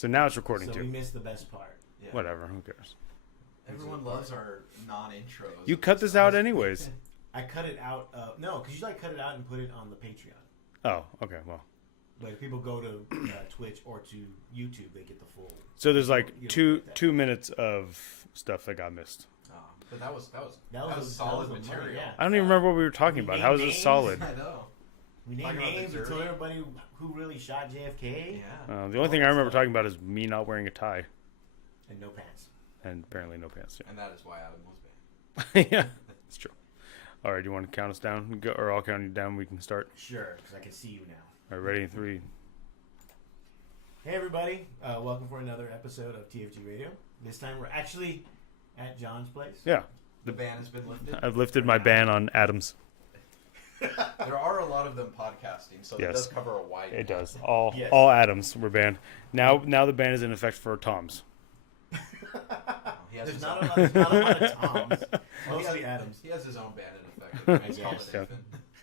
So now it's recording So too. we missed the best part. Yeah. Whatever. Who cares? Everyone loves our non-intros. You cut this out anyways. I cut it out. No, because usually I cut it out and put it on the Patreon. Oh, okay. Well. But if people go to Twitch or to YouTube, they get the full. So there's like You don't two get that. 2 minutes of stuff that got missed. But that was that solid was the material. money, yeah. I don't even remember what we were talking about. How is it names? solid? I know. We named Talking about names the and told jury. everybody who really shot JFK. Yeah. The only thing I remember talking about is me not wearing a tie And no pants. and apparently no pants. And that is why Adam was banned. Yeah, it's true. All right, do you want to count us down? Go, or I'll count you down. We can start. Sure, because I can see you now. All right, ready? 3. Hey everybody, welcome for another episode of TFG Radio. This time we're actually at John's place. Yeah, The ban has been lifted. I've lifted my ban on Adams. There are a lot of them podcasting, so it Yes. does cover a wide. It does. net. All Adams were banned. Now the ban is in effect for Toms. He has There's his not, own- there's not a lot of Toms. Well, he Mostly has- Adams. He has his own ban in effect. It's called Yes. an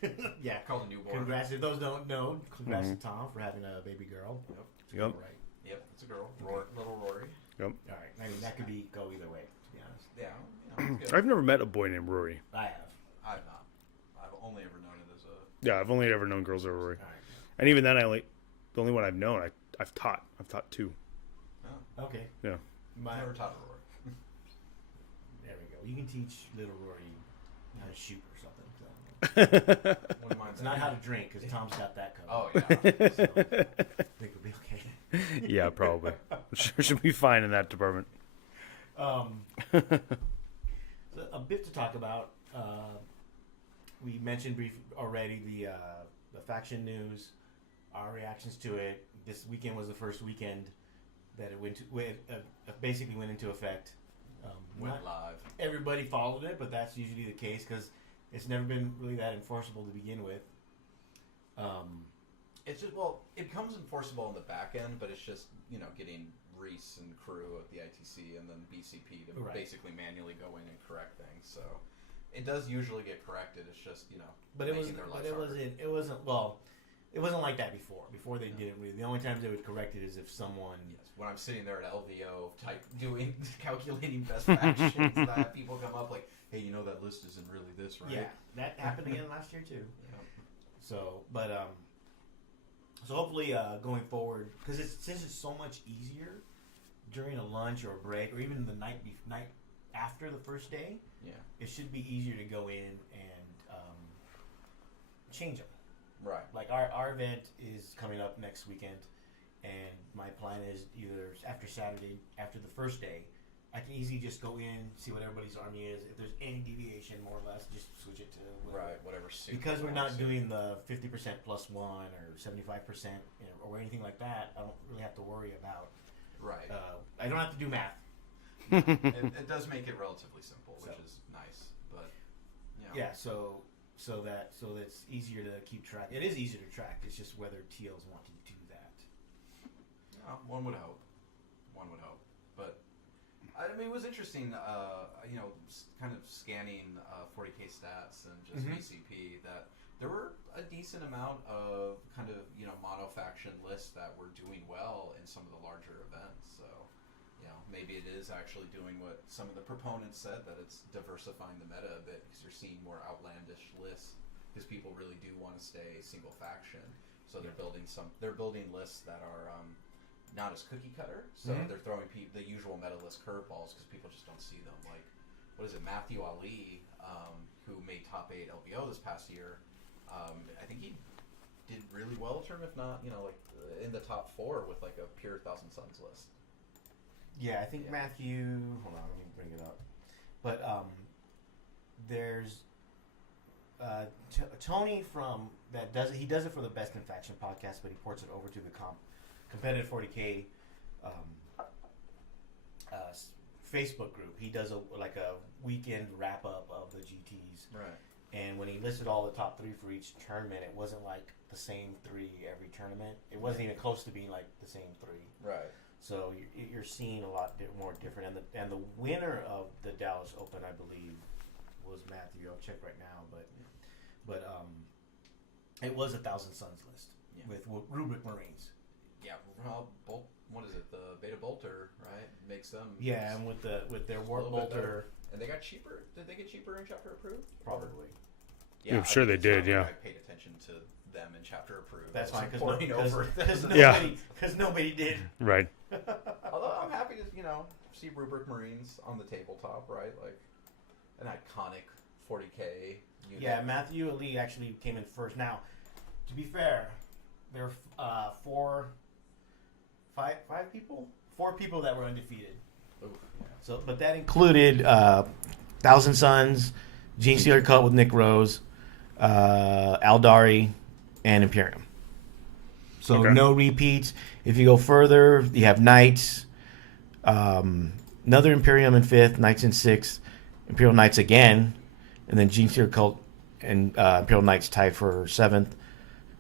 infant. Yeah. Called a newborn. Congrats. If those don't know, congrats Mhm. to Tom for having a baby girl. Yep. Yep. Right. Yep, it's a girl. Little Rory. All right. I mean, that could go either way, to be honest. Yeah, it's good. I've never met a boy named Rory. I have. I've not. I've only ever known it as a. Yeah, I've only ever known girls that are Rory, All right. and even then, the only one I've known, I've taught 2. Oh, Okay. Yeah. My, never taught a Rory. there we go. You can teach little Rory how to shoot or something. Wouldn't mind It's that. not how to drink, because Tom's got that covered. Oh yeah. So, I think we'll be okay. Yeah, probably. Sure, should be fine in that department. So a bit to talk about. We mentioned briefly already the faction news, our reactions to it. This weekend was the first weekend that it basically went into effect. Went Not live. everybody followed it, but that's usually the case because it's never been really that enforceable to begin with. It's just it becomes enforceable on the back end, but it's just getting Reese and crew at the ITC and then BCP to Right. basically manually go in and correct things. So it does usually get corrected. It's just But it making was. their But lives it harder. wasn't. It wasn't. Well, it wasn't like that before. Before they didn't really. The only times they would correct it is if someone. Yes, when I'm sitting there at LVO calculating best factions, that people come up like, hey, that list isn't really this, right? Yeah, that happened again last year too. Yeah. So, but so hopefully going forward, because since it's so much easier during a lunch or a break, or even the night after the first day, Yeah. it should be easier to go in and change them. Right. Like our event is coming up next weekend, and my plan is either after Saturday, after the first day, I can easily just go in, see what everybody's army is. If there's any deviation, more or less, just switch it to whatever. Right. Whatever suit. Because we're you not want. doing the 50% plus one or 75% or anything like that, I don't really have to worry about. Right. I don't have to do math. It does make it relatively simple, which So. is nice. But Yeah, so that's easier to keep track. It is easier to track. It's just whether TLs want to do that. One would hope. But I mean, it was interesting. Kind of scanning 40K stats and just Mhm. VCP. That there were a decent amount of kind of mono faction lists that were doing well in some of the larger events. So maybe it is actually doing what some of the proponents said, that it's diversifying the meta a bit because you're seeing more outlandish lists because people really do want to stay single faction. So they're building lists that are not as cookie cutter. So Mhm. they're throwing the usual meta list curveballs because people just don't see them. Like, what is it, Matthew Ali, who made top 8 LBO this past year. I think he did really well term, if not in the top 4 with like a pure Thousand Suns list. Yeah, I think Yeah. Matthew. Hold on, let me bring it up. But there's Tony from that does it. He does it for the Best in Faction podcast, but he ports it over to the competitive 40K Facebook group. He does a weekend wrap up of the GTs. Right. And when he listed all the top 3 for each tournament, it wasn't like the same 3 every tournament. It wasn't even close to being like the same 3. Right. So you're seeing a lot more different, and the winner of the Dallas Open, I believe, was Matthew. I'll check right now, but it was a Thousand Suns list with Rubric Marines. Yeah. Both. What is it? The bolter, right, makes them and with their warp bolter, and they got cheaper. Did they get cheaper in chapter approved? probably. I'm sure they it's did, not yeah. like I paid attention to them in chapter approved. That's I was fine pouring over them. because nobody did. Right. Although I'm happy to see rubric Marines on the tabletop, right? Like an iconic 40K unit. Yeah, Matthew Ali actually came in first. Now, to be fair, there were four people that were undefeated. Oof, yeah. So, but that included Thousand Suns, Gene Stealer Cult with Nick Rose, Aldari, and Imperium. So Okay. no repeats. If you go further, you have Knights, another Imperium in 5th, Knights in 6th, Imperial Knights again, and then Gene Stealer Cult and Imperial Knights tied for 7th.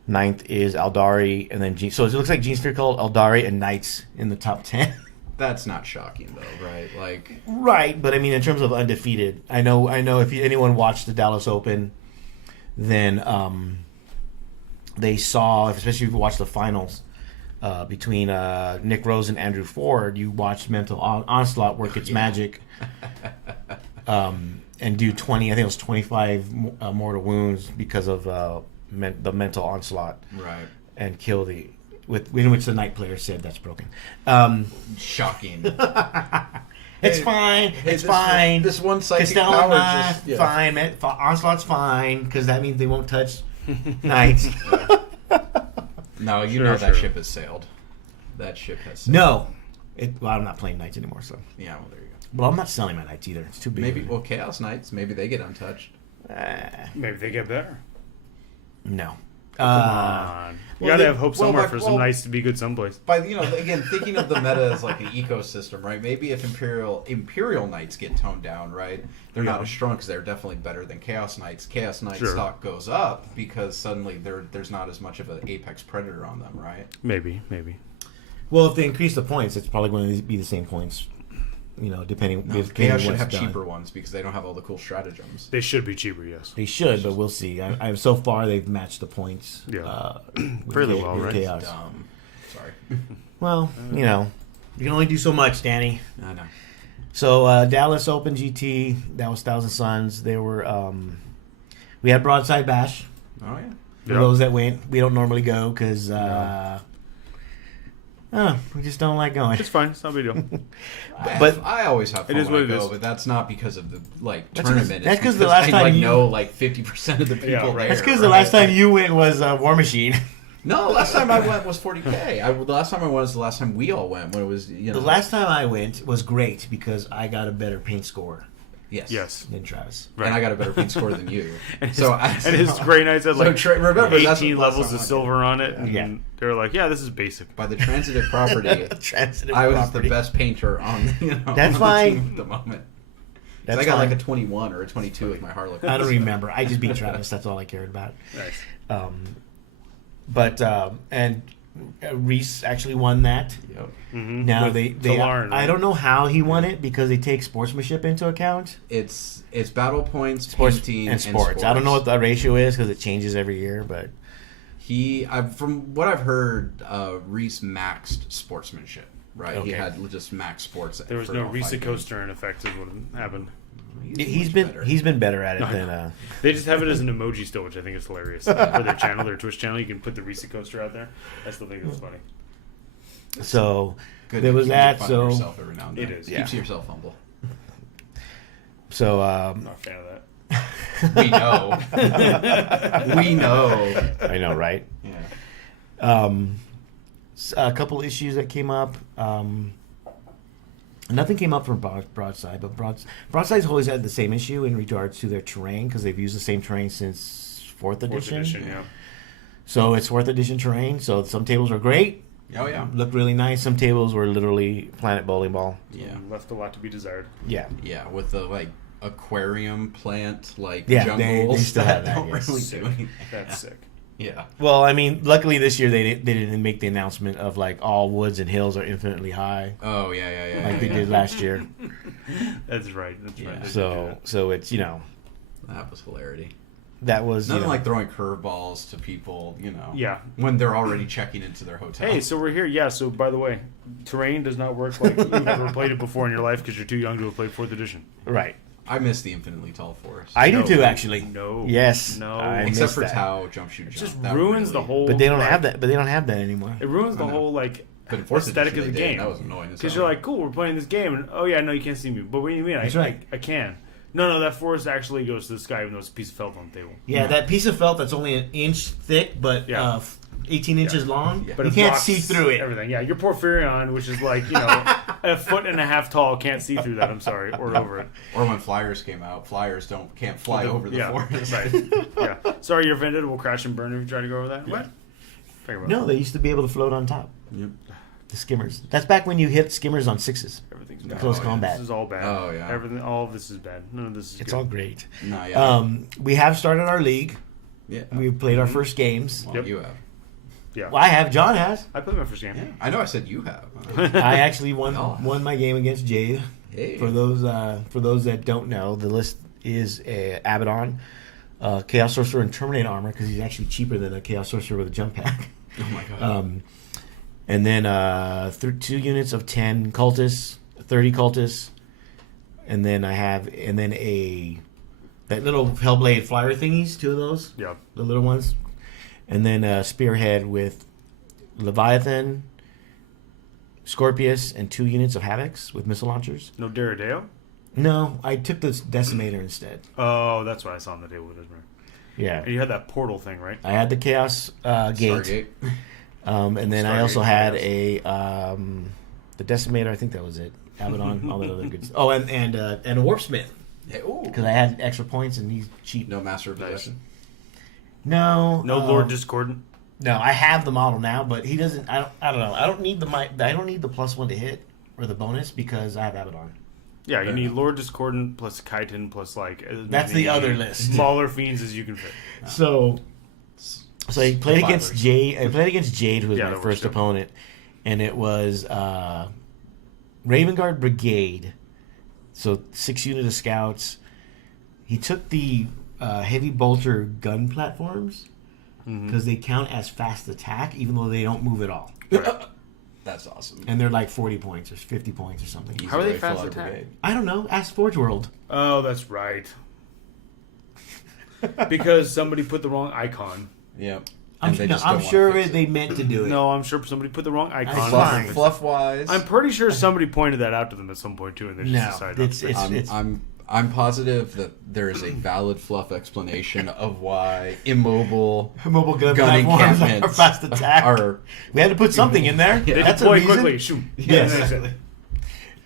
9th is Aldari, and then so it looks like Gene Stealer Cult, Aldari, and Knights in the top 10. That's not shocking though, right? Like, Right, but I mean, in terms of undefeated, I know. If anyone watched the Dallas Open, then they saw, especially if you watched the finals between Nick Rose and Andrew Ford, you watched Mental Onslaught work its magic and do 20. I think it was 25 mortal wounds because of the Mental Onslaught, right? And kill the. In which the Knight player said that's broken. Shocking. It's fine. It's fine. This one psychic Costello, power just fine. Onslaught's fine because that means they won't touch Knights. No, you Sure, know that sure. ship has sailed. That ship has sailed. No, well, I'm not playing Knights anymore, so. Yeah, well, there you go. Well, I'm not selling my Knights either. It's too big. Maybe Chaos Knights. Maybe they get untouched. Maybe they get better. No. Come on. You well, gotta they- have hope well, somewhere but- for some well- Knights to be good someplace. By again, thinking of the meta as like an ecosystem, right? Maybe if Imperial Knights get toned down, right? They're not Yeah. as strong because they're definitely better than Chaos Knights. Chaos Knights Sure. stock goes up because suddenly there's not as much of an apex predator on them, right? Maybe. Well, if they increase the points, it's probably going to be the same points. Depending No, if Chaos should what's have done. cheaper ones because they don't have all the cool stratagems. They should be cheaper, yes. They should, but we'll see. So far, they've matched the points. Yeah. With Fairly Cha- well, with right? Chaos. Dumb. Sorry. Well, you can only do so much, Danny. I know. So Dallas Open GT, that was Thousand Suns. They were. We had Broadside Bash. Oh yeah. For Yep. those that went, we don't normally go because we just don't like going. It's fine. It's not a big deal. But- I always have fun It is when what I it go, is. but that's not because of the That's tournament. 'cause- that's It's 'cause the because last I time you- know like 50% of the people Yeah, right. there. That's because the right? last time you went was War Machine. No, last time I went was 40K. The last time I went was the last time we all went when it was The last time I went was great because I got a better paint score yes. than Travis. And I got a better paint score than you. And his, So and his Grey Knights had So like remember, that's 18 the last levels time of I went. silver on it. And Yeah. they were like, yeah, this is basic. By the transitive property, Transitive I was property. the best painter on That's on fine. the team at the moment. 'Cause That's I got fine. like a 21 or a 22 with my Harlequin. I don't remember. I just beat Travis. That's all I cared about. Nice. And Reese actually won that. Yep. Mm-hmm. Now With they Talarn, I right? don't know how he won it because they take sportsmanship into account. It's battle points, Sports painting, and sports. I don't know what the ratio is because it changes every year, but From what I've heard, Reese maxed sportsmanship. Right, Okay. he had just max sports. There was for no all Risa 5 games. coaster in effect is what happened. he's much been better. he's been better at it No, I than know. They just have it as an emoji still, which I think is hilarious. For their channel, their Twitch channel, you can put the Risa coaster out there. I still think it's funny. so. Good There to was keep that, fun so- of yourself every now and then. It is, Keeps yeah. yourself humble. So I'm not a fan of that. We know. We know. I know, right? Yeah. A couple issues that came up. Nothing came up from Broadside, but Broadside's always had the same issue in regards to their terrain because they've used the same terrain since 4th edition. Fourth edition, yeah. So it's 4th edition terrain. So some tables are great, Oh yeah. looked really nice. Some tables were literally Planet Bowling Ball. Yeah. Left a lot to be desired. Yeah. Yeah, with the aquarium plant Yeah, jungles they still have that, don't yes. really Sick. do anything. That's sick. Yeah. Well, I mean, luckily this year they didn't make the announcement of like all woods and hills are infinitely high Oh yeah. like they yeah. did last year. That's right. That's Yeah. right. They did do So that. so it's That was hilarity. that was Nothing like throwing curveballs to people, Yeah. when they're already checking into their hotel. Hey, so we're here. Yeah, so by the way, terrain does not work like you've never played it before in your life because you're too young to have played 4th edition. right. I miss the infinitely tall forest. I do No. too, actually. No. Yes. No. I Except miss for that. Tau jump shoot jump. It just That ruins the really- whole. But they don't like, have that. But they don't have that anymore. It ruins the I know. whole like But in fourth aesthetic edition of the they did. game. That was annoying as Because hell. you're like, cool, we're playing this game, and oh yeah, no, you can't see me. But what do you mean? That's right. I can. No, that forest actually goes to the sky, even though it's a piece of felt on the table. Yeah, that piece of felt that's only an inch thick, but Yeah. 18 inches long. Yeah. But You it can't blocks see through it. Everything. Yeah, your Porphyrion, which is like a 1.5 feet tall, can't see through that. I'm sorry, or over it. Or when flyers came out, flyers can't fly over the yeah, forest. Right. Yeah. Sorry, your Vendetta will crash and burn if you try to go over that. What? Think about No, they used to be able to float on top. Yep. The skimmers. That's back when you hit skimmers on 6s. Everything's in bad. close yeah. combat. This is all bad. Oh, yeah. Everything. All of this is bad. None of this is It's good. all great. No, yeah. We have started our league. Yeah. We played our first games. Well, Yep. you have. Yeah. Well, I have. John has. I played my first game. Yeah. I know I said you have. I actually won Oh. my game against Jade. Hey. For those that don't know, the list is Abaddon, Chaos Sorcerer, and Terminator armor because he's actually cheaper than a Chaos Sorcerer with a jump pack. Oh my god. And then 2 units of 10 cultists, 30 cultists, and then that little Hellblade flyer thingies, 2 of those, Yeah. the little ones, and then a spearhead with Leviathan, Scorpius, and 2 units of Havocs with missile launchers. No Daredeo? No, I took the Decimator instead. Oh, that's what I saw on the table with Ismar. Yeah, And you had that portal thing, right? I had the Chaos Gate, Stargate. and then I Stargate, also had yes. the Decimator. I think that was it. Abaddon, all that other good stuff. Oh, and a Warpsmith Hey, ooh. because I had extra points and he's cheap. No Master of Nice. Possession. No, No Lord Discordant? No, I have the model now, but he doesn't. I don't know. I don't need the +1 to hit or the bonus because I have Abaddon. Yeah, you Fair need enough. Lord Discordant plus Chitin plus like as That's many the other list. smaller fiends as you can fit. So I played against Survivors. Jade. I played against Jade, who was Yeah, my that works first too. opponent, and it was Raven Guard Brigade. So 6 units of scouts. He took the heavy bolter gun platforms because they count as fast attack, even though they don't move at all, That's awesome. and they're like 40 points or 50 points or something. Easy How are they way to fill fast out attack? brigade. I don't know. Ask Forge World. Oh, that's right. Because somebody put the wrong icon. Yep. I'm, And they just I'm don't sure wanna fix they meant to do it. No, I'm sure somebody put the wrong icon. Fine. Fluff, fluff wise. I'm pretty sure somebody pointed that out to them at some point too, and they just No, decided not to fix it. I'm positive that there is a valid fluff explanation of why immobile Mobile gun gun platforms encampments are fast attack. are We had to put something in there. They That's a deploy reason. quickly. Shoot. Yes. That's it.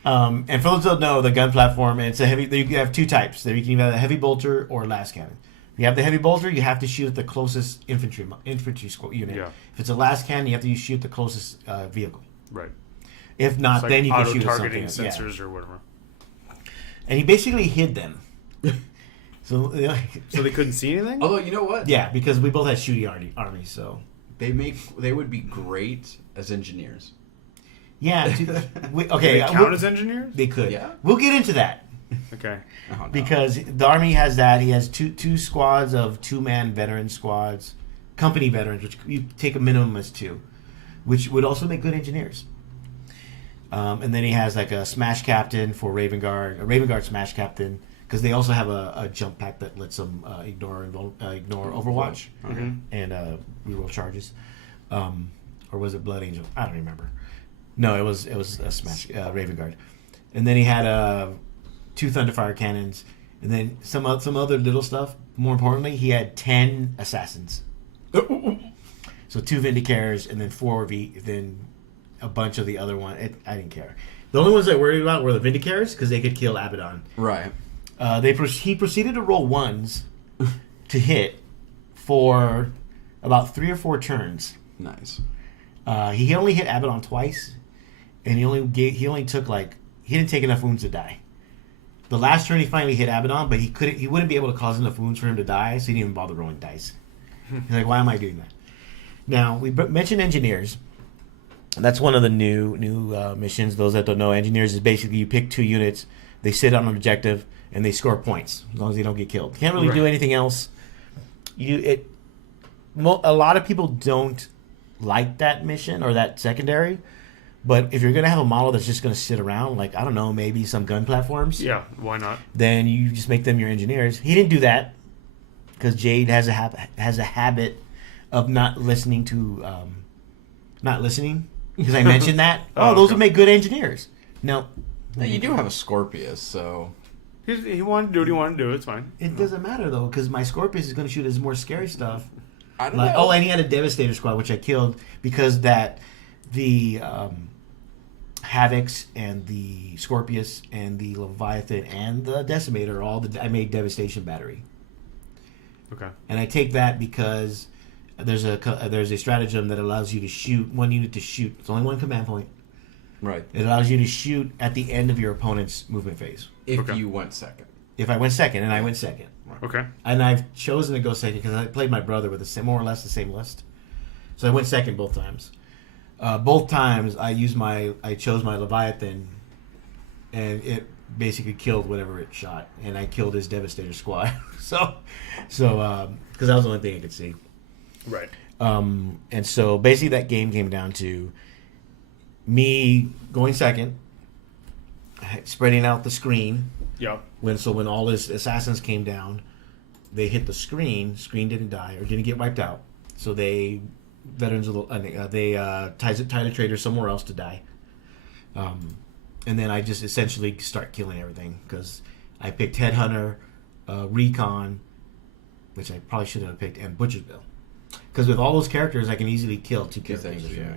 And for those who don't know, the gun platform, it's a heavy. You have 2 types. There you can either have a heavy bolter or last cannon. If you have the heavy bolter, you have to shoot at the closest infantry squad unit. Yeah. If it's a last cannon, you have to shoot the closest vehicle. Right. If not, It's like then you can auto shoot at something. targeting else. Yeah. sensors or whatever. And he basically hid them. So So they couldn't see anything. Although you know what, yeah, because we both had shooty armies. So they would be great as engineers. yeah. Do Okay. they count as engineers? they could. Yeah. We'll get into that. Okay. Oh, no. Because the army has that. He has two squads of 2-man veteran squads, company veterans, which you take a minimum as 2, which would also make good engineers. And then he has like a smash captain for Raven Guard, a Raven Guard smash captain, because they also have a jump pack that lets them ignore Overwatch and reroll charges. Or was it Blood Angel? I don't remember. No, it was a smash Raven Guard. And then he had 2 Thunderfire cannons, and then some other little stuff. More importantly, he had 10 assassins. So 2 Vindicares, and then 4 then a bunch of the other one. I didn't care. The only ones I worried about were the Vindicares because they could kill Abaddon. Right. He proceeded to roll 1s to hit for about 3 or 4 turns. Nice. He only hit Abaddon twice, and he only took he didn't take enough wounds to die. The last turn he finally hit Abaddon, but he wouldn't be able to cause enough wounds for him to die, so he didn't even bother rolling dice. He's like, why am I doing that? Now we mentioned engineers. And that's one of the new missions. Those that don't know, engineers is basically you pick 2 units, they sit on an objective, and they score points as long as they don't get killed. Can't really do anything else. a lot of people don't like that mission or that secondary. But if you're going to have a model that's just going to sit around, like, I don't know, maybe some gun platforms. Yeah, why not? Then you just make them your engineers. He didn't do that because Jade has a habit of not listening to... not listening? Because I mentioned that. Those would make good engineers. No. Now, you do have a Scorpius, so... He wanted to do what he wanted to do. It's fine. It doesn't matter, though, because my Scorpius is going to shoot his more scary stuff. I don't know. And he had a Devastator squad, which I killed because the Havocs and the Scorpius and the Leviathan and the Decimator I made Devastation Battery. Okay. And I take that because there's a stratagem that allows you to shoot one unit to shoot. It's only one command point. Right. It allows you to shoot at the end of your opponent's movement phase. If you went second. If I went second, and I went second. Okay. And I've chosen to go second because I played my brother with more or less the same list. So I went second both times. Both times I chose my Leviathan, and it basically killed whatever it shot, and I killed his Devastator squad. so because that was the only thing I could see. Right. And so basically that game came down to me going second, spreading out the screen. Yeah. When all his assassins came down, they hit the screen. Screen didn't die or didn't get wiped out. So they tied the traitor somewhere else to die. And then I just essentially start killing everything because I picked Headhunter, Recon, which I probably shouldn't have picked, and Butcher's Bill. Because with all those characters, I can easily kill two characters. Yeah.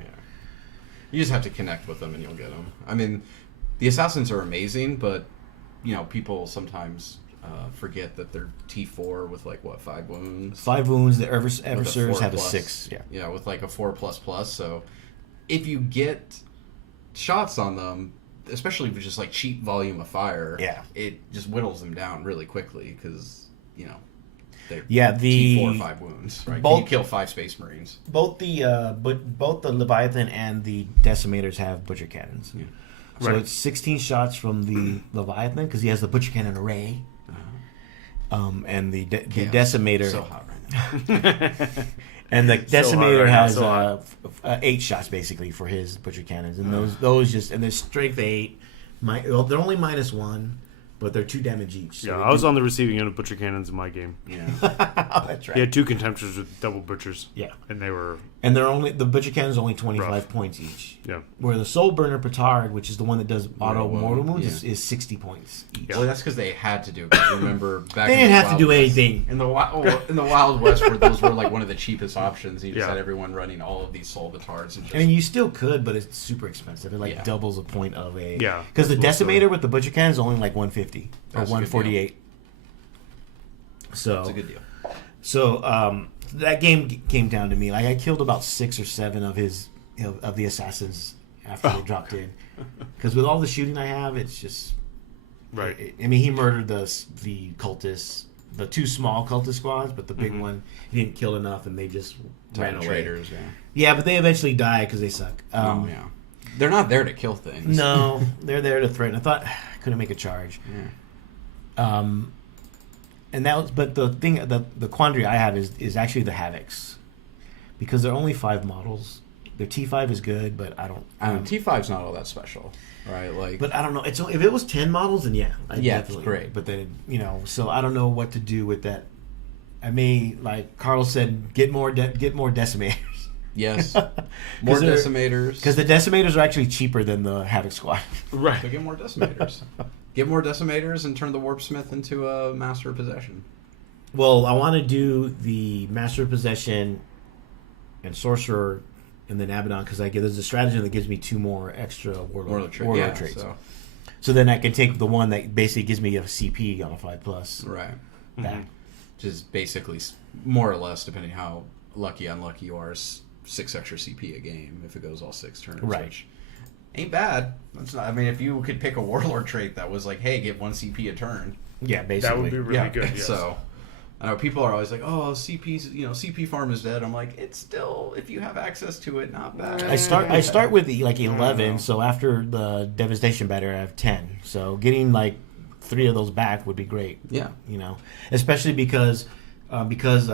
You just have to connect with them and you'll get them. I mean, the assassins are amazing, but people sometimes forget that they're T4 with 5 wounds. 5 wounds. The Eversers have a 6. Yeah, with a 4++. So if you get shots on them, especially with just cheap volume of fire, it just whittles them down really quickly because they're T4 5 wounds. Right? Can you kill 5 Space Marines? Both the Leviathan and the Decimators have Butcher Cannons. Yeah. So it's 16 shots from the Leviathan because he has the Butcher Cannon array. And the Decimator. So hot right now. And the Decimator has 8 shots basically for his Butcher Cannons, and those just and they're strength 8. They're only -1, but they're 2 damage each. So I was on the receiving end of Butcher Cannons in my game. Yeah, that's right. He had 2 Contemptors with double Butchers. Yeah, and the Butcher Cannons only 25 points each. Yeah, where the Soul Burner Petard, which is the one that does auto mortal wounds, is 60 points each. Yeah. Well, that's because they had to do. Because remember back they didn't have to do anything in the Wild West, where those were one of the cheapest options. You just had everyone running all of these Soul Petards. And you still could, but it's super expensive. It doubles a point of a because the Decimator Decimator with the Butcher Cannon is only 150 or 148. So it's a good deal. So that game came down to me. I killed about 6 or 7 of the assassins after they dropped in. Because with all the shooting I have, it's just right. He murdered the cultists, the 2 small cultist squads, but the big one he didn't kill enough, and they just ran away. Traitors, yeah, but they eventually die because they suck. They're not there to kill things. No, they're there to threaten. I thought I couldn't make a charge. Yeah. And that was, but the thing, the quandary I have is actually the Havocs, because they're only 5 models. Their T5 is good, but I don't. T5's not all that special, right? But I don't know. It's if it was 10 models, then it's great. But then so I don't know what to do with that. I may, like Carl said, get more Decimators. Yes, more Decimators. Because the Decimators are actually cheaper than the Havoc squad. Right. So get more Decimators. Get more Decimators and turn the Warpsmith into a Master of Possession. Well, I want to do the Master of Possession and Sorcerer and then Abaddon because there's a stratagem that gives me 2 more extra Warlord traits. So then I can take the one that basically gives me a CP on a 5+. Right. That. Which is basically, more or less, depending how lucky, unlucky you are, 6 extra CP a game if it goes all 6 turns. Right. Which ain't bad. That's not, if you could pick a Warlord trait that was hey, get 1 CP a turn. Yeah, basically. That would be really good. Yes. So, I know people are always like, oh, CP farm is dead. I'm like, it's still, if you have access to it, not bad. I start with 11, so after the Devastation Battery, I have 10. So getting 3 of those back would be great. Yeah. Especially because because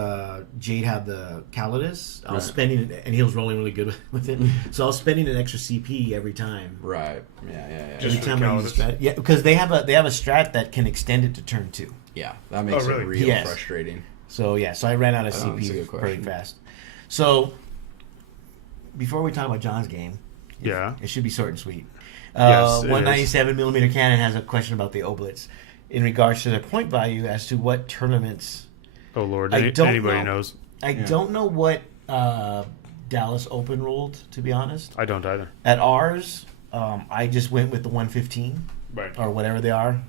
Jade had the Calidus, I was spending it, and he was rolling really good with it. So I was spending an extra CP every time. Right. Yeah. Every time I use a strat. Yeah, because they have a strat that can extend it to turn 2. Yeah, that makes it real frustrating. So so I ran out of CP pretty fast. So before we talk about John's game, it should be short and sweet. 197mm cannon has a question about the Oblets in regards to their point value as to what tournaments. Oh Lord, anybody knows. I don't know what Dallas Open ruled, to be honest. I don't either. At ours, I just went with the 115, or whatever they are.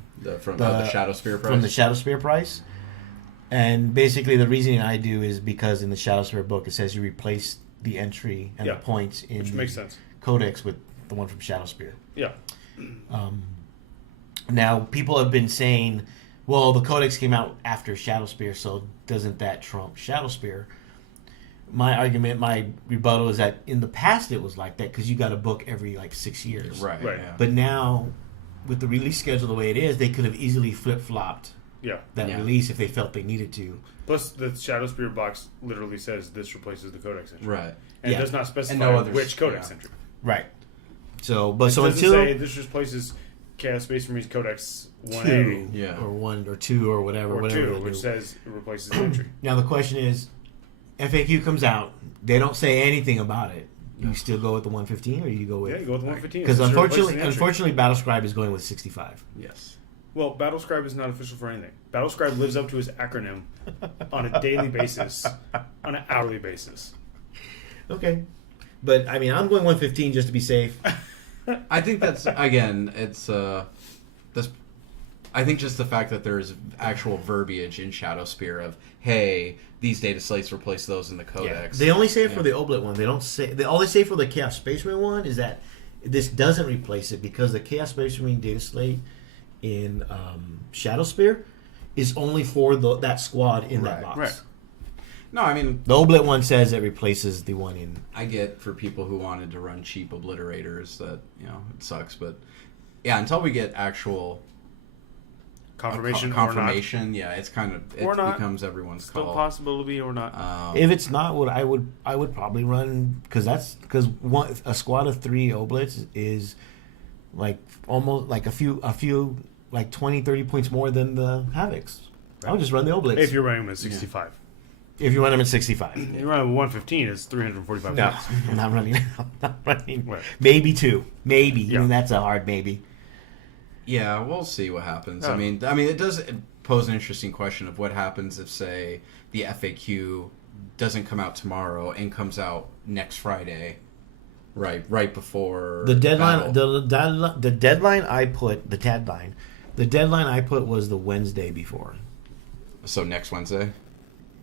From the Shadow Spear price? From the Shadow Spear price. And basically the reasoning I do is because in the Shadow Spear book it says you replace the entry and the points in which makes sense. Codex with the one from Shadow Spear. Yeah. Now, people have been saying, well, the Codex came out after Shadow Spear, so doesn't that trump Shadow Spear? My argument, my rebuttal is that in the past it was like that because you got a book every 6 years. Right. Yeah. But now, with the release schedule the way it is, they could have easily flip-flopped that release if they felt they needed to. Plus, the Shadow Spear box literally says this replaces the Codex entry. Right. And it does not specify which Codex entry. Right. So, but it so doesn't until say this replaces Chaos Space Marine's Codex 1A, or 1 or 2 or whatever, or 2, which says it replaces the entry. Now the question is, FAQ comes out, they don't say anything about it. You still go with the 115, or you go with? Yeah, you go with the 115. Because unfortunately, Battlescribe is going with 65. Yes. Well, Battlescribe is not official for anything. Battlescribe lives up to his acronym on a daily basis, on an hourly basis. Okay. But, I mean, I'm going 115 just to be safe. I think that's, again, it's, I think just the fact that there's actual verbiage in Shadow Spear of, hey, these data slates replace those in the Codex. They only say it for the Oblit one. They don't say, all they say for the Chaos Space Marine one is that this doesn't replace it because the Chaos Space Marine data slate in Shadow Spear is only for that squad in that box. Right. No, I mean... The Oblit one says it replaces the one in... I get for people who wanted to run cheap obliterators that, it sucks, but... Yeah, until we get actual... Confirmation it's kind of... It becomes everyone's still call. Possibility or not. If it's not, what I would probably run... Because a squad of 3 Oblits is almost a few 20, 30 points more than the Havocs. Right. I would just run the Oblits. If you're running them at 65. Yeah. If you run them at 65. You run them at 115, it's 345 No, points. I'm not running. I'm not running. Right. Maybe 2. Maybe. Yeah. I mean, that's a hard maybe. Yeah, we'll see what happens. I mean, it does pose an interesting question of what happens if, say, the FAQ doesn't come out tomorrow and comes out next Friday, right before the deadline. battle. The deadline I put was the Wednesday before. So next Wednesday.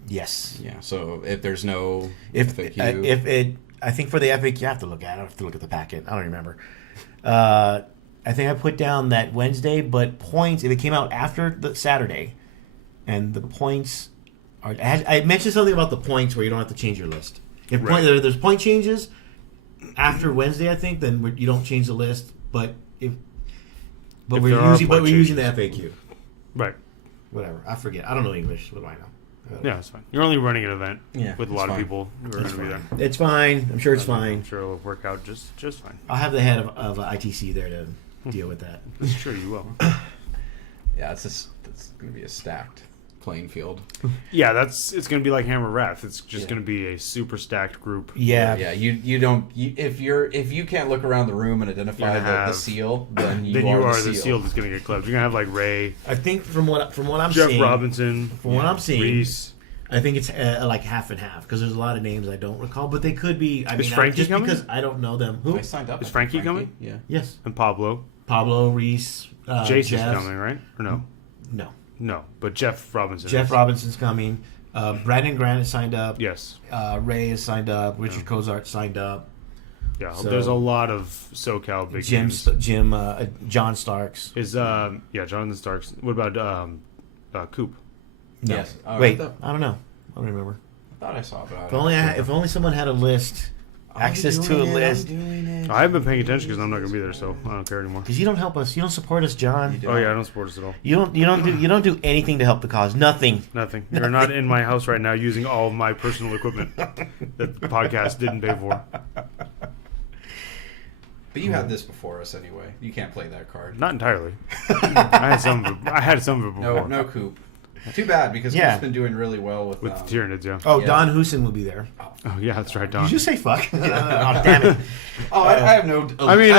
Yes. Yeah. So if there's no FAQ, I think for the FAQ, I have to look at it. I have to look at the packet. I don't remember. I think I put down that Wednesday, but points, if it came out after the Saturday, and the points are... I mentioned something about the points where you don't have to change your list. If there's point changes after Wednesday, I think, then you don't change the list, but we're using the FAQ. Right. Whatever. I forget. I don't know English. What do I know? Yeah, it's fine. You're only running an event with a lot of people who are going to be there. It's fine. I'm sure it's fine. I'm sure it'll work out just fine. I'll have the head of ITC there to deal with that. That's true, you will. Yeah, it's going to be a stacked playing field. Yeah, it's going to be like Hammer Wrath. It's just going to be a super stacked group. Yeah. Yeah, if you can't look around the room and identify the seal, then you are the seal that's going to get clipped. You're going to have Ray. I think from what I'm Jeff seeing, Robinson. From what I'm seeing, Reese. I think it's half and half because there's a lot of names I don't recall, but they could be. Is Frankie coming? Because I don't know them. Who? I signed up. Is Frankie coming? Yeah. Yes. And Pablo, Reese, Jason's coming, right? Or no? No, but Jeff Robinson. Jeff Robinson's coming. Brandon Grant is signed up. Yes. Ray is signed up. Richard Cozart signed up. Yeah, so, there's a lot of SoCal big names. John Starks. Is Jonathan Starks. What about Coop? No. Yes. Wait, I don't know. I don't remember. I thought I saw it. If only someone had a list access to a list. I haven't been paying attention because I'm not going to be there, so I don't care anymore. Because you don't help us. You don't support us, John. Oh yeah, I don't support us at all. You don't do anything to help the cause. Nothing. Nothing. You're not in my house right now using all of my personal equipment that the podcast didn't pay for. But you had this before us anyway. You can't play that card. Not entirely. I had some of it before. No Coop. Too bad because Coop's been doing really well with the Tyranids, yeah. Oh, yeah. Don Husin will be there. Oh yeah, that's right, Don. Did you say fuck? Oh, damn it. I have no.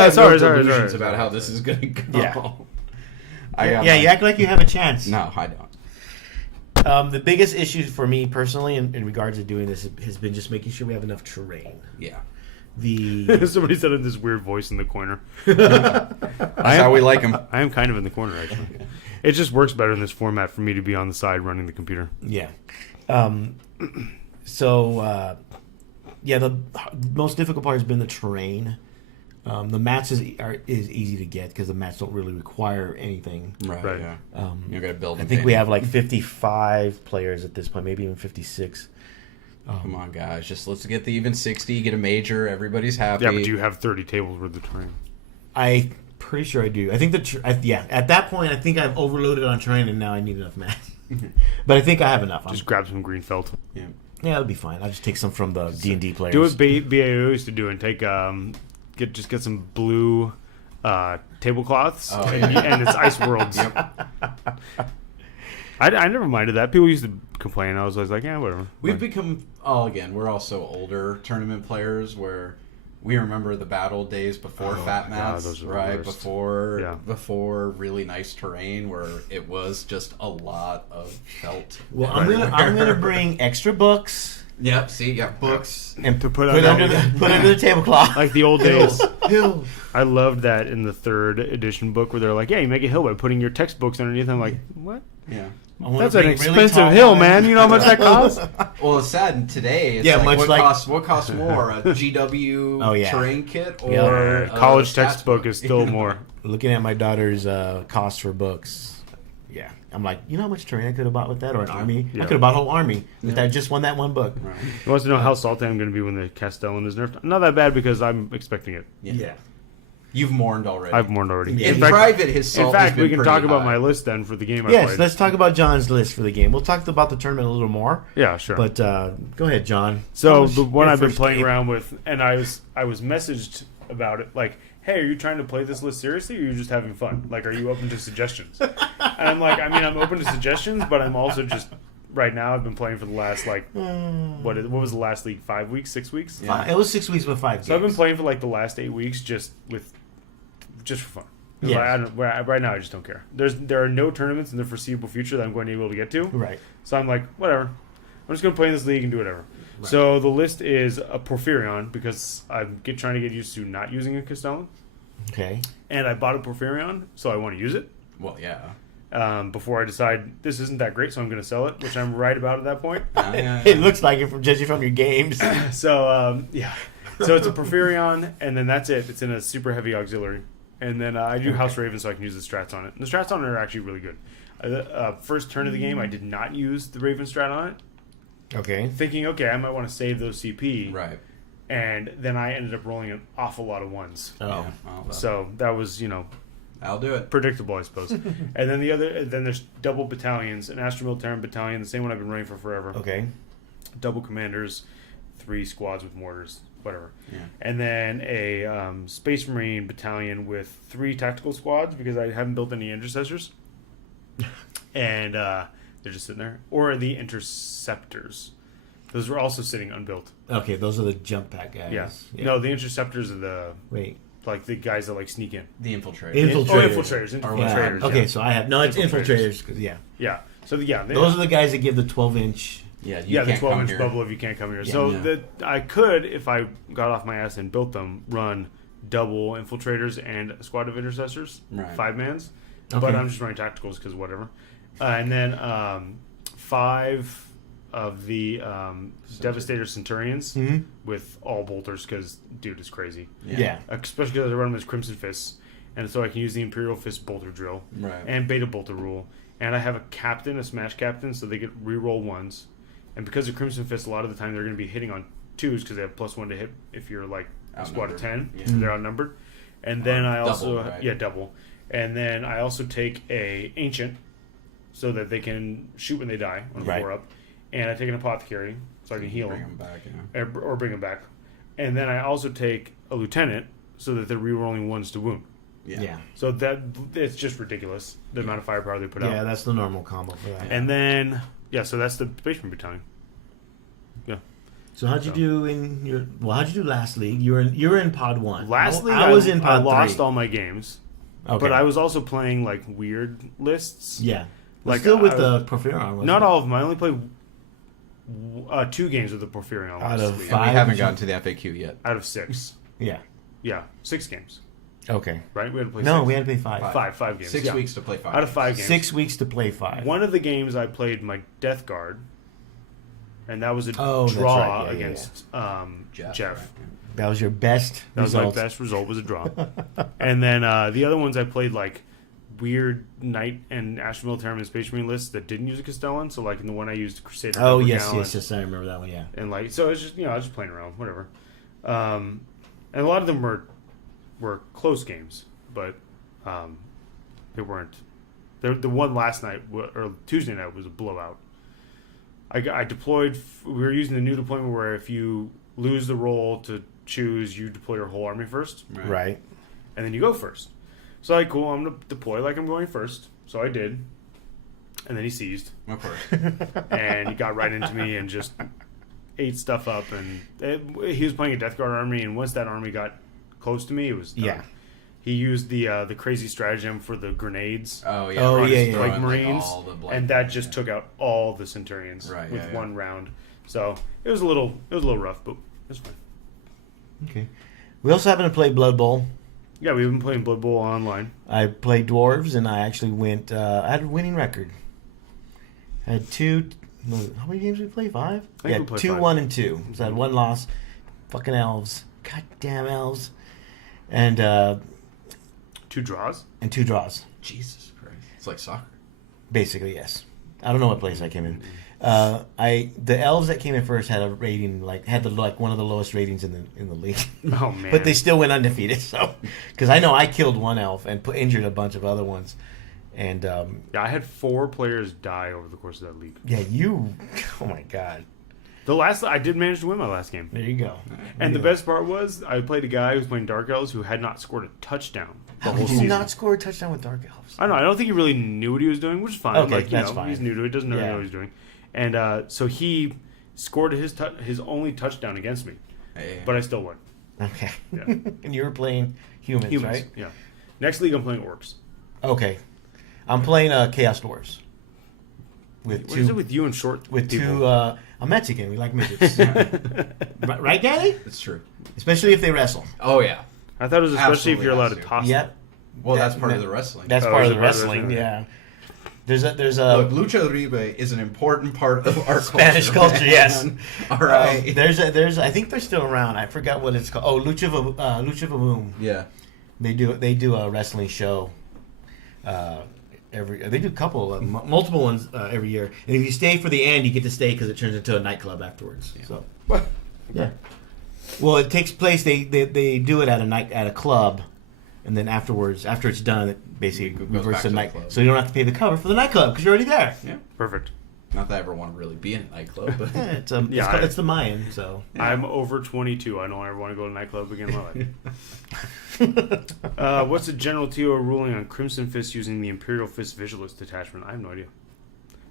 Sorry, delusions about how this is going to go. Yeah. You act like you have a chance. No, I don't. The biggest issue for me personally in regards to doing this has been just making sure we have enough terrain. Yeah. Somebody said in this weird voice in the corner. That's how we like them. I am kind of in the corner, actually. It just works better in this format for me to be on the side running the computer. Yeah. The most difficult part has been the terrain. The mats is easy to get because the mats don't really require anything. Right. Yeah. You're gonna build. I think we have like 55 players at this point, maybe even 56. Come on, guys! Just let's get the even 60. Get a major. Everybody's happy. Yeah, but you have 30 tables worth of terrain. I'm pretty sure I do. I think at that point, I think I've overloaded on terrain, and now I need enough mats. But I think I have enough. Just grab some green felt. Yeah, that'll be fine. I'll just take some from the D&D players. Do what BAO used to do and take get some blue tablecloths and it's Ice Worlds. Yep. I never minded that. People used to complain. I was always like, yeah, whatever. We've become we're also older tournament players where we remember the battle days before fat mats, right? Before really nice terrain where it was just a lot of felt. Well, I'm gonna bring extra books. Yep. See, books and to put under the tablecloth like the old days. Hills. I loved that in the 3rd edition book where they're like, yeah, you make a hill by putting your textbooks underneath. I'm like, what? Yeah. That's an expensive hill, man. You know how much that costs? Well, it's sad today. It's what costs more, a GW terrain kit or a college textbook is still more. Looking at my daughter's cost for books, I'm like, you know how much terrain I could have bought with that, or an army? I could have bought a whole army with that. Just won that one book. Right. He wants to know how salty I'm going to be when the Castellan is nerfed. Not that bad because I'm expecting it. Yeah. You've mourned already. I've mourned already. Yeah. In private, his salt has been we can talk about high. my list then for the game I played. Yes, let's talk about John's list for the game. We'll talk about the tournament a little more. Yeah, sure. But go ahead, John. So the one I've been playing around with, and I was messaged about it, like, hey, are you trying to play this list seriously, or are you just having fun? Like, are you open to suggestions? And I'm like, I'm open to suggestions, but I'm also just... Right now, I've been playing for the last, what was the last league? 5 weeks? 6 weeks? Yeah. It was 6 weeks with 5 games. So I've been playing for, the last 8 weeks just for fun. Yeah. Right now, I just don't care. There are no tournaments in the foreseeable future that I'm going to be able to get to. Right. So I'm like, whatever. I'm just going to play in this league and do whatever. Right. So the list is a Porphyrion because I'm trying to get used to not using a Castellan. Okay. And I bought a Porphyrion, so I want to use it. Well, yeah. Before I decide this isn't that great, so I'm going to sell it, which I'm right about at that point. It looks like it from judging from your games. So, So it's a Porphyrion, and then that's it. It's in a super heavy auxiliary. And then I do House Raven, so I can use the strats on it. And the strats on it are actually really good. First turn of the game, I did not use the Raven strat on it. Okay. Thinking, I might want to save those CP. Right. And then I ended up rolling an awful lot of ones. Oh. Yeah. So that was, I'll do it. Predictable, I suppose. And then then there's double battalions, an Astromilitarum battalion, the same one I've been running for forever. Okay. Double commanders, 3 squads with mortars, whatever. Yeah. And then a Space Marine battalion with 3 tactical squads because I haven't built any intercessors. And they're just sitting there. Or the interceptors. Those were also sitting unbuilt. Okay, those are the jump pack guys. Yeah. No, the interceptors are the... Wait. Like the guys that sneak in. The infiltrators. Infiltrators. Yeah. Okay, so I have... No, it's infiltrators. Yeah. So, those are the guys that give the 12-inch... Yeah, the 12-inch bubble if you can't come here. Yeah, so I could, if I got off my ass and built them, run double infiltrators and a squad of intercessors, 5-mans. Okay. But I'm just running tacticals because whatever. And then 5 of the Devastator Centurions with all bolters because, dude, it's crazy. Yeah. Especially because I run them as Crimson Fists. And so I can use the Imperial Fist bolter drill and Beta bolter rule. And I have a captain, a smash captain, so they get reroll 1s. And because of Crimson Fist, a lot of the time they're going to be hitting on 2s because they have +1 to hit if you're like a squad of 10. Yeah. They're outnumbered. And then I also... Double, right? double. And then I also take a Ancient so that they can shoot when they die on 4 up. And I take an Apothecary so I can heal them. Bring them back, or bring them back. And then I also take a Lieutenant so that they're rerolling 1s to wound. Yeah. So that it's just ridiculous the amount of firepower they put out. Yeah, that's the normal combo for that. And then so that's the Space Marine Battalion. Yeah. So how'd you do in your? Well, how'd you do last league? You were in Pod 1. Last league, I was in Pod 3. I lost all my games. Okay. But I was also playing like weird lists. Yeah. Like still with the Porphyrion. Not all of them. I only played 2 games with the Porphyrion. Out of 5. We haven't gotten to the FAQ yet. Out of 6. Yeah. Yeah, 6 games. Okay. Right? We had to play 6. No, we had to play 5. 5 games. 6 weeks to play 5. Out of 5 games. 6 weeks to play 5. One of the games I played my Death Guard, and that was a draw right. against Jeff. Right. That was your best result. That was my best result, was a draw. And then the other ones I played like weird Knight and Astral Militarum and Space Marine lists that didn't use a Castellan. So like in the one I used Crusader. Oh yes, I remember that one. Yeah. And like so it's just I was just playing around, whatever. And a lot of them were close games, but they weren't. The one last night or Tuesday night was a blowout. I deployed. We were using the new deployment where if you lose the roll to choose, you deploy your whole army first. Right. And then you go first. So I'm going to deploy like I'm going first. So I did. And then he seized. Of course. And he got right into me and just ate stuff up. And he was playing a Death Guard army, and once that army got close to me, it was done. Yeah. He used the crazy stratagem for the grenades. Oh yeah. Oh yeah. Like Marines, like and that just took out all the Centurions with one round. So it was a little rough, but it's fine. Okay. We also happen to play Blood Bowl. Yeah, we've been playing Blood Bowl online. I played Dwarves, and I actually went. I had a winning record. I had 2. How many games did we play? 5. I think we played 2, 5. 1, and 2. So I had 1 loss. Fucking elves. Goddamn elves. And 2 draws. And 2 draws. Jesus Christ. It's like soccer. Basically, yes. I don't know what place I came in. The elves that came in first had a rating had one of the lowest ratings in the league. Oh man! But they still went undefeated. So because I know I killed 1 elf and injured a bunch of other ones, and I had 4 players die over the course of that league. Yeah, you. Oh my god. I did manage to win my last game. There you go. And the best part was I played a guy who was playing Dark Elves who had not scored a touchdown the whole season. Did not score a touchdown with Dark Elves? I don't know. I don't think he really knew what he was doing, which is fine. Okay, that's fine. He's new to it. Doesn't know what he's doing. And so he scored his only touchdown against me. But I still won. Okay. Yeah. And you were playing humans, right? Yeah. Next league, I'm playing Orcs. Okay. I'm playing Chaos Dwarves. What is it with you and short with people? 2... I'm Mexican. We like midgets. Right, Daddy? It's true. Especially if they wrestle. Oh, yeah. I thought it was especially Absolutely if you're allowed to has to. toss Yep. them. Well, that's part of the wrestling. That's part of the wrestling, yeah. There's a Look, Lucha Libre is an important part of our Spanish culture, yes. All right. There's I think they're still around. I forgot what it's called. Oh, Lucha Vavoom. Yeah. They do a wrestling show. They do a couple, multiple ones every year. And if you stay for the end, you get to stay because it turns into a nightclub afterwards. Yeah. So, yeah. Well, it takes place. They do it at a club, and then afterwards, after it's done, it basically reverts to nightclub. So you don't have to pay the cover for the nightclub because you're already there. Yeah. Perfect. Not that I ever want to really be in a nightclub, but it's the Mayan. So I'm over 22. I don't ever want to go to a nightclub again in my life. What's the general TO ruling on Crimson Fist using the Imperial Fist Vigilist detachment? I have no idea.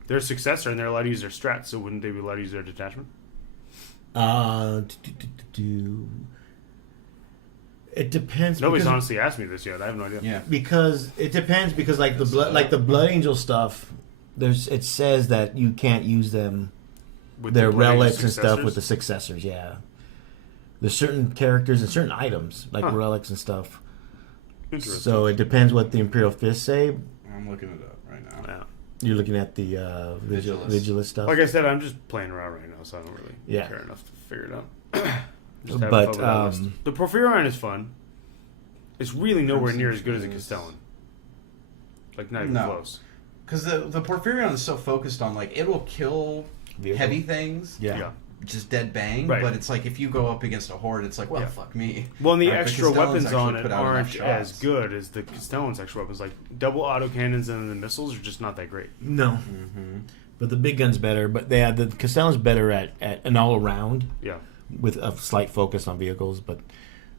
They're a successor and they're allowed to use their strats, so wouldn't they be allowed to use their detachment? It depends. Nobody's honestly asked me this yet. I have no idea. Yeah, because it depends. Because like the Blood Angel stuff, it says that you can't use them, with their relics and stuff with the successors. Yeah, there's certain characters and certain items like relics and stuff. So it depends what the Imperial Fist say. I'm looking it up right now. Yeah. You're looking at the Vigilist stuff. Like I said, I'm just playing around right now, so I don't really care enough to figure it out. But the Porphyrion is fun. It's really nowhere near as good as a Castellan. Like not even close. Because the Porphyrion is so focused on it will kill heavy things. Yeah. just dead bang. Right. But it's like if you go up against a horde, it's like, well, fuck me. Well, and the extra weapons on it aren't as good as the Castellan's extra weapons. Like double autocannons and the missiles are just not that great. No. Mm-hmm. But the big gun's better. But the Castellan's better at an all around. Yeah. With a slight focus on vehicles, but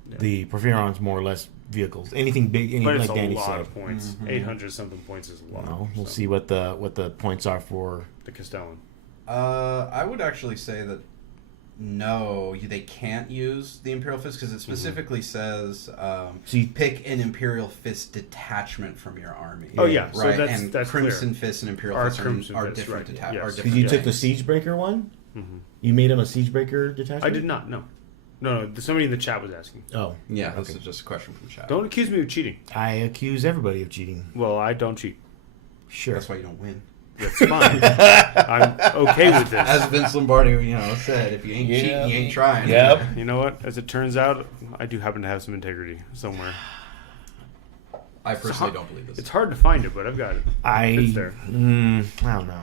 the Porphyron's more or less vehicles. Anything big, anything like Danny said. But it's a lot of points. 800 something points is a lot. No, we'll see what the points are for the Castellan. I would actually say that no, they can't use the Imperial Fist because it specifically says so you pick an Imperial Fist detachment from your army. Oh yeah, right. So and that's Crimson clear. Fist and Imperial Fist are different detachments. Because you took the Siegebreaker one. Mm-hmm. You made him a Siegebreaker detachment. I did not. No. Somebody in the chat was asking. Oh, yeah. This is just a question from the chat. Don't accuse me of cheating. I accuse everybody of cheating. Well, I don't cheat. Sure. That's why you don't win. That's fine. I'm okay with this. As Vince Lombardi, said, if you ain't cheating, you ain't trying. Yep. You know what? As it turns out, I do happen to have some integrity somewhere. I personally don't believe this. It's hard to find it, but I've got it. It's there. I don't know.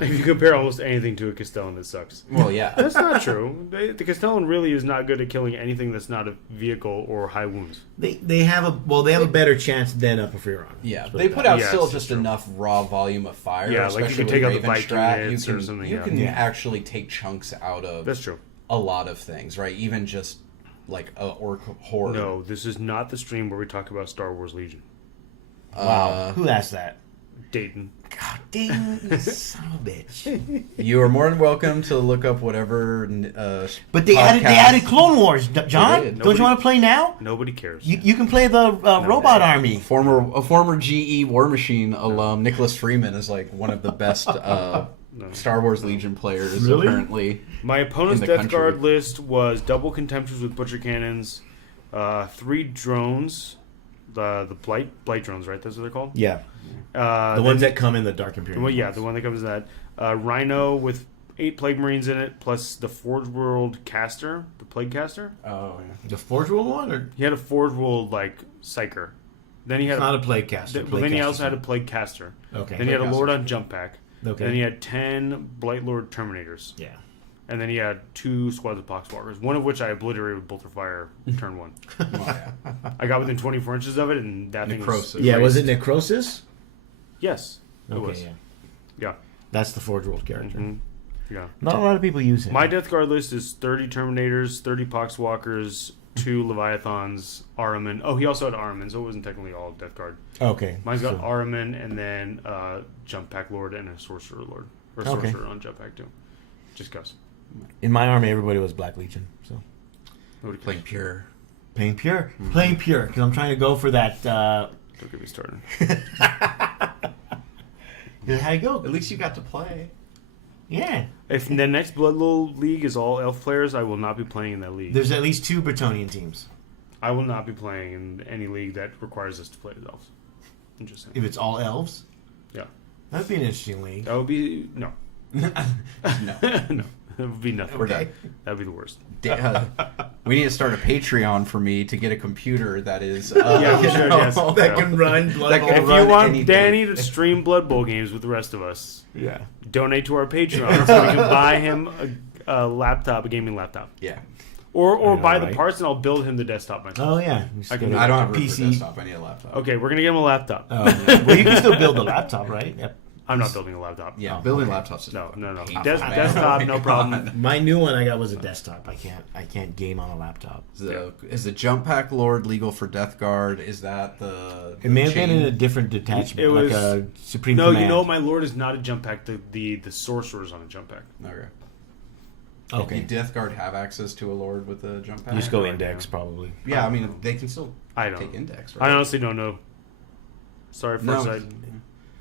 If you compare almost anything to a Castellan, it sucks. Well, yeah. That's not true. The Castellan really is not good at killing anything that's not a vehicle or high wounds. They have a better chance than a Porphyron. Yeah, they put out just enough raw volume of fire. Yeah, like you can take out the bike units or something. You can actually take chunks out of. That's true. A lot of things, right? Even just like a orc horde. No, this is not the stream where we talk about Star Wars Legion. Wow, who asked that? Dayton. God, Dayton, you son of a bitch. You are more than welcome to look up whatever. But they added Clone Wars, John. Don't you want to play now? Nobody cares. You can play the robot army. A former GE War Machine alum, Nicholas Freeman, is like one of the best Star Wars Legion players. Really? Apparently, my opponent's Death Guard list was double Contemptors with Butcher Cannons, 3 drones. The blight drones, right? That's what they're called. Yeah, the ones that come in the Dark Imperium. Well, yeah, the one that comes in that Rhino with 8 Plague Marines in it, plus the Forge World Caster, the Plague Caster. Oh, yeah. The Forge World one, or he had a Forge World Psyker. Then he had not a Plague Caster. But then he also had a Plague Caster. Okay. Then he had a Lord on Jump Pack. Okay. Then he had 10 Blight Lord Terminators. Yeah. And then he had 2 squads of Poxwalkers, one of which I obliterated with Bolter Fire turn 1. Oh, yeah. I got within 24 inches of it, and that Necrosis. thing was... Yeah, was it Necrosis? Yes, it was. Yeah. That's the Forge World character. Mm-hmm. Yeah. Not a lot of people use him. My Death Guard list is 30 Terminators, 30 Poxwalkers, 2 Leviathans, Ahriman. Oh, he also had Ahriman, so it wasn't technically all Death Guard. Okay. Mine's got Ahriman, and then Jump Pack Lord and a Sorcerer Lord. Or Sorcerer on Jump Pack, too. Just because. In my army, everybody was Black Legion, so nobody playing pure. Playing pure, because I'm trying to go for that. Don't get me started. How you go? At least you got to play. Yeah. If the next Blood Bowl league is all elf players, I will not be playing in that league. There's at least 2 Bretonnian teams. I will not be playing in any league that requires us to play as elves. I'm just saying. If it's all elves? Yeah. That'd be an interesting league. That would be no. No. No. That would be nothing. Okay. That would be the worst. We need to start a Patreon for me to get a computer that is that can run Blood Bowl. If you want Danny to stream Blood Bowl games with the rest of us, donate to our Patreon so we can buy him a gaming laptop. Yeah. Or buy the parts and I'll build him the desktop myself. Oh yeah, I don't have a PC desktop. I need a laptop. Okay, we're gonna get him a laptop. Oh, yeah. Well, you can still build a laptop, right? Yep. I'm not building a laptop. Yeah, building laptops is no. Desktop, no problem. My new one I got was a desktop. I can't game on a laptop. Is the Jump Pack Lord legal for Death Guard? Is that the it may have been in a different detachment. It was like a Supreme No, Command. you know my Lord is not a Jump Pack. The Sorcerer's on a Jump Pack. Okay. Did Death Guard have access to a Lord with a Jump Pack? You just go index, probably. Yeah, I mean, they can still take index, right? I honestly don't know. Sorry, Foresight.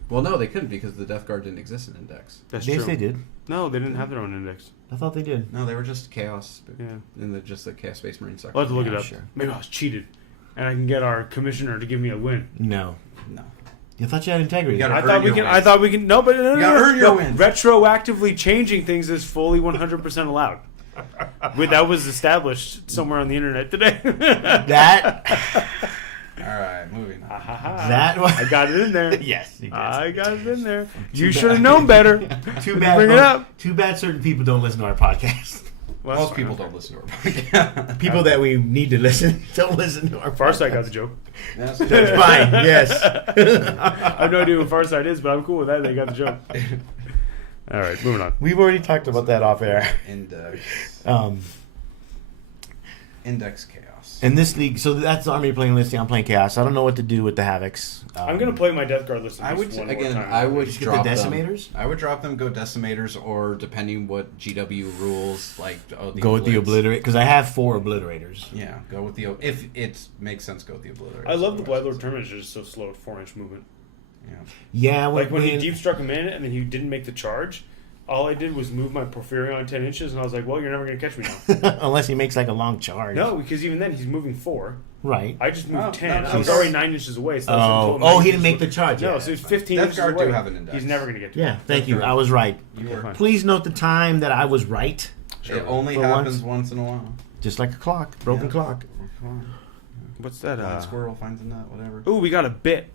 Well, no, they couldn't because the Death Guard didn't exist in index. That's true. Yes, they did. No, they didn't have their own index. I thought they did. No, they were just Chaos. Yeah. And just the Chaos Space Marine section. I'll have to look it up. Sure. Maybe I was cheated. And I can get our commissioner to give me a win. No. You thought you had integrity. I thought we can. No, but no. Earn your wins. Retroactively changing things is fully 100% allowed. That was established somewhere on the internet today. right, moving on. That one, I got it in there. Yes, you did. I got it in there. You should have known better. Too bad. Bring it up. Too bad certain people don't listen to our podcast. Well, Most people don't listen to our podcast. People that we need to listen don't listen to our Farside podcast. got the joke. That's That's fine. Yes. I have no idea what Farside is, but I'm cool with that. They got the joke. All right, moving on. We've already talked about that off air. Index Chaos. In this league, so that's the army playing listing. I'm playing Chaos. I don't know what to do with the Havocs. I'm gonna play my Death Guard list. I would one again. more time. I would Just get drop the Decimators? them. I would drop them. Go Decimators, or depending what GW rules, like Go with the Obliterate, because I have 4 Obliterators. Yeah, go with the if it makes sense. Go with the Obliterators. I love the Bloodlord tournament. It's just so slow at 4-inch movement. Yeah, Like when he deep struck him in and then he didn't make the charge. All I did was move my Porphyrion 10 inches, and I was like, "Well, you're never gonna catch me now." unless he makes like a long charge. No, because even then he's moving 4. Right. I just moved 10. no, I was no. already 9 inches away. So I he didn't make the charge. No, yet. so he's 15 Death inches Guard away. do have an index. He's never gonna get to Yeah, me. thank you. I was right. You were. Fine. Please note the time that I was right. It only For happens once in a while. Just like a clock, broken Yeah. clock. What's that? Blind squirrel finds a nut. Whatever. Ooh, we got a bit.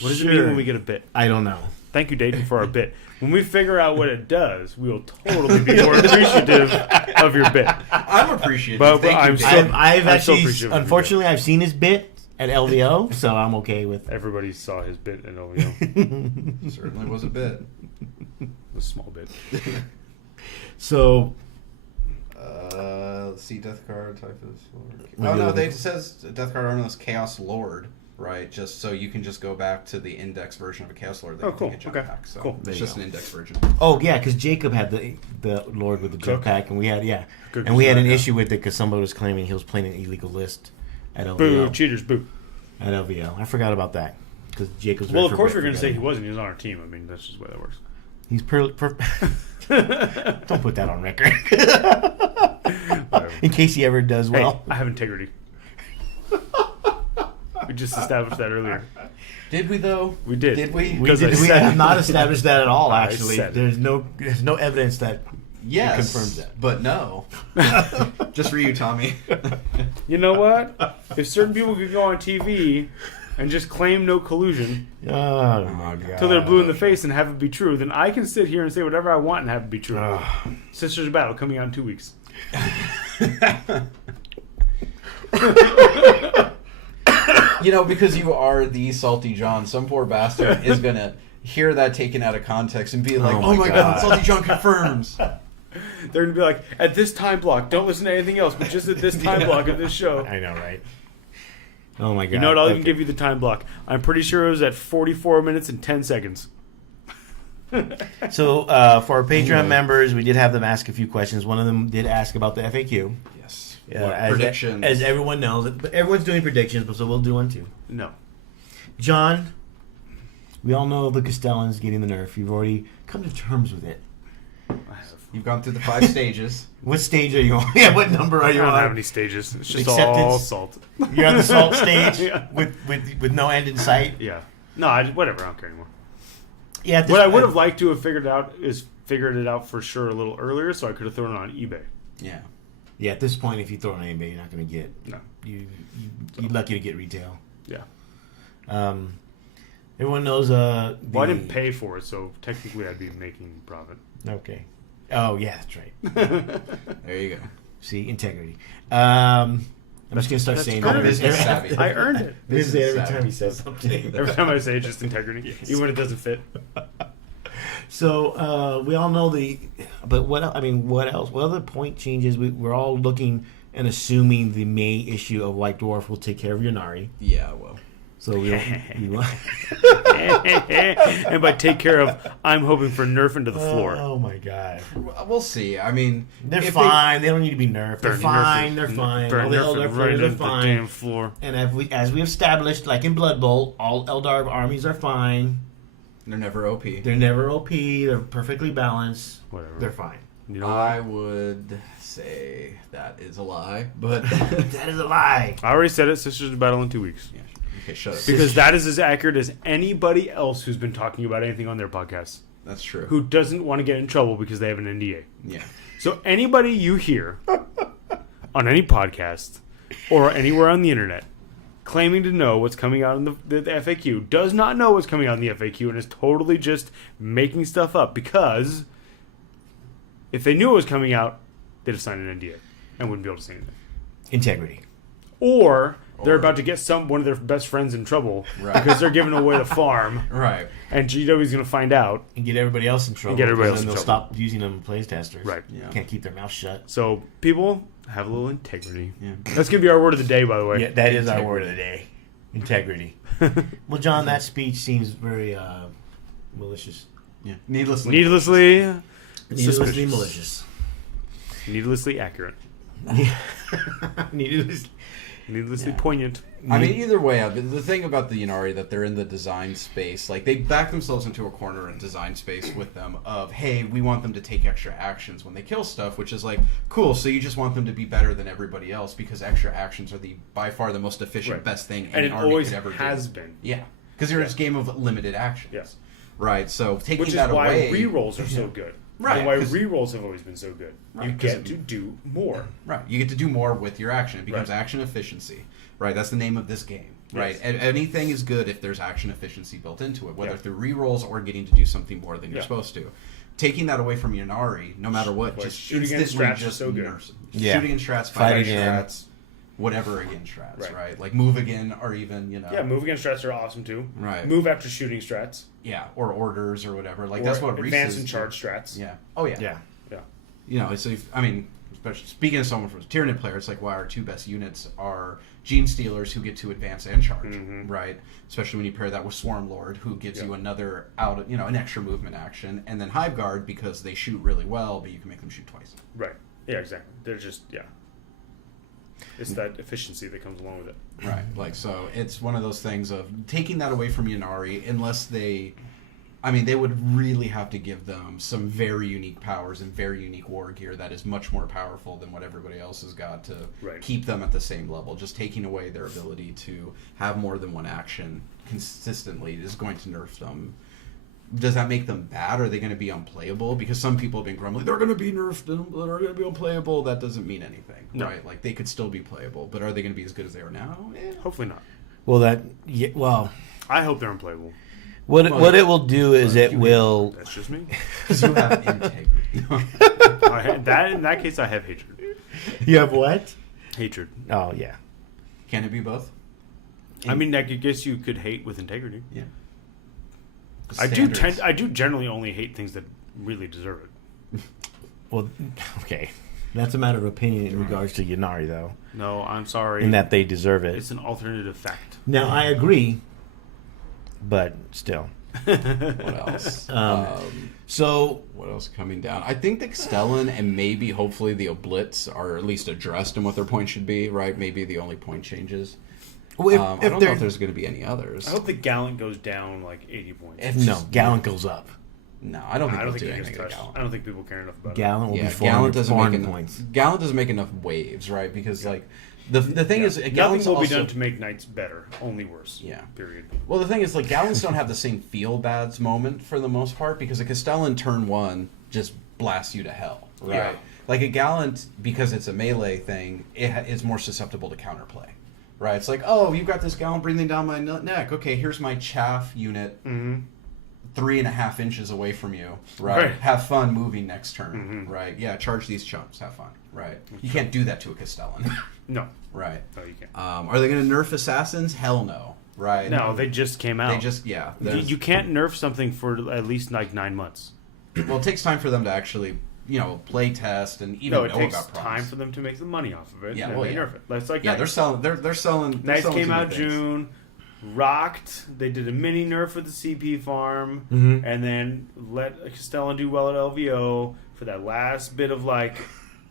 What does it mean when we get a bit? I don't know. Thank you, Dayton, for our bit. When we figure out what it does, we will totally be more appreciative of your bit. I'm appreciative. But Thank I'm you, so- Dave. I've I'm so actually, appreciative of your unfortunately, I've seen his bit at LVO, so I'm okay with. Everybody saw his bit in OVO. Certainly was a bit. A small bit. So Let's see, Death Guard type of. We're Oh no, doing- they says Death Guard Armless Chaos Lord, right? Just so you can just go back to the index version of a Chaos Lord. That Oh, can cool. take a Okay. jetpack, so Cool. It's you just go. an index version. Oh yeah, because Jacob had the Lord with the Cook. jetpack, and we had Good and we had an design, issue with it because somebody was claiming he was playing an illegal list at LVO. Boo, cheaters, boo. At LVO, I forgot about that because Jacob's. Well, of course we're going to say he wasn't. He was on our team. I mean, that's just the way that works. He's Don't put that on record. In case he ever does well. Hey, I have integrity. We just established that earlier. Did we though? We did. Did we? We Because I we said have it. not established that at all. I Actually, said it. there's no evidence that Yes, confirms that. but no. Just for you, Tommy. You know what? If certain people could go on TV and just claim no collusion Oh my god! till they're blue in the face and have it be true, then I can sit here and say whatever I want and have it be true. Ugh. Sisters of Battle coming out in 2 weeks. You know, because you are the Salty John, some poor bastard is gonna hear that taken out of context and be like, Oh "Oh my my God. god, Salty John confirms." They're going to be like, at this time block, don't listen to anything else, but just at this time block of this show. I know, right? Oh my god! You know what? I'll even Okay. give you the time block. I'm pretty sure it was at 44 minutes and 10 seconds. So for our Patreon members, we did have them ask a few questions. One of them did ask about the FAQ. Yes. Predictions. As everyone knows, but everyone's doing predictions, so we'll do one too. No. John, we all know the Castellans getting the nerf. You've already come to terms with it. You've gone through the 5 stages. What stage are you on? Yeah, what number are I you don't have on? any stages. It's just Acceptance. all salt. You're on the salt stage Yeah. with no end in sight. Yeah. No, whatever. I don't care anymore. Yeah. at this What I would point- have liked to have figured it out for sure a little earlier, so I could have thrown it on eBay. Yeah. Yeah, at this point, if you throw it on eBay, you're not going to get. No. You're lucky to get retail. Yeah. Everyone knows. Well, I didn't pay for it, so technically I'd be making profit. Okay. Oh yeah, that's right. There you go. See, integrity. I'm just gonna start saying good. that. Business savvy. I earned it. This is every savvy. time he says something. Every time I say it's just integrity, even when it doesn't fit. So we all know but what else? What other point changes? We're all looking and assuming the May issue of White Dwarf will take care of Yonari. Yeah, well. So we want. And by take care of, I'm hoping for nerf into the floor. Oh my god. We'll see. I mean, They're if fine. They don't need to be nerfed. They're fine. They're fine. They're All the nerfing Eldar right players into are the fine. damn floor. And as we established, like in Blood Bowl, all Eldar armies are fine. They're never OP. They're never OP. They're perfectly balanced. Whatever. They're fine. You know I what? would say that is a lie, but That is a lie. I already said it. Sisters of Battle in 2 weeks. yeah. Okay, shut up. Because that is as accurate as anybody else who's been talking about anything on their podcast That's true. who doesn't want to get in trouble because they have an NDA. Yeah. So anybody you hear on any podcast or anywhere on the internet claiming to know what's coming out in the FAQ does not know what's coming out in the FAQ and is totally just making stuff up, because if they knew it was coming out, they'd have signed an NDA and wouldn't be able to say anything. Integrity. Or they're about to get one of their best friends in trouble because they're giving away the farm. Right. And GW's going to find out. And get everybody else in trouble. And get everybody else in they'll trouble. stop using them Playtesters. Right. Yeah. Can't keep their mouth shut. So, people, have a little integrity. Yeah. That's going to be our word of the day, by the way. Yeah, that is our word of the day. Integrity. Well, John, that speech seems very malicious. Yeah. Needlessly malicious. Needlessly accurate. Needlessly poignant. I mean, either way, the thing about the Ynnari that they're in the design space, like they back themselves into a corner in design space with them of, hey, we want them to take extra actions when they kill stuff, which is like, cool, so you just want them to be better than everybody else because extra actions are by far the most efficient, best thing any army could ever do. And it always has been. Yeah, because you're in this game of limited actions. Yes. Right, so taking which that away... Which is why rerolls are so good. Right. And why rerolls have always been so good. Right, you get to do more. Right. You get to do more with your action. It becomes action efficiency. Right. That's the name of this game. Right. And anything is good if there's action efficiency built into it, whether through rerolls or getting to do something more than you're supposed to. Taking that away from Ynnari, no matter what, just shooting against strats is so good. Shooting against strats, fighting strats, whatever against strats, right? Like move again, or even, Yeah, move against strats are awesome too. Right. Move after shooting strats. Yeah, or orders or whatever. Like or that's what advance and charge strats. Yeah. Oh yeah. Yeah. You know, so especially speaking of someone from a Tyranid player, it's like, why our two best units are Gene Stealers, who get to advance and charge, right? Especially when you pair that with Swarm Lord, who gives you another an extra movement action, and then Hive Guard because they shoot really well, but you can make them shoot twice. Right. Yeah, exactly. They're just it's that efficiency that comes along with it. Right. Like, so it's one of those things of taking that away from Ynnari, unless they would really have to give them some very unique powers and very unique war gear that is much more powerful than what everybody else has got to keep them at the same level. Just taking away their ability to have more than one action consistently is going to nerf them. Does that make them bad? Are they going to be unplayable? Because some people have been grumbling, they're going to be nerfed, they're going to be unplayable. That doesn't mean anything, right? Like, they could still be playable, but are they going to be as good as they are now? Hopefully not. Well, I hope they're unplayable. What it will do is it will... That's just me. Because you have integrity. In that case, I have hatred. You have what? Hatred. Oh, yeah. Can it be both? I mean, I guess you could hate with integrity. Yeah. I do generally only hate things that really deserve it. Well, okay. That's a matter of opinion in regards to Ynnari, though. No, I'm sorry. In that they deserve it. It's an alternative fact. Now, I agree, but still. What else? So... What else coming down? I think the Castellan and maybe, hopefully, the Oblitz are at least addressed in what their points should be, right? Maybe the only point changes. Well, I don't know if there's going to be any others. I hope the Gallant goes down like 80 points. No, Gallant goes up. No, I don't think they'll do anything with Gallant. I don't think people care enough about Gallant will be Gallant doesn't make enough points. Gallant doesn't make enough waves, right? Because like the thing is, Gallant's will be done to make Knights better, only worse. Yeah. Period. Well, the thing is, like, Gallants don't have the same feel bads moment for the most part, because a Castellan turn 1 just blasts you to hell, right? Yeah. Like a Gallant, because it's a melee thing, it's more susceptible to counterplay. Right, it's like, oh, you've got this Gallant breathing down my neck. Okay, here's my chaff unit, 3.5 inches away from you. Right, have fun moving next turn. Right, yeah, charge these chumps, have fun. Right, you can't do that to a Castellan. No. Right. No, you can't. Are they going to nerf assassins? Hell no. Right. No, they just came out. They just You can't nerf something for at least like 9 months. Well, it takes time for them to actually, play test and even know about problems. It takes time for them to make the money off of it. Yeah, and they nerf it. That's like they're selling. They're selling. Knights came out June, rocked. They did a mini nerf with the CP farm, and then let Castellan do well at LVO for that last bit of like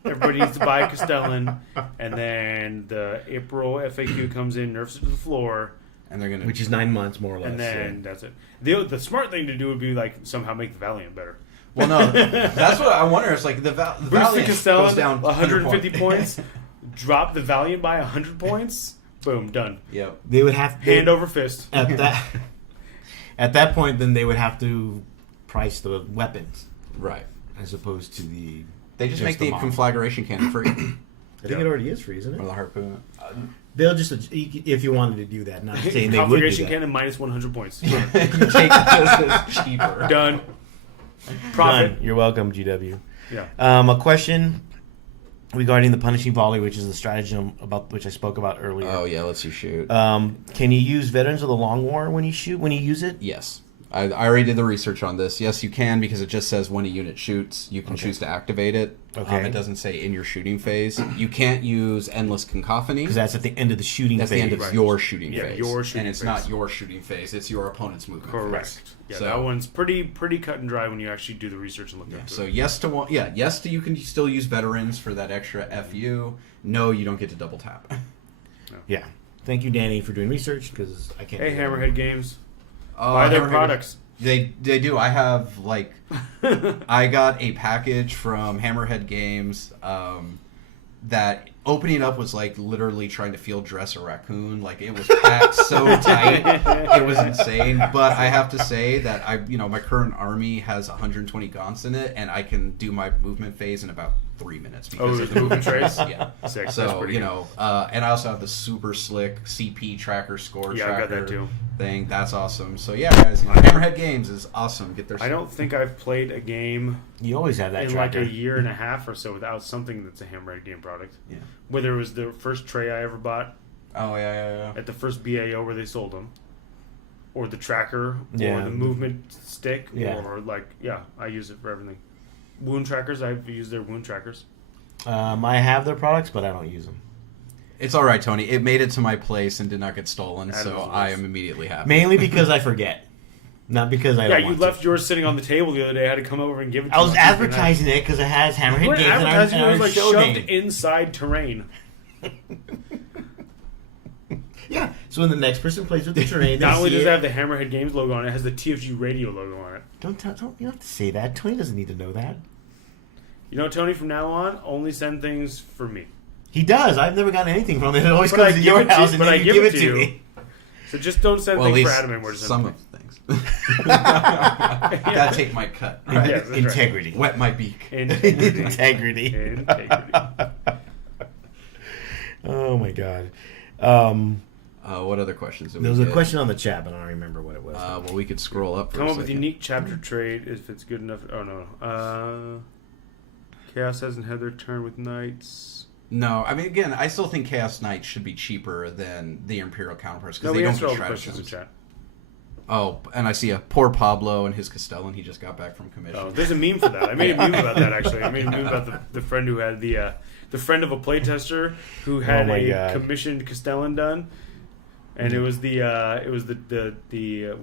everybody needs to buy a Castellan, and then the April FAQ comes in, nerfs it to the floor. And they're gonna, which is 9 months more or less. And then that's it. The smart thing to do would be like somehow make the Valiant better. Well, no, that's what I wonder. It's like the Valiant goes down 150 points. Drop the Valiant by 100 points. Boom, done. Yep. They would have hand over fist at that point. Then they would have to price the weapons, right, as opposed to the. They just make the conflagration cannon free. I think it already is free, isn't it? Or the harpoon. They'll just, if you wanted to do that, not saying they would do Conflagration that. cannon minus 100 points. You take this cheaper. Done. Profit. Done. You're welcome, GW. Yeah. A question regarding the punishing volley, which is the stratagem about which I spoke about earlier. Oh yeah, lets you shoot. Can you use Veterans of the Long War when you use it? Yes. I already did the research on this. Yes, you can, because it just says when a unit shoots, you can choose to activate it. Okay. It doesn't say in your shooting phase. You can't use Endless Cacophony. Because that's at the end of the shooting That's phase. the end of your shooting Yeah, phase. your shooting and it's phase. not your shooting phase. It's your opponent's movement Correct. phase. Yeah, So- that one's pretty cut and dry when you actually do the research and look into So it. yes to one. Yeah, yes to you can still use Veterans for that extra FU. No, you don't get to double tap. Yeah. Thank you, Danny, for doing research, because I can't Hey, do that. Hammerhead Games. Oh, Buy their Hammerhead- products. They do. I have I got a package from Hammerhead Games that opening up was like literally trying to field dress a raccoon. Like it was packed so tight, it was insane. But I have to say that my current army has 120 gaunts in it, and I can do my movement phase in about 3 minutes because of the movement trace. Yeah. Sick. That's So pretty good. and I also have the super slick CP tracker score Yeah, tracker I've got that too. thing. That's awesome. So yeah, guys, Hammerhead Games is awesome. Get their. I don't think I've played a game You always have that in tracker. like a year and a half or so without something that's a Hammerhead game product. Yeah. Whether it was the first tray I ever bought Oh yeah. at the first BAO where they sold them, or the tracker, Yeah. or the movement stick, Yeah. or I use it for everything. Wound trackers, I've used their wound trackers. I have their products, but I don't use them. It's all right, Tony. It made it to my place and did not get stolen, That so was I worse. am immediately happy. Mainly because I forget. Not because I Yeah, don't you want left to. yours sitting on the table the other day. I had to come over and give it to I you. was advertising it because it has You Hammerhead weren't Games advertising it. It was like show shoved name. inside terrain. Yeah, so when the next person plays with the terrain, they Not only see does it. it have the Hammerhead Games logo on it, it has the TFG Radio logo on it. Don't you don't have to say that. Tony doesn't need to know that. You know, Tony, from now on, only send things for me. He does. I've never gotten anything from it. It always But comes I to give your it to- house and but then I you give give it it to to you. me. So just don't send Well, at things least for Adam anymore. Send some me. of the things. Gotta take my cut. Right? Yes, that's right. Integrity. Wet my beak. Integrity. Integrity. Oh my god. What other questions? There was a question on the chat, but I don't remember what it was. Well, we could scroll up. For Come a up with second. unique chapter trade if it's good enough. Oh no. Chaos hasn't had their turn with knights. No, I mean again, I still think Chaos Knights should be cheaper than the Imperial counterparts No, because we they don't answered all get the questions in stratagems. chat. Oh, and I see a poor Pablo and his Castellan. He just got back from commission. Oh, there's a meme for that. I made a meme about that actually. I made a meme about the friend who had the friend of a playtester who had my a God. commissioned Castellan done, and it was the what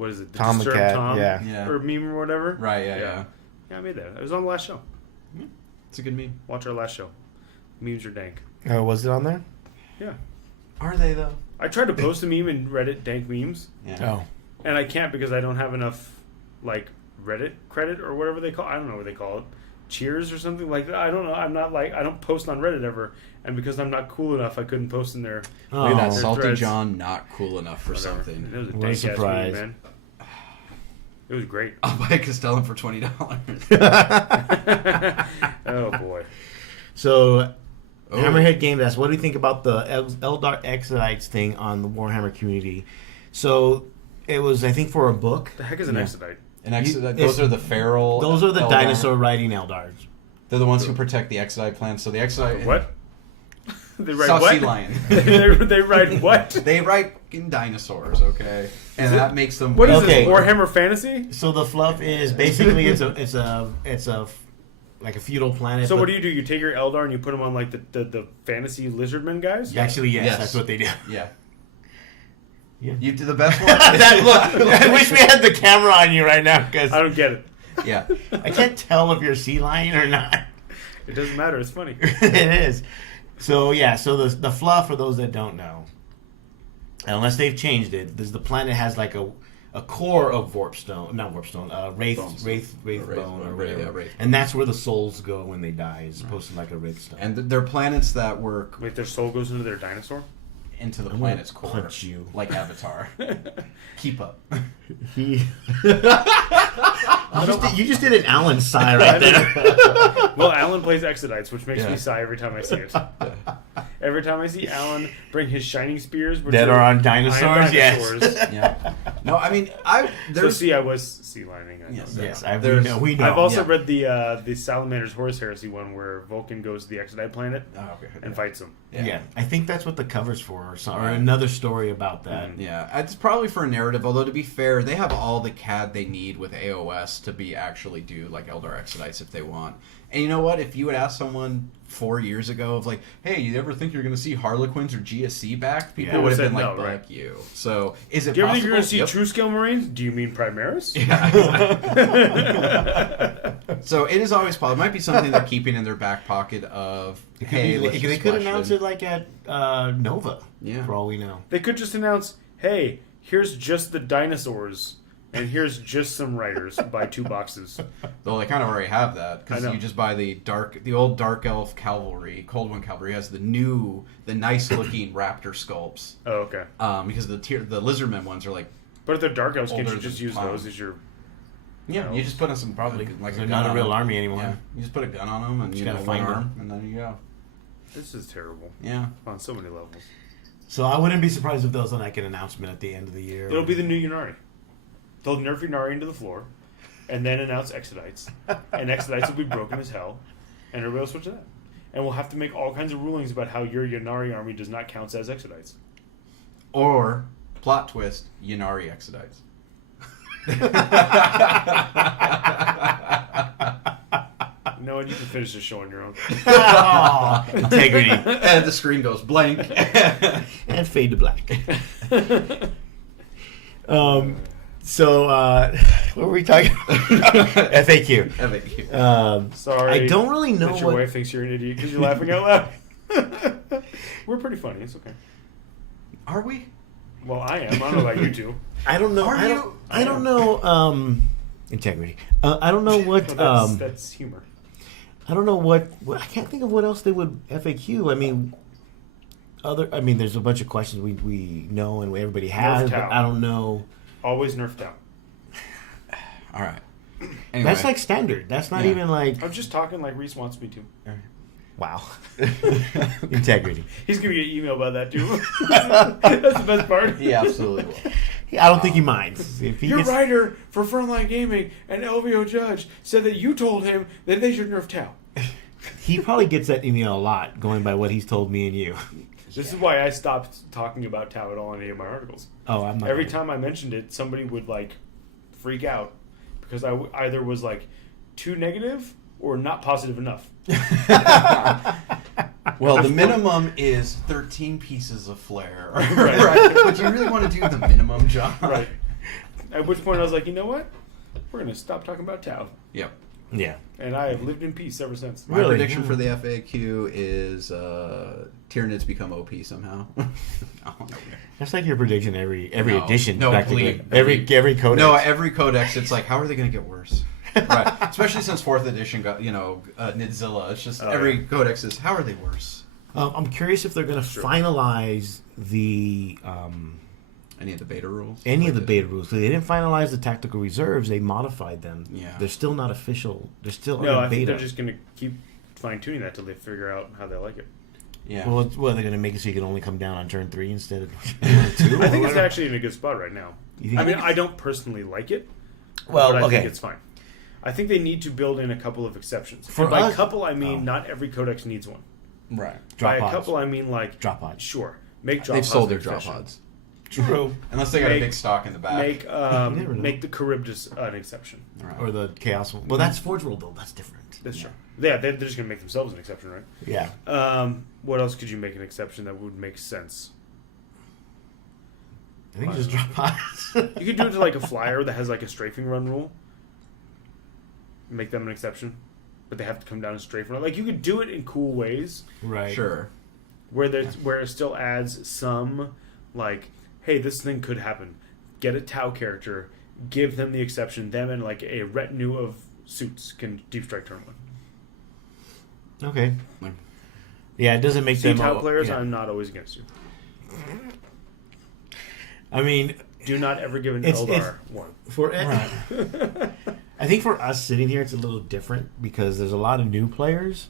is it? The Tom the Disturbed Cat, Tom yeah. or meme or whatever. Right? Yeah. Yeah, I made that. It was on the last show. It's a good meme. Watch our last show. Memes are dank. Oh, was it on there? Yeah. Are they though? I tried to post a meme in Reddit dank memes, Yeah. Oh. and I can't because I don't have enough like Reddit credit or whatever they call. I don't know what they call it. Cheers or something like that. I don't know. I'm not like I don't post on Reddit ever, and because I'm not cool enough, I couldn't post in there. Oh. Look at that Their Salty threads. John not cool ugh for Whatever. something. It was a What a dank ass surprise. meme, man. It was great. I'll buy a Castellan for $20. Oh boy. So, Oh. Hammerhead Game asks, what do you think about the Eldar Exodites thing on the Warhammer community? So, it was, I think, for a book. The heck is an Exodite? And actually, It's- those are the feral. Those are the Eldar. dinosaur riding Eldars. They're the ones who protect the Exodite plant. So the Exodite. What? They ride South what? Sea Lion. they ride what? They ride in dinosaurs, okay, and that makes them. What is Okay. this? Warhammer Fantasy? So the fluff is basically it's a like a feudal planet. So but what do? You take your Eldar and you put them on like the fantasy lizardmen guys? Actually, yes, Yes. that's what they do. Yeah. Yeah. You do the best one. I wish we had the camera on you right now because I don't get it. Yeah. I can't tell if you're a sea lion or not. It doesn't matter. It's funny. It is. So yeah, so the fluff for those that don't know, unless they've changed it, the planet has like a core of wraith bone or whatever, Wraith. and that's where the souls go when they die, as opposed to like a wraith stone. And they're planets that work Wait, their soul goes into their dinosaur? into the I'm planet's gonna core, punch you. like Avatar. Keep up. you just did an Alan sigh right there. Well, Alan plays Exodites, which makes Yeah. me sigh every time I see it. Every time I see Alan bring his shining spears, which that are on dinosaurs, dinosaurs. yes. Yeah. No, I mean, I was sea lining. Yes, we know. I've also read the Salamander's Horus Heresy one where Vulcan goes to the Exodite planet and fights them. Yeah, I think that's what the cover's for, or another story about that. Yeah, it's probably for a narrative, although to be fair, they have all the CAD they need with AOS to be actually do like Eldar Exodites if they want. And you know what? If you would ask someone 4 years ago of like, hey, you ever think you're going to see Harlequins or GSC back? People would have been like, fuck you. So, is it possible? Do you ever think you're going to see True Scale Marines? Do you mean Primaris? Yeah. So, it is always possible. It might be something they're keeping in their back pocket of, hey, they could announce it like at Nova, for all we know. They could just announce, hey, here's just the dinosaurs. And here's just some riders. Buy 2 boxes. Though they kind of already have that because you just buy the old Dark Elf Cavalry, Cold One Cavalry has the nice looking Raptor sculpts. Oh, okay. Because the Lizardmen ones are like. But if they're Dark Elves, can't you just use those as your? Yeah, you just put in some probably like they're not a real army anymore. Yeah, you just put a gun on them and you gotta find them, and then you go. This is terrible. Yeah, on so many levels. So I wouldn't be surprised if there was like an announcement at the end of the year. It'll be the new Yunari. They'll nerf Yunari into the floor, and then announce Exodites. And Exodites will be broken as hell, and everybody will switch to that. And we'll have to make all kinds of rulings about how your Yunari army does not count as Exodites. Or, plot twist, Yunari Exodites. You know what? You can finish the show on your own. Integrity. And the screen goes blank. And fade to black. So, what were we talking about? FAQ. Sorry. I don't really know that your wife thinks you're an idiot because you're laughing out loud. We're pretty funny. It's okay. Are we? Well, I am. I don't know about you two. I don't know. I don't know. Integrity. I don't know what. No, that's humor. I don't know what. I can't think of what else they would FAQ. I mean, there's a bunch of questions we know and everybody has, but I don't know. Always nerfed out. All right. Anyway. That's like standard. That's not even like. I'm just talking like Reese wants me to. Wow. Integrity. He's going to get an email about that, too. That's the best part. He absolutely will. I don't think he minds. Your writer for Frontline Gaming and LVO Judge said that you told him that they should nerf Tau. He probably gets that email a lot, going by what he's told me and you. This is why I stopped talking about Tau at all in any of my articles. Oh, I'm not. Every time I mentioned it, somebody would like freak out because I either was like too negative or not positive enough. Well, the minimum is 13 pieces of flair. Right. But you really want to do the minimum job. Right. At which point I was like, you know what? We're going to stop talking about Tau. Yep. Yeah. And I have lived in peace ever since. My prediction for the FAQ is Tyranids become OP somehow. That's like your prediction every edition. No, every codex. No, every codex. It's like, how are they going to get worse? Right. Especially since 4th edition got, Nidzilla. It's just every codex is, how are they worse? I'm curious if they're going to finalize the... any of the beta rules? Any of the beta rules. So they didn't finalize the tactical reserves. They modified them. Yeah. They're still not official. They're still in beta. No, I think they're just going to keep fine-tuning that till they figure out how they like it. Yeah. Well, they're going to make it so you can only come down on turn 3 instead of turn 2? I think it's actually in a good spot right now. I mean, I don't personally like it. Well, but I think it's fine. I think they need to build in a couple of exceptions. By a couple, I mean not every codex needs one. Right. By a couple, I mean like drop pods. Sure, make drop They've pods. They've sold their drop pods. True. Unless they got a big stock in the back. Make the Charybdis an exception. Right. Or the Chaos one. Well, that's Forge World, though. That's different. That's true. Yeah, they're just going to make themselves an exception, right? Yeah. What else could you make an exception that would make sense? I think just drop pods. You could do it to like a flyer that has like a strafing run rule. Make them an exception. But they have to come down and strafe run. Like, you could do it in cool ways. Right. Sure. Where it still adds some, like, hey, this thing could happen. Get a Tau character, give them the exception, them and like a retinue of suits can deep strike turn 1. Okay. Yeah, it doesn't make them Tau players, I'm not always against you. I mean, do not ever give an Eldar one. I think for us sitting here, it's a little different because there's a lot of new players.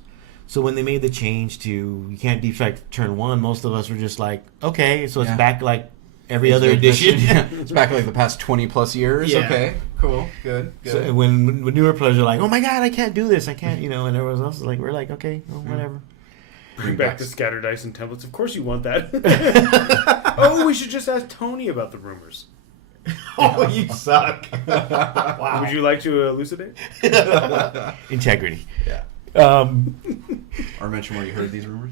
So when they made the change to you can't deep strike turn 1, most of us were just like, okay, so it's back like every other edition. It's back like the past 20 plus years. Yeah. Okay, cool, good. So when newer players are like, oh my god, I can't do this, I can't, and everyone else is like, we're like, okay, well, whatever. Bring back the scatter dice and templates. Of course you want that. Oh, we should just ask Tony about the rumors. Oh, you suck. Wow. Would you like to elucidate? Integrity. Yeah. Or mention where you heard these rumors.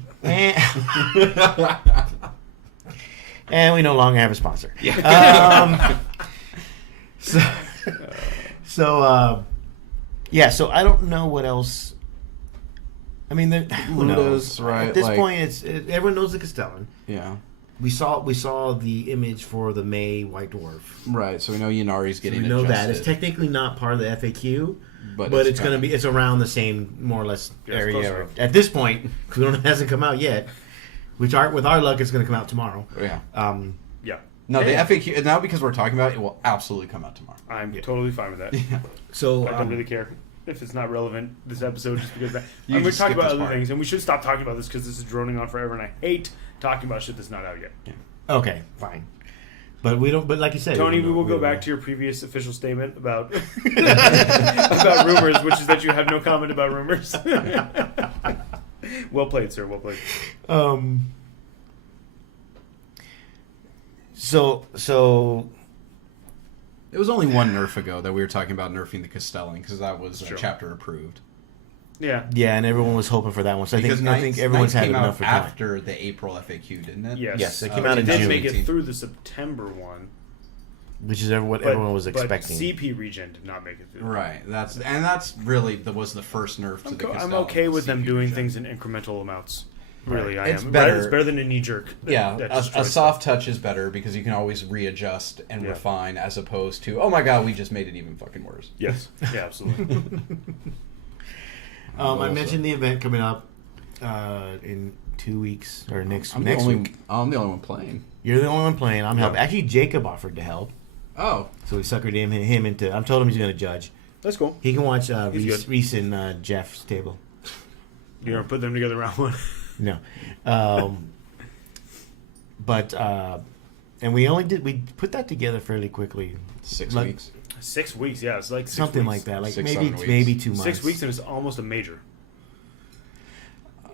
And we no longer have a sponsor. Yeah. So I don't know what else. I mean, who knows? Right. At this point, everyone knows the Castellan. Yeah. We saw the image for the May White Dwarf. Right. So we know Yanari's getting. We know adjusted. that it's technically not part of the FAQ, but it's going to be. It's around the same, more or less, area at this point. Because it hasn't come out yet. With our luck, it's going to come out tomorrow. Yeah. Yeah. No, the FAQ now because we're talking about it, will absolutely come out tomorrow. I'm totally fine with that. Yeah. So I don't really care if it's not relevant this episode, just because I'm going to talk about other things, and we should stop talking about this because this is droning on forever, and I hate talking about shit that's not out yet. Yeah. Okay, fine. But we don't. But like you said, Tony, we will go back to your previous official statement about about rumors, which is that you have no comment about rumors. Well played, sir. Well played. So it was only one nerf ago that we were talking about nerfing the Castellan because that was chapter approved. Yeah. Yeah, and everyone was hoping for that one. So I think everyone's had enough for after the April FAQ, didn't it? Yes, it came out in June. It didn't make it through the September one, which is what everyone was expecting. But CP region did not make it through. Right. That's really was the first nerf to the Castellan. I'm okay with them doing things in incremental amounts. Really, I am. It's better. Right? It's better than a knee jerk. A soft touch is better because you can always readjust and refine, as opposed to, oh my god, we just made it even fucking worse. Yes. Yeah, absolutely. I mentioned the event coming up in 2 weeks or next week. I'm the only one playing. You're the only one playing. I'm helping. Actually, Jacob offered to help. Oh, so we suckered him into. I told him he's going to judge. That's cool. He can watch Reese and Jeff's table. You're gonna put them together round one. No, but and we put that together fairly quickly. 6 weeks. 6 weeks, yeah, it's like 6 something weeks. like that, like 6, maybe 2 months. 6 weeks, and it's almost a major.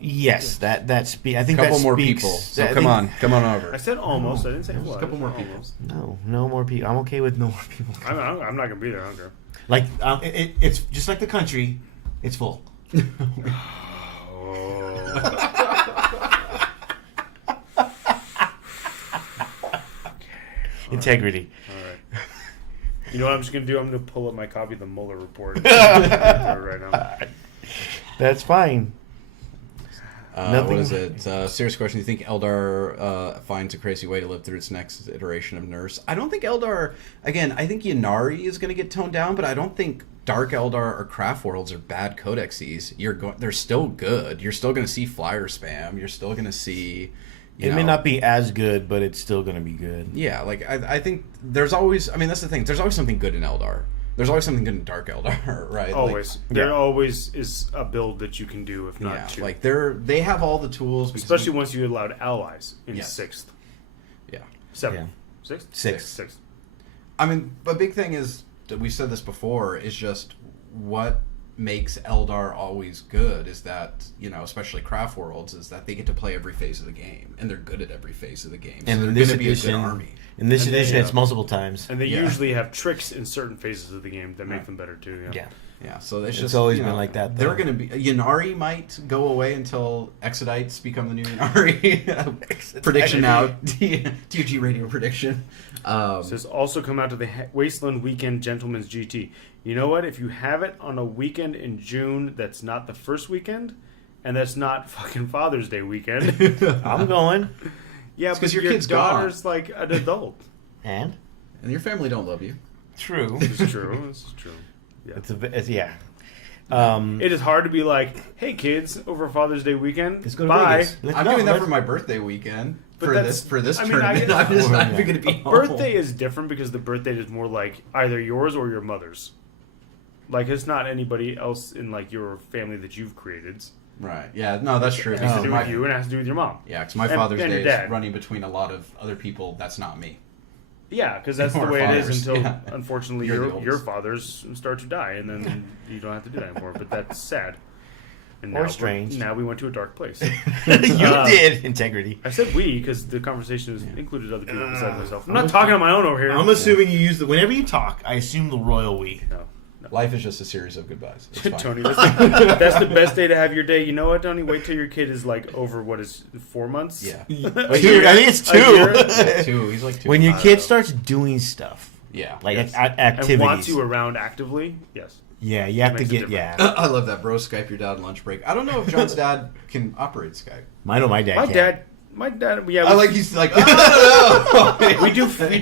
Yes, I think a couple more people. So come on over. I said almost. I didn't say what. A couple more people. Almost. No more people. I'm okay with no more people. I'm not gonna be there. I don't care. Like it's just like the country. It's full. Integrity. All right. You know what I'm just going to do? I'm going to pull up my copy of the Mueller report right now. That's fine. What is it? Serious question. Do you think Eldar finds a crazy way to live through its next iteration of nerfs? I don't think Eldar... Again, I think Yanari is going to get toned down, but I don't think Dark Eldar or Craft Worlds are bad codexes. They're still good. You're still going to see flyer spam. You're still going to see... It may not be as good, but it's still going to be good. Yeah, like I think there's always... I mean, that's the thing. There's always something good in Eldar. There's always something good in Dark Eldar, right? Always. There always is a build that you can do, if not two. Like they have all the tools. Especially once you allowed allies in 6th. Yeah. 7th. Yeah. 6th? 6th. I mean, the big thing is, we said this before, is just what makes Eldar always good is that, especially Craft Worlds, is that they get to play every phase of the game, and they're good at every phase of the game. So and they're going to be a good army. In this edition, it's multiple times. And they usually have tricks in certain phases of the game that make them better, too. Yeah, so it's just always been like that. They're going to be... Yanari might go away until Exodites become the new Yanari. Prediction now. TFG Radio prediction. Says also come out to the Wasteland Weekend Gentleman's GT. You know what? If you have it on a weekend in June that's not the first weekend, and that's not fucking Father's Day weekend... I'm going. Yeah, because your kid's daughter's gone. Like an adult. And your family don't love you. True. This is true. Yeah. It is hard to be like, hey kids, over Father's Day weekend, let's go to bye. I'm doing that for my birthday weekend. For this tournament. I'm just not even going to be home. Birthday is different because the birthday is more like either yours or your mother's. Like, it's not anybody else in like your family that you've created. Right. Yeah. No, that's true. It has to do with you, and it has to do with your mom. Yeah, because my Father's Day is running between a lot of other people. That's not me. Yeah, because that's the way it is until, unfortunately, your fathers start to die, and then you don't have to do that anymore. But that's sad. And or strange. Now we went to a dark place. You did. Integrity. I said we because the conversation included other people besides myself. I'm not talking on my own over here. I'm assuming you use whenever you talk, I assume the royal we. No. Life is just a series of goodbyes. Tony, that's the best day to have your day. You know what, Tony? Wait till your kid is like over, 4 months? Yeah. I think it's 2. Yeah, 2. He's like 2. When your kid starts doing stuff. Yeah. Like activities. And wants you around actively, yes. Yeah, you have to get, I love that, bro. Skype your dad lunch break. I don't know if John's dad can operate Skype. I know my dad can. Yeah. I like he's like, oh, no. we can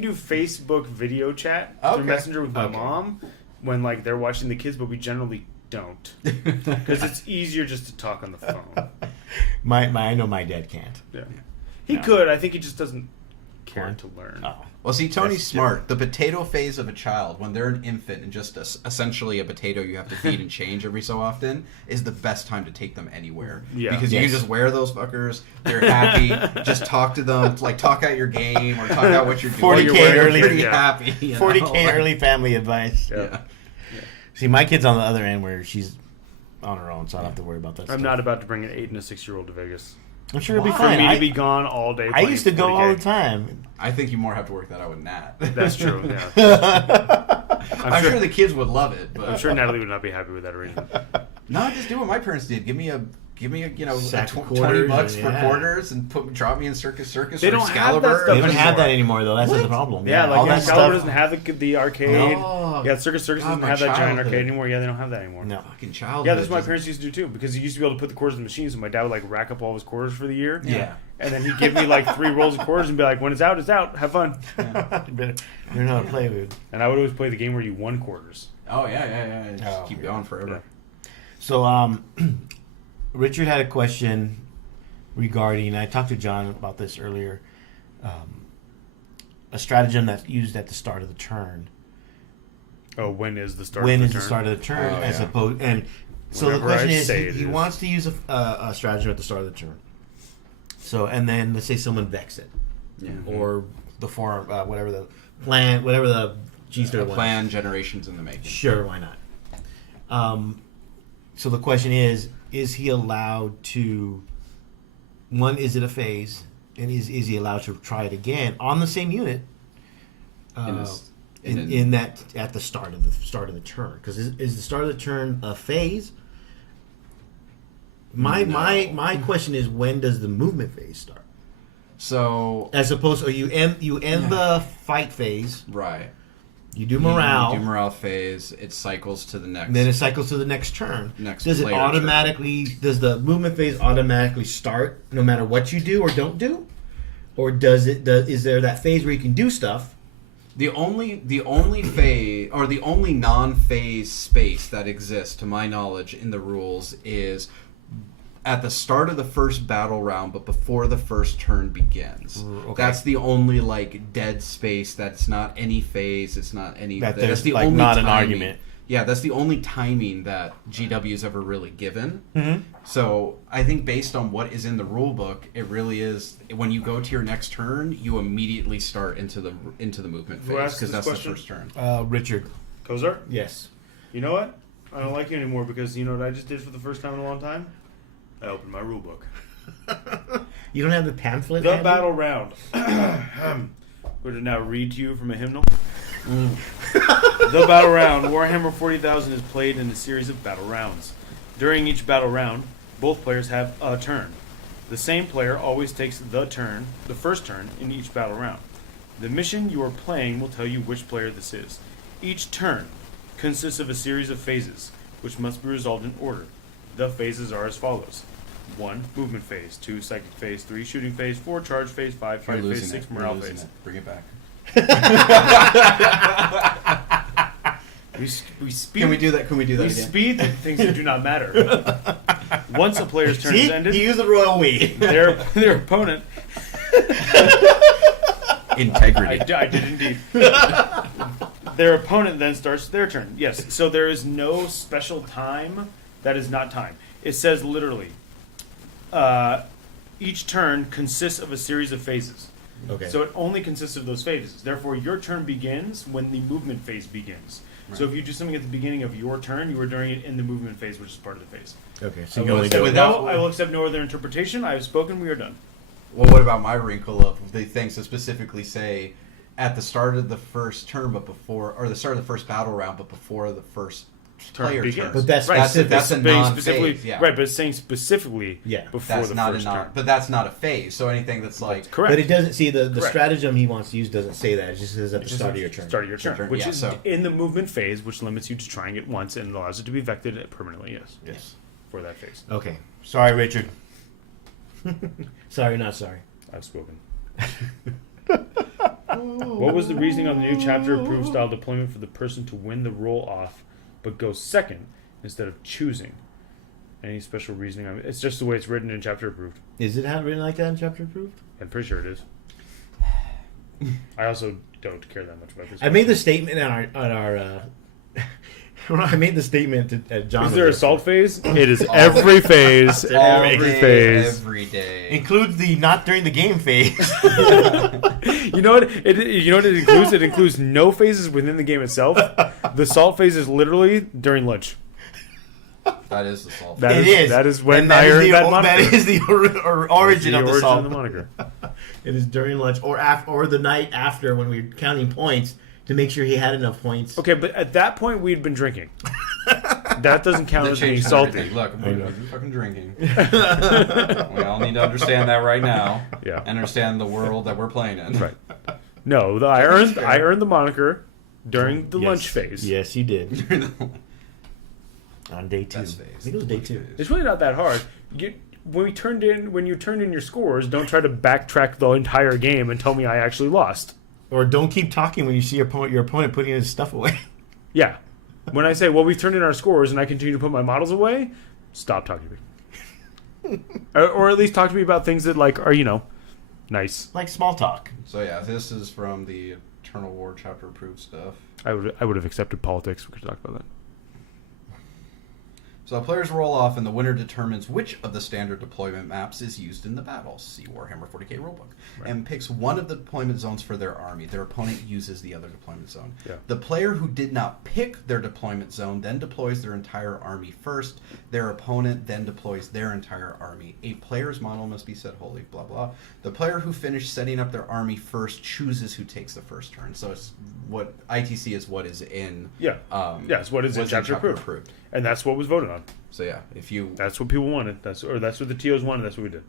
do Facebook video chat through Messenger with my mom when like they're watching the kids, but we generally don't because it's easier just to talk on the phone. I know my dad can't. Yeah, he could. I think he just doesn't care to learn. Oh. Well, see, Tony's smart. The potato phase of a child, when they're an infant and just essentially a potato you have to feed and change every so often, is the best time to take them anywhere. Yeah. Because you can just wear those fuckers. They're happy. Just talk to them. Like, talk out your game or talk out what you're doing. 40K early. Pretty happy. 40K early family advice. Yeah. See, my kid's on the other end where she's on her own, so I don't have to worry about that I'm not about to bring an 8 and a 6-year-old to Vegas. I'm sure it'll be fine. For me to be gone all day. I used to go all the time. I think you more have to work that out with Nat. That's true. Yeah. I'm sure the kids would love it. But I'm sure Natalie would not be happy with that arrangement. No, just do what my parents did. Give me a $20 for quarters and drop me in Circus they or don't Excalibur. Have that they don't have that anymore though. That's the problem. Yeah, like all that Excalibur stuff doesn't have the arcade. No. Yeah, Circus doesn't have that giant arcade anymore. Yeah, they don't have that anymore. No. Fucking childhood. Yeah, that's what my parents used to do too because he used to be able to put the quarters in the machine. So my dad would like rack up all his quarters for the year. Yeah. And then he'd give me like 3 rolls of quarters and be like, when it's out, it's out. Have fun. Yeah. You know how to play with. And I would always play the game where you won quarters. Oh yeah. Just keep going forever. Yeah. So Richard had a question regarding, I talked to John about this earlier, a stratagem that's used at the start of the turn. Oh, when is the start when of the is turn? the start of the turn as opposed, and so Whenever the question I is, he wants to use a stratagem at the start of the turn. So, and then let's say someone vex it. Yeah. Or the form, whatever the plan, whatever the G-Star plan generations in the making. Sure, why not? So the question is he allowed to, one, is it a phase? And is he allowed to try it again on the same unit? In that at the start of the turn, because is the start of the turn a phase? My question is, when does the movement phase start? So as opposed to you end the fight phase, right? You do morale. You do morale phase. It cycles to the next. And then it cycles to the next turn. Does it automatically? Does the movement phase automatically start no matter what you do or don't do, or does it? Is there that phase where you can do stuff? The only phase or the only non-phase space that exists, to my knowledge, in the rules is at the start of the first battle round, but before the first turn begins. Okay. That's the only dead space. That's not any phase. It's not any. That's the only not timing. An argument. Yeah, that's the only timing that GW's ever really given. Mm-hmm. So I think based on what is in the rule book, it really is when you go to your next turn, you immediately start into the movement phase because that's the first turn. Richard Kozar? Yes. You know what? I don't like you anymore because you know what I just did for the first time in a long time? I opened my rule book. You don't have the pamphlet? The battle round. I'm going to now read to you from a hymnal. The battle round. Warhammer 40,000 is played in a series of battle rounds. During each battle round, both players have a turn. The same player always takes the first turn in each battle round. The mission you are playing will tell you which player this is. Each turn consists of a series of phases, which must be resolved in order. The phases are as follows. 1. Movement phase. 2. Psychic phase. 3. Shooting phase. 4. Charge phase. 5. Fight phase. 6. Morale phase. Bring it back. We speed. Can we do that? We again? Speed things that do not matter. Once a player's turn is ended, you use the royal we. Their opponent. Integrity. I did indeed. Their opponent then starts their turn. Yes. So there is no special time that is not time. It says literally, each turn consists of a series of phases. Okay. So it only consists of those phases. Therefore, your turn begins when the movement phase begins. Right. So if you do something at the beginning of your turn, you are doing it in the movement phase, which is part of the phase. Okay. So I will accept no other interpretation. I have spoken. We are done. Well, what about my wrinkle of the things that specifically say at the start of the first turn, but before, or the start of the first battle round, but before the first player turn? But that's right. That's a non-phase. Yeah. Right, but it's saying specifically before that's the not first turn. But that's not a phase. So anything that's like correct. But it doesn't see the stratagem he wants to use doesn't say that. It just says at the start of your turn. Start of your turn, which is so in the movement phase, which limits you to trying it once and allows it to be vected permanently. Yes. Yes. For that phase. Okay. Sorry, Richard. Sorry, not sorry. I've spoken. What was the reasoning on the new chapter-approved style deployment for the person to win the roll-off but go second instead of choosing? Any special reasoning? It's just the way it's written in chapter-approved. Is it written like that in chapter-approved? I'm pretty sure it is. I also don't care that much about this. I made the statement on our I made the statement to John. Is there a salt phase? It is every phase. Every day. Includes the not during the game phase. You know what? You know what it includes? It includes no phases within the game itself. The salt phase is literally during lunch. That is the salt. It is. That is when I earned that moniker. That is the origin of the salt. Of the moniker. It is during lunch or the night after when we were counting points to make sure he had enough points. Okay, but at that point we'd been drinking. That doesn't count as being salty. Look, we're fucking drinking. We all need to understand that right now. Yeah. And understand the world that we're playing in. Right. No, I earned the moniker during the lunch phase. Yes, you did. On day 2. I think it was day 2. It's really not that hard. When you turned in your scores, don't try to backtrack the entire game and tell me I actually lost. Or don't keep talking when you see your opponent putting his stuff away. Yeah. When I say, well, we've turned in our scores and I continue to put my models away, stop talking to me. or at least talk to me about things that are, nice. Like small talk. So yeah, this is from the Eternal War chapter approved stuff. I would have accepted politics. We could talk about that. So players roll off, and the winner determines which of the standard deployment maps is used in the battle. See Warhammer 40k rulebook. Right. And picks one of the deployment zones for their army. Their opponent uses the other deployment zone. Yeah. The player who did not pick their deployment zone then deploys their entire army first. Their opponent then deploys their entire army. A player's model must be set wholly, blah, blah. The player who finished setting up their army first chooses who takes the first turn. So it's what ITC is what is in... Yeah. It's what is in chapter approved. And that's what was voted on. So yeah, that's what people wanted. That's what the TOs wanted. That's what we did.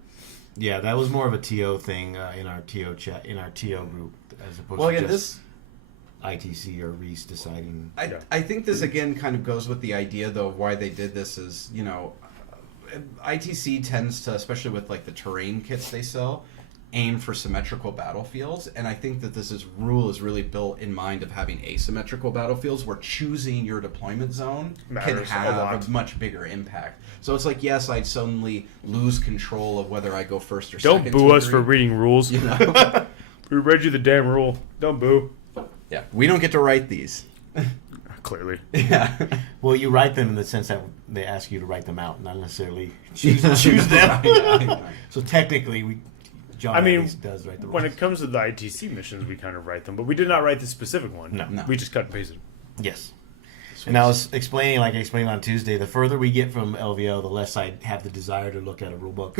Yeah, that was more of a TO thing in our TO chat, in our TO group, as opposed to just ITC or Reese deciding. I think this again kind of goes with the idea though of why they did this is ITC tends to, especially with like the terrain kits they sell, aim for symmetrical battlefields, and I think that this rule is really built in mind of having asymmetrical battlefields where choosing your deployment zone can have a much bigger impact. So it's like, yes, I'd suddenly lose control of whether I go first or second. Don't boo us for reading rules. We read you the damn rule. Don't boo. Yeah, we don't get to write these. Clearly. Yeah. Well, you write them in the sense that they ask you to write them out, not necessarily choose them. So technically, John does write the rules. When it comes to the ITC missions, we kind of write them, but we did not write the specific one. No. We just cut and pasted. Yes. And I was explaining, like I explained on Tuesday, the further we get from LVO, the less I have the desire to look at a rule book.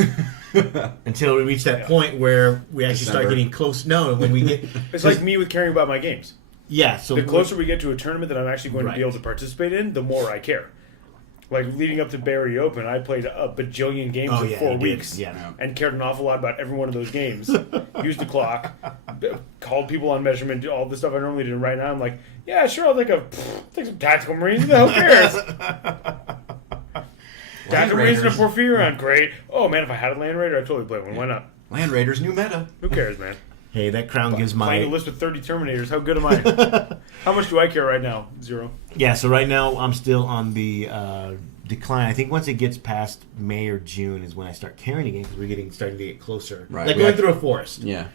Until we reach that point where we actually start getting close. No, when we get... It's like me with caring about my games. Yeah. So the closer we get to a tournament that I'm actually going to be able to participate in, the more I care. Like, leading up to Barry Open, I played a bajillion games in 4 weeks and cared an awful lot about every one of those games. Used the clock, called people on measurement, all the stuff I normally do. Right now, I'm like, yeah, sure, I'll take some Tactical Marines. Who the hell cares? Tactical Marines and a Porphyrion, great. Oh, man, if I had a Land Raider, I'd totally play one. Why not? Land Raiders, new meta. Who cares, man? Hey, that crown gives my... Playing a list with 30 Terminators, how good am I? How much do I care right now? 0. Yeah, so right now I'm still on the decline. I think once it gets past May or June is when I start caring again because we're starting to get closer. Right. Like going through a forest. Yeah.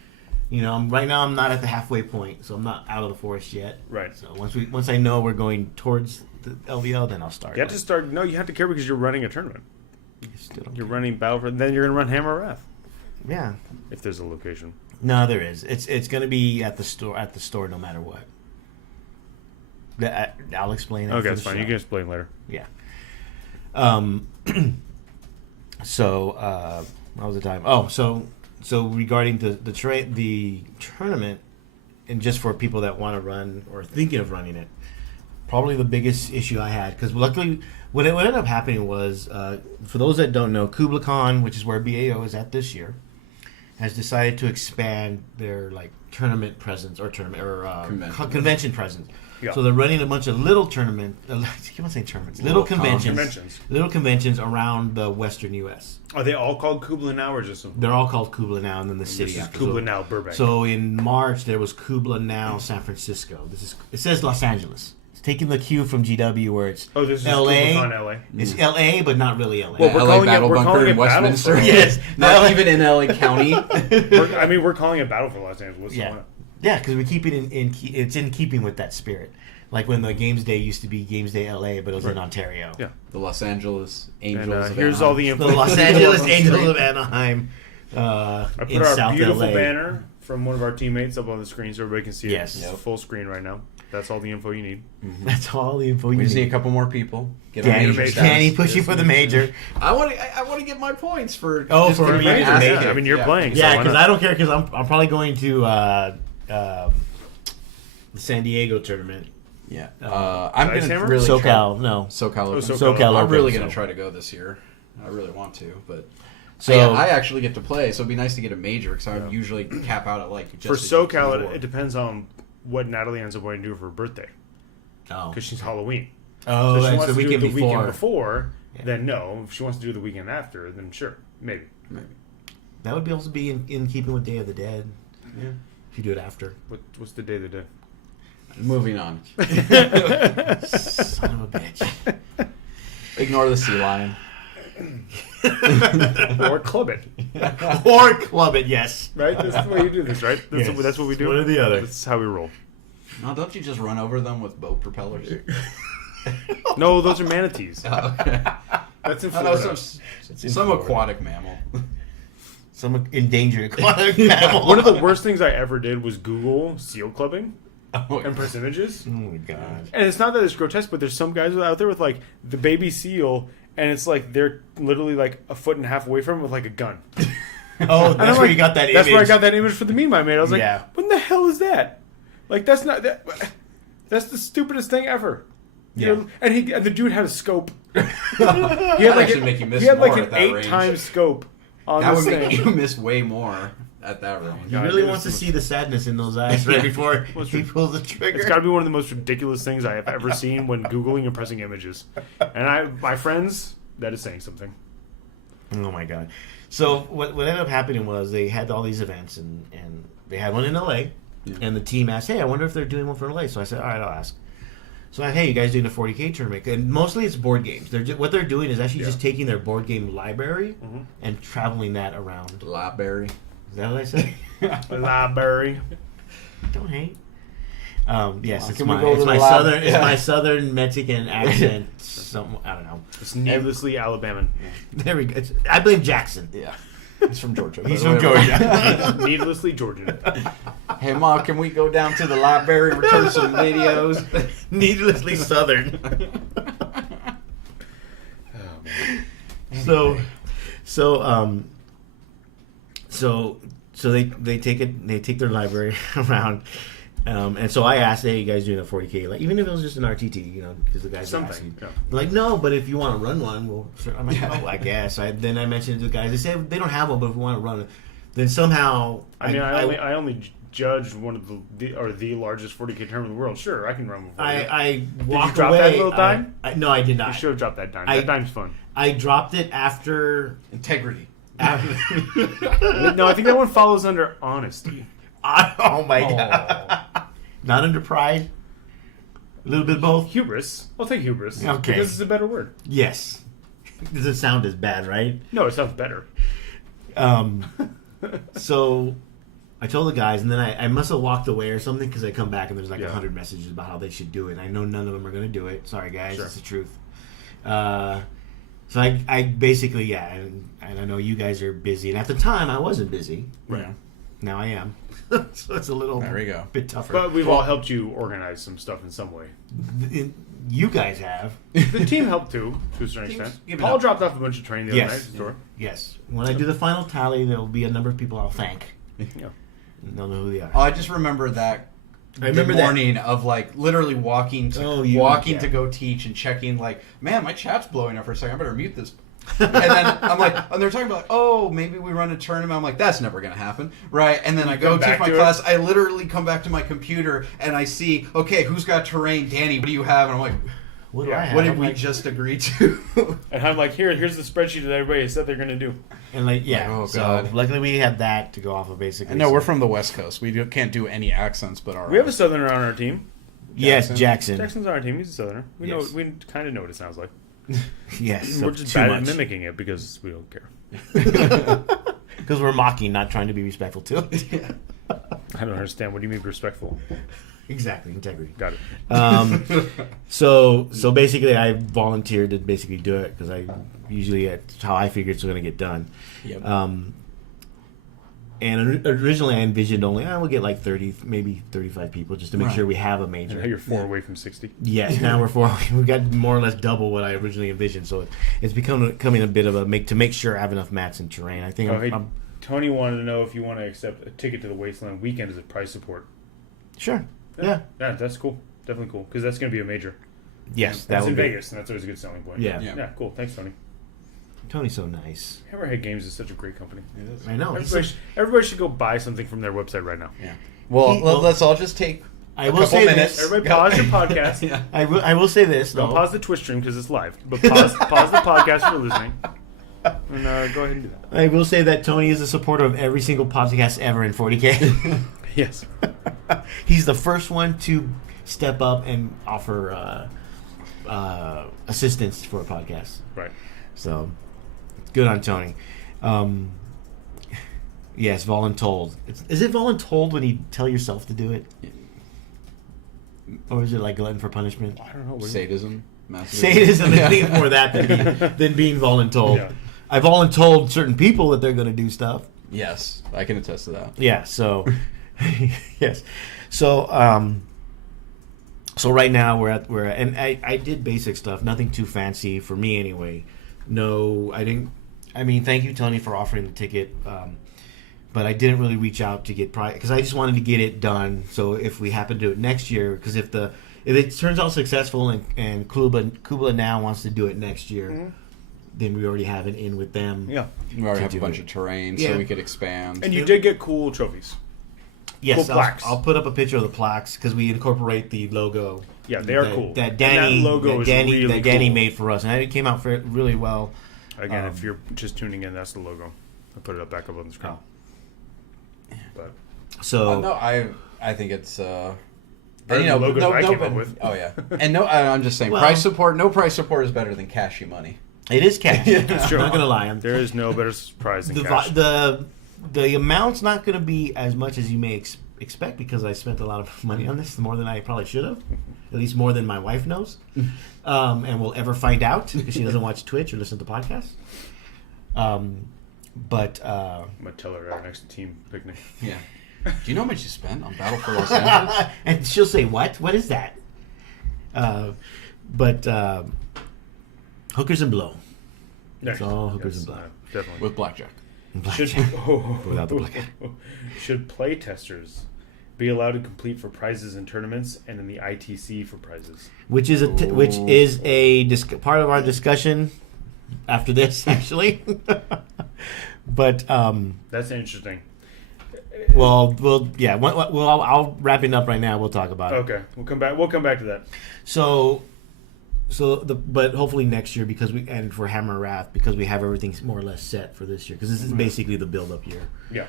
Right now I'm not at the halfway point, so I'm not out of the forest yet. Right. So once I know we're going towards the LVL, then I'll start. You have to start... No, you have to care because you're running a tournament. You're running Battlefront, then you're gonna run Hammer of Wrath. Yeah. If there's a location. No, there is. It's gonna be at the store no matter what. I'll explain it. Okay, that's fine. You can explain later. Yeah. So what was the time? Oh, so regarding the tournament, and just for people that want to run or thinking of running it, probably the biggest issue I had, because luckily what ended up happening was, for those that don't know, Kubla Khan, which is where BAO is at this year, has decided to expand their tournament presence or convention presence. Yeah. So they're running a bunch of little tournament. I keep on saying tournaments. Little conventions around the Western U.S. Are they all called Kubla Now or just? They're all called Kubla Now, and then the city. This is Kubla Now Burbank. So in March there was Kubla Now San Francisco. It says Los Angeles. It's taking the cue from GW where it's this is L.A. Kubla Khan LA. It's L.A. but not really L.A. Well, we're calling it Bunker in Westminster. Yes, not even in L.A. County. we're calling it Battle for Los Angeles. Yeah. Yeah, because we keep it it's in keeping with that spirit. Like when the Games Day used to be Games Day LA, but it was in Ontario. Yeah. The Los Angeles Angels of Anaheim. Here's all the info. The Los Angeles Angels of Anaheim. I put our beautiful banner from one of our teammates up on the screen so everybody can see it. Yes. It's full screen right now. That's all the info you need. Mm-hmm. That's all the info you need. We just need a couple more people. Danny push you for the major. I want to get my points for for the major. I mean, you're playing. Yeah, because I don't care, because I'm probably going to the San Diego tournament. Yeah, I'm going to really SoCal. I'm really going to try to go this year. I really want to, but I actually get to play, so it'd be nice to get a major because I usually cap out at just for SoCal. It depends on what Natalie ends up wanting to do for her birthday. Oh, because she's Halloween. Oh, so if she wants to do it the weekend before. Then no. If she wants to do it the weekend after, then sure, maybe. That would also be in keeping with Day of the Dead. Yeah, if you do it after. What's the Day of the Dead? Moving on. Son of a bitch. Ignore the sea lion. Or club it. Or club it, yes. Right? That's the way you do this, right? That's what we do. One or the other. That's how we roll. No, don't you just run over them with boat propellers? No, those are manatees. Oh, okay. That's in Florida. Some aquatic mammal. Some endangered aquatic mammal. One of the worst things I ever did was Google seal clubbing. And percentages. Oh my god! And it's not that it's grotesque, but there's some guys out there with the baby seal, and it's they're literally a foot and a half away from it with a gun. Oh, that's where you got that image. That's where I got that image for the meme I made. I was like, what in the hell is that? That's not that. That's the stupidest thing ever. Yeah. And the dude had a scope. He had an 8-time scope on that this would thing. make you miss way more. At that range. He really wants to see the sadness in those eyes right before he pulls the trigger. It's got to be one of the most ridiculous things I have ever seen when Googling and pressing images. And my friends, that is saying something. Oh my god. So what ended up happening was they had all these events, and they had one in LA, and the team asked, hey, I wonder if they're doing one for LA. So I said, all right, I'll ask. So hey, you guys doing a 40K tournament? And mostly it's board games. What they're doing is actually just taking their board game library and traveling that around. Library. Is that what I said? Library. Don't hate. Yes, it's my southern Mexican accent. I don't know. It's needlessly Alabama. There we go. I blame Jackson. Yeah. He's from Georgia. He's from Georgia. Needlessly Georgian. Hey, Ma, can we go down to the library and return some videos? Needlessly southern. Oh, man. So they take their library around, and so I asked, "Hey, you guys doing a 40K? Even if it was just an RTT, because the guys are asking." Yeah. No, but if you want to run one, well, I'm like, oh, I guess. Then I mentioned to the guys. They said they don't have one, but if we want to run it, then somehow. I only judged one of the largest 40K tournament in the world. Sure, I can run one. I walked away. Did you drop that little dime? No, I did not. You should have dropped that dime. That dime's fun. I dropped it after integrity. No, I think that one follows under honesty. Oh my god! Not under pride. A little bit of both. Hubris. I'll take hubris. Okay, because it's a better word. Yes. Does it sound as bad, right? No, it sounds better. So I told the guys, and then I must have walked away or something because I come back and there's 100 messages about how they should do it. And I know none of them are going to do it. Sorry, guys, it's the truth. So I basically, and I know you guys are busy. And at the time, I wasn't busy. Right. Now I am. So it's a little bit tougher. But we've all helped you organize some stuff in some way. You guys have. The team helped too, to a certain extent. Paul dropped off a bunch of terrain the other night at the store. Yes. When I do the final tally, there will be a number of people I'll thank. Yeah. And they'll know who they are. Oh, I just remember that. I remember the morning of like literally walking to go teach and checking like, man, my chat's blowing up for a second. I better mute this. And then I'm like, and they're talking about, oh, maybe we run a tournament. I'm like, that's never going to happen, right? And then I go teach my class. I literally come back to my computer and I see, okay, who's got terrain? Danny, what do you have? And I'm like, what do I have? What did we just agree to? And I'm like, here's the spreadsheet that everybody said they're going to do. And so luckily we had that to go off of basically. No, we're from the West Coast. We can't do any accents, but we have a Southerner on our team. Yes, Jackson. Jackson's on our team. He's a Southerner. We kind of know what it sounds like. Yes, we're just bad at mimicking it because we don't care. Because we're mocking, not trying to be respectful to it. I don't understand. What do you mean respectful? Exactly, integrity. Got it. So basically, I volunteered to basically do it because I usually it's how I figured it's going to get done. Yep. And originally, I envisioned only we'll get like 30, maybe 35 people just to make sure we have a major. And now you're 4 away from 60. Yes, now we're 4. We've got more or less double what I originally envisioned. So it's becoming a bit of a make sure I have enough mats and terrain. I think. Tony wanted to know if you want to accept a ticket to the Wasteland weekend as a prize support. Sure. Yeah, that's cool. Definitely cool because that's going to be a major. Yes, that's in Vegas, and that's always a good selling point. Yeah. Cool. Thanks, Tony. Tony's so nice. Hammerhead Games is such a great company. It is. I know. Everybody should go buy something from their website right now. Yeah. Well, let's all just take a couple minutes. Everybody pause your podcast. Yeah. I will say this. Don't pause the Twitch stream because it's live. But pause the podcast if you're listening. And go ahead and do that. I will say that Tony is a supporter of every single podcast ever in 40K. Yes. He's the first one to step up and offer assistance for a podcast. Right. So, good on Tony. Yes, voluntold. Is it voluntold when you tell yourself to do it? Or is it like glutton for punishment? I don't know. Sadism. Sadism is more that than being voluntold. Yeah. I voluntold certain people that they're going to do stuff. Yes, I can attest to that. Yeah, so... yes. So right now we're at and I did basic stuff, nothing too fancy for me anyway. No, I didn't. I mean, thank you, Tony, for offering the ticket. But I didn't really reach out to get prize because I just wanted to get it done. So if we happen to do it next year, because if it turns out successful and Kubla now wants to do it next year, then we already have it in with them. Yeah, we already have a bunch of terrain, so we could expand. And you did get cool trophies. Yes, cool plaques. I'll put up a picture of the plaques because we incorporate the logo. Yeah, they are cool. That Danny made for us, and it came out really well. Again, if you're just tuning in, that's the logo. I put it up back up on the screen. But no, I think it's logos I came up with. Oh yeah, and I'm just saying price support. No price support is better than cashy money. It is cash. It's true. I'm not gonna lie. There is no better prize than cash. The amount's not going to be as much as you may expect because I spent a lot of money on this, more than I probably should have, at least more than my wife knows, and will ever find out because she doesn't watch Twitch or listen to podcasts. But I'm gonna tell her our next team picnic. Yeah. Do you know how much you spent on Battle for Los Angeles? And she'll say, "What? What is that?" But hookers and blow. It's all hookers and blow. Definitely with blackjack. Without the blackjack. Should playtesters be allowed to complete for prizes in tournaments and in the ITC for prizes? Which is a part of our discussion after this, actually. But that's interesting. Well, I'll wrap it up right now. We'll talk about it. Okay, we'll come back. We'll come back to that. But hopefully next year and for Hammer Wrath because we have everything more or less set for this year because this is basically the build-up year. Yeah.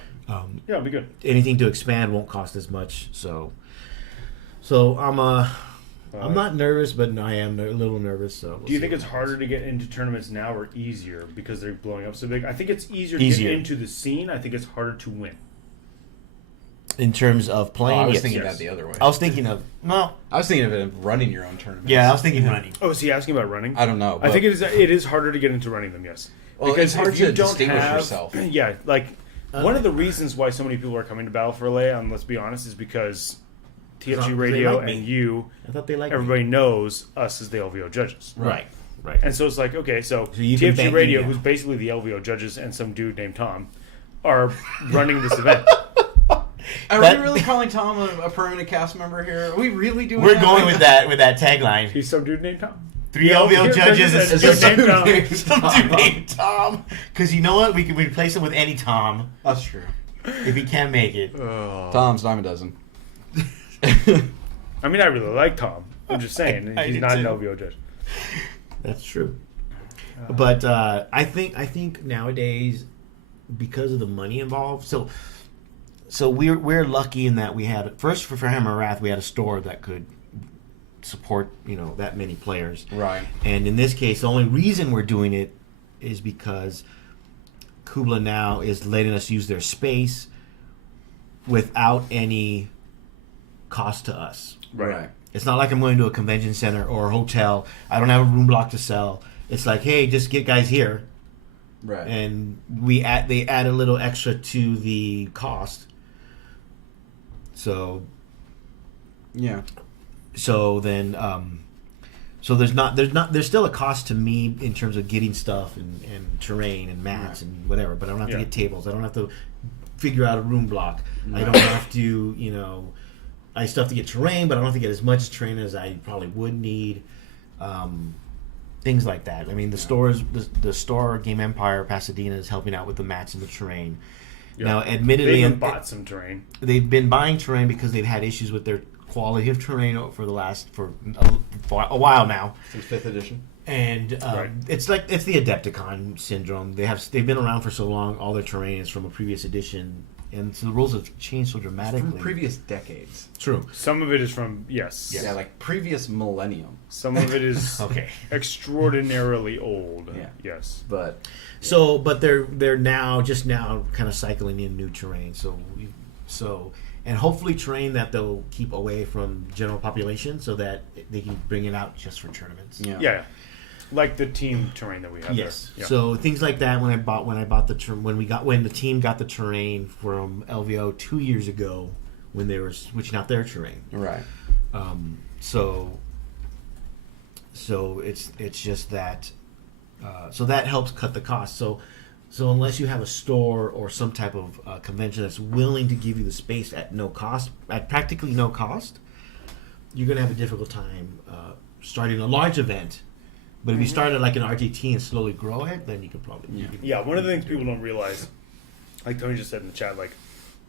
It'll be good. Anything to expand won't cost as much. So I'm not nervous, but I am a little nervous. So do you think it's harder to get into tournaments now or easier because they're blowing up so big? I think it's easier to get into the scene. I think it's harder to win. In terms of playing, I was thinking that the other way. I was thinking of it running your own tournament. Yeah, I was thinking running. Oh, is he asking about running? I don't know. I think it is harder to get into running them. Yes, well, because it's hard if you to don't distinguish have, yourself. Yeah, like one of the reasons why so many people are coming to Battle for LA, and let's be honest, is because TFG Radio and you, I thought they liked everybody knows us as the LVO judges. Right. And so it's like, okay, so you can TFG Radio, who's basically the LVO judges, and some dude named Tom, are running this event. Are we really calling Tom a permanent cast member here? Are we really doing We're going with that tagline. He's some dude named Tom. 3 LVO judges and some dude named Tom. Because you know what? We can replace him with any Tom. That's true. If he can't make it. Tom's dime a dozen. I mean, I really like Tom. I'm just saying. He's not an LVO judge. That's true. But I think nowadays, because of the money involved, so we're lucky in that we had first for Hammer Wrath we had a store that could support that many players. Right. And in this case, the only reason we're doing it is because Kubla now is letting us use their space without any cost to us. Right. It's not like I'm going to a convention center or a hotel. I don't have a room block to sell. It's like, hey, just get guys here. Right. And they add a little extra to the cost. So yeah. So then so there's still a cost to me in terms of getting stuff and terrain and mats and whatever, but I don't have to get tables. I don't have to figure out a room block. Right. I don't have to, I still have to get terrain, but I don't have to get as much terrain as I probably would need. Things like that. I mean, the store Game Empire Pasadena is helping out with the mats and the terrain. Yeah. Now, admittedly, they've bought some terrain. They've been buying terrain because they've had issues with their quality of terrain for a while now. Since 5th edition. And it's the Adepticon syndrome. They've been around for so long. All their terrain is from a previous edition. And so the rules have changed so dramatically. From previous decades. True. Some of it is from, yes. Yeah, like previous millennium. Some of it is extraordinarily old. Yeah. Yes. But they're now kind of cycling in new terrain. And hopefully terrain that they'll keep away from general population so that they can bring it out just for tournaments. Yeah. Like the team terrain that we have. Yes. There. Yeah. So things like that when the team got the terrain from LVO 2 years ago when they were switching out their terrain. Right. So it's just that. So that helps cut the cost. So unless you have a store or some type of convention that's willing to give you the space at practically no cost, you're going to have a difficult time starting a large event. But if you start at like an RTT and slowly grow it, then you could probably... One of the things people don't realize, like Tony just said in the chat, like,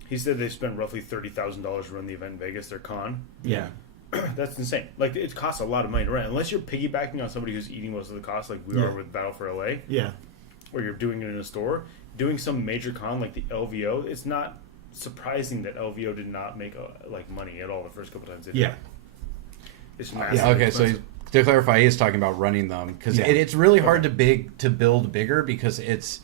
he said they spent roughly $30,000 to run the event in Vegas, their con. Yeah. That's insane. Like, it costs a lot of money to run. Unless you're piggybacking on somebody who's eating most of the cost, like we are with Battle for LA. Yeah. Or you're doing it in a store. Doing some major con like the LVO, it's not surprising that LVO did not make money at all the first couple times they did. Yeah. It's massive. Yeah, okay, expensive. So to clarify, he is talking about running them because it's really hard to build bigger because it's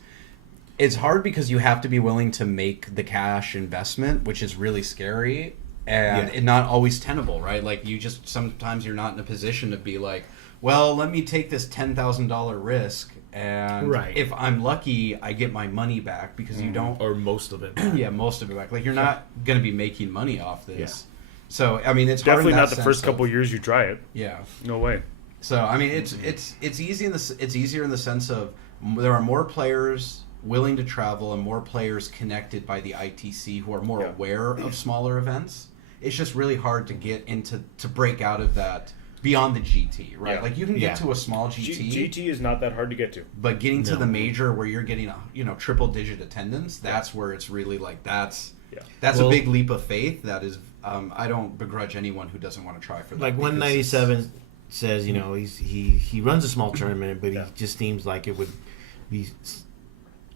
hard because you have to be willing to make the cash investment, which is really scary and not always tenable, right? Like sometimes you're not in a position to be like, well, let me take this $10,000 risk and if I'm lucky, I get my money back because you don't, or most of it. Most of it back. Like you're not going to be making money off this. Yeah. So I mean, it's definitely hard not the first couple years you try it. Yeah, no way. So I mean, it's easy it's easier in the sense of there are more players willing to travel and more players connected by the ITC who are more aware of smaller events. It's just really hard to get to break out of that beyond the GT, right? Yeah. Like you can get to a small GT. GT is not that hard to get to, but getting to the major where you're getting triple digit attendance, that's where it's really like that's a big leap of faith. That is. I don't begrudge anyone who doesn't want to try for that. Like 197 says, he runs a small tournament, but he just seems like it would be.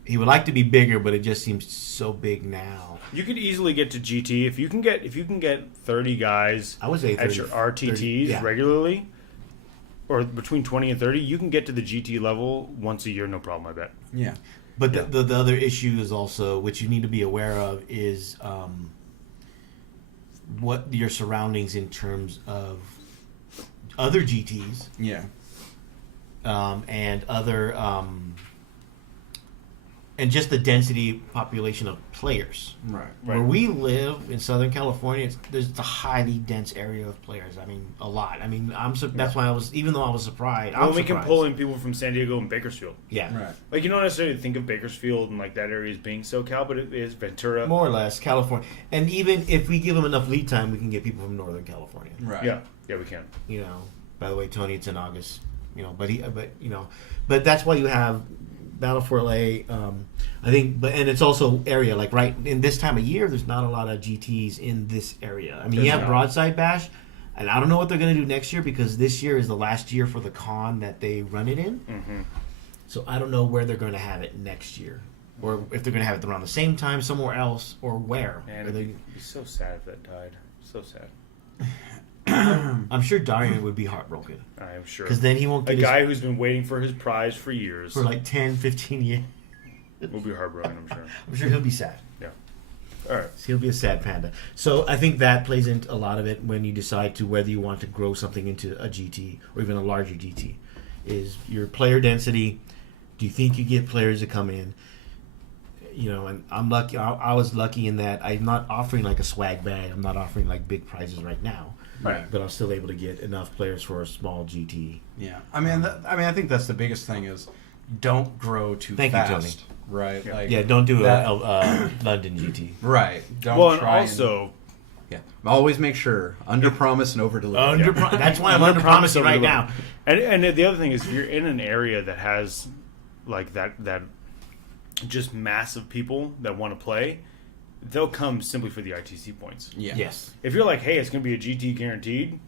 He would like to be bigger, but it just seems so big now. You could easily get to GT if you can get 30 guys. I would say 30, at your RTTs 30, regularly, or between 20 and 30. You can get to the GT level once a year, no problem. I bet. Yeah, but the other issue is also, which you need to be aware of, is. what your surroundings in terms of other GTs. Yeah. And other and just the density population of players. Right. Where we live in Southern California, there's a highly dense area of players. I mean, a lot. I mean, that's why I was, even though I was surprised. Well, we can pull in people from San Diego and Bakersfield. Yeah. Right. Like, you don't necessarily think of Bakersfield and like that area as being SoCal, but it is Ventura. More or less, California. And even if we give them enough lead time, we can get people from Northern California. Right. Yeah. Yeah, we can. You know, by the way, Tony, it's in August. You know, but that's why you have Battle for LA. I think, and it's also area like right in this time of year. There's not a lot of GTs in this area. I mean, you have Broadside Bash, and I don't know what they're going to do next year because this year is the last year for the con that they run it in. Mm-hmm. So I don't know where they're going to have it next year, or if they're going to have it around the same time somewhere else, or where. Man, it'd be so sad if that died. So sad. I'm sure Darian would be heartbroken. I'm sure. Because then he won't get a guy who's been waiting for his prize for years. For like 10, 15 years. Will be heartbroken, I'm sure. I'm sure he'll be sad. Yeah. All right. So he'll be a sad panda. So I think that plays into a lot of it when you decide to whether you want to grow something into a GT or even a larger GT. Is your player density. Do you think you get players to come in? You know, and I'm lucky. I was lucky in that I'm not offering like a swag bag. I'm not offering like big prizes right now. Right. But I'm still able to get enough players for a small GT. Yeah. I mean, I think that's the biggest thing is don't grow too fast. Thank you, Tony. Right. Yeah. Like don't do a London GT. Right. Don't. Well, and try also. Yeah. Always make sure under promise and over deliver. That's why I'm under promising right now. And the other thing is, if you're in an area that has like that just massive people that want to play, they'll come simply for the ITC points. Yeah. Yes. If you're like, hey, it's going to be a GT guaranteed,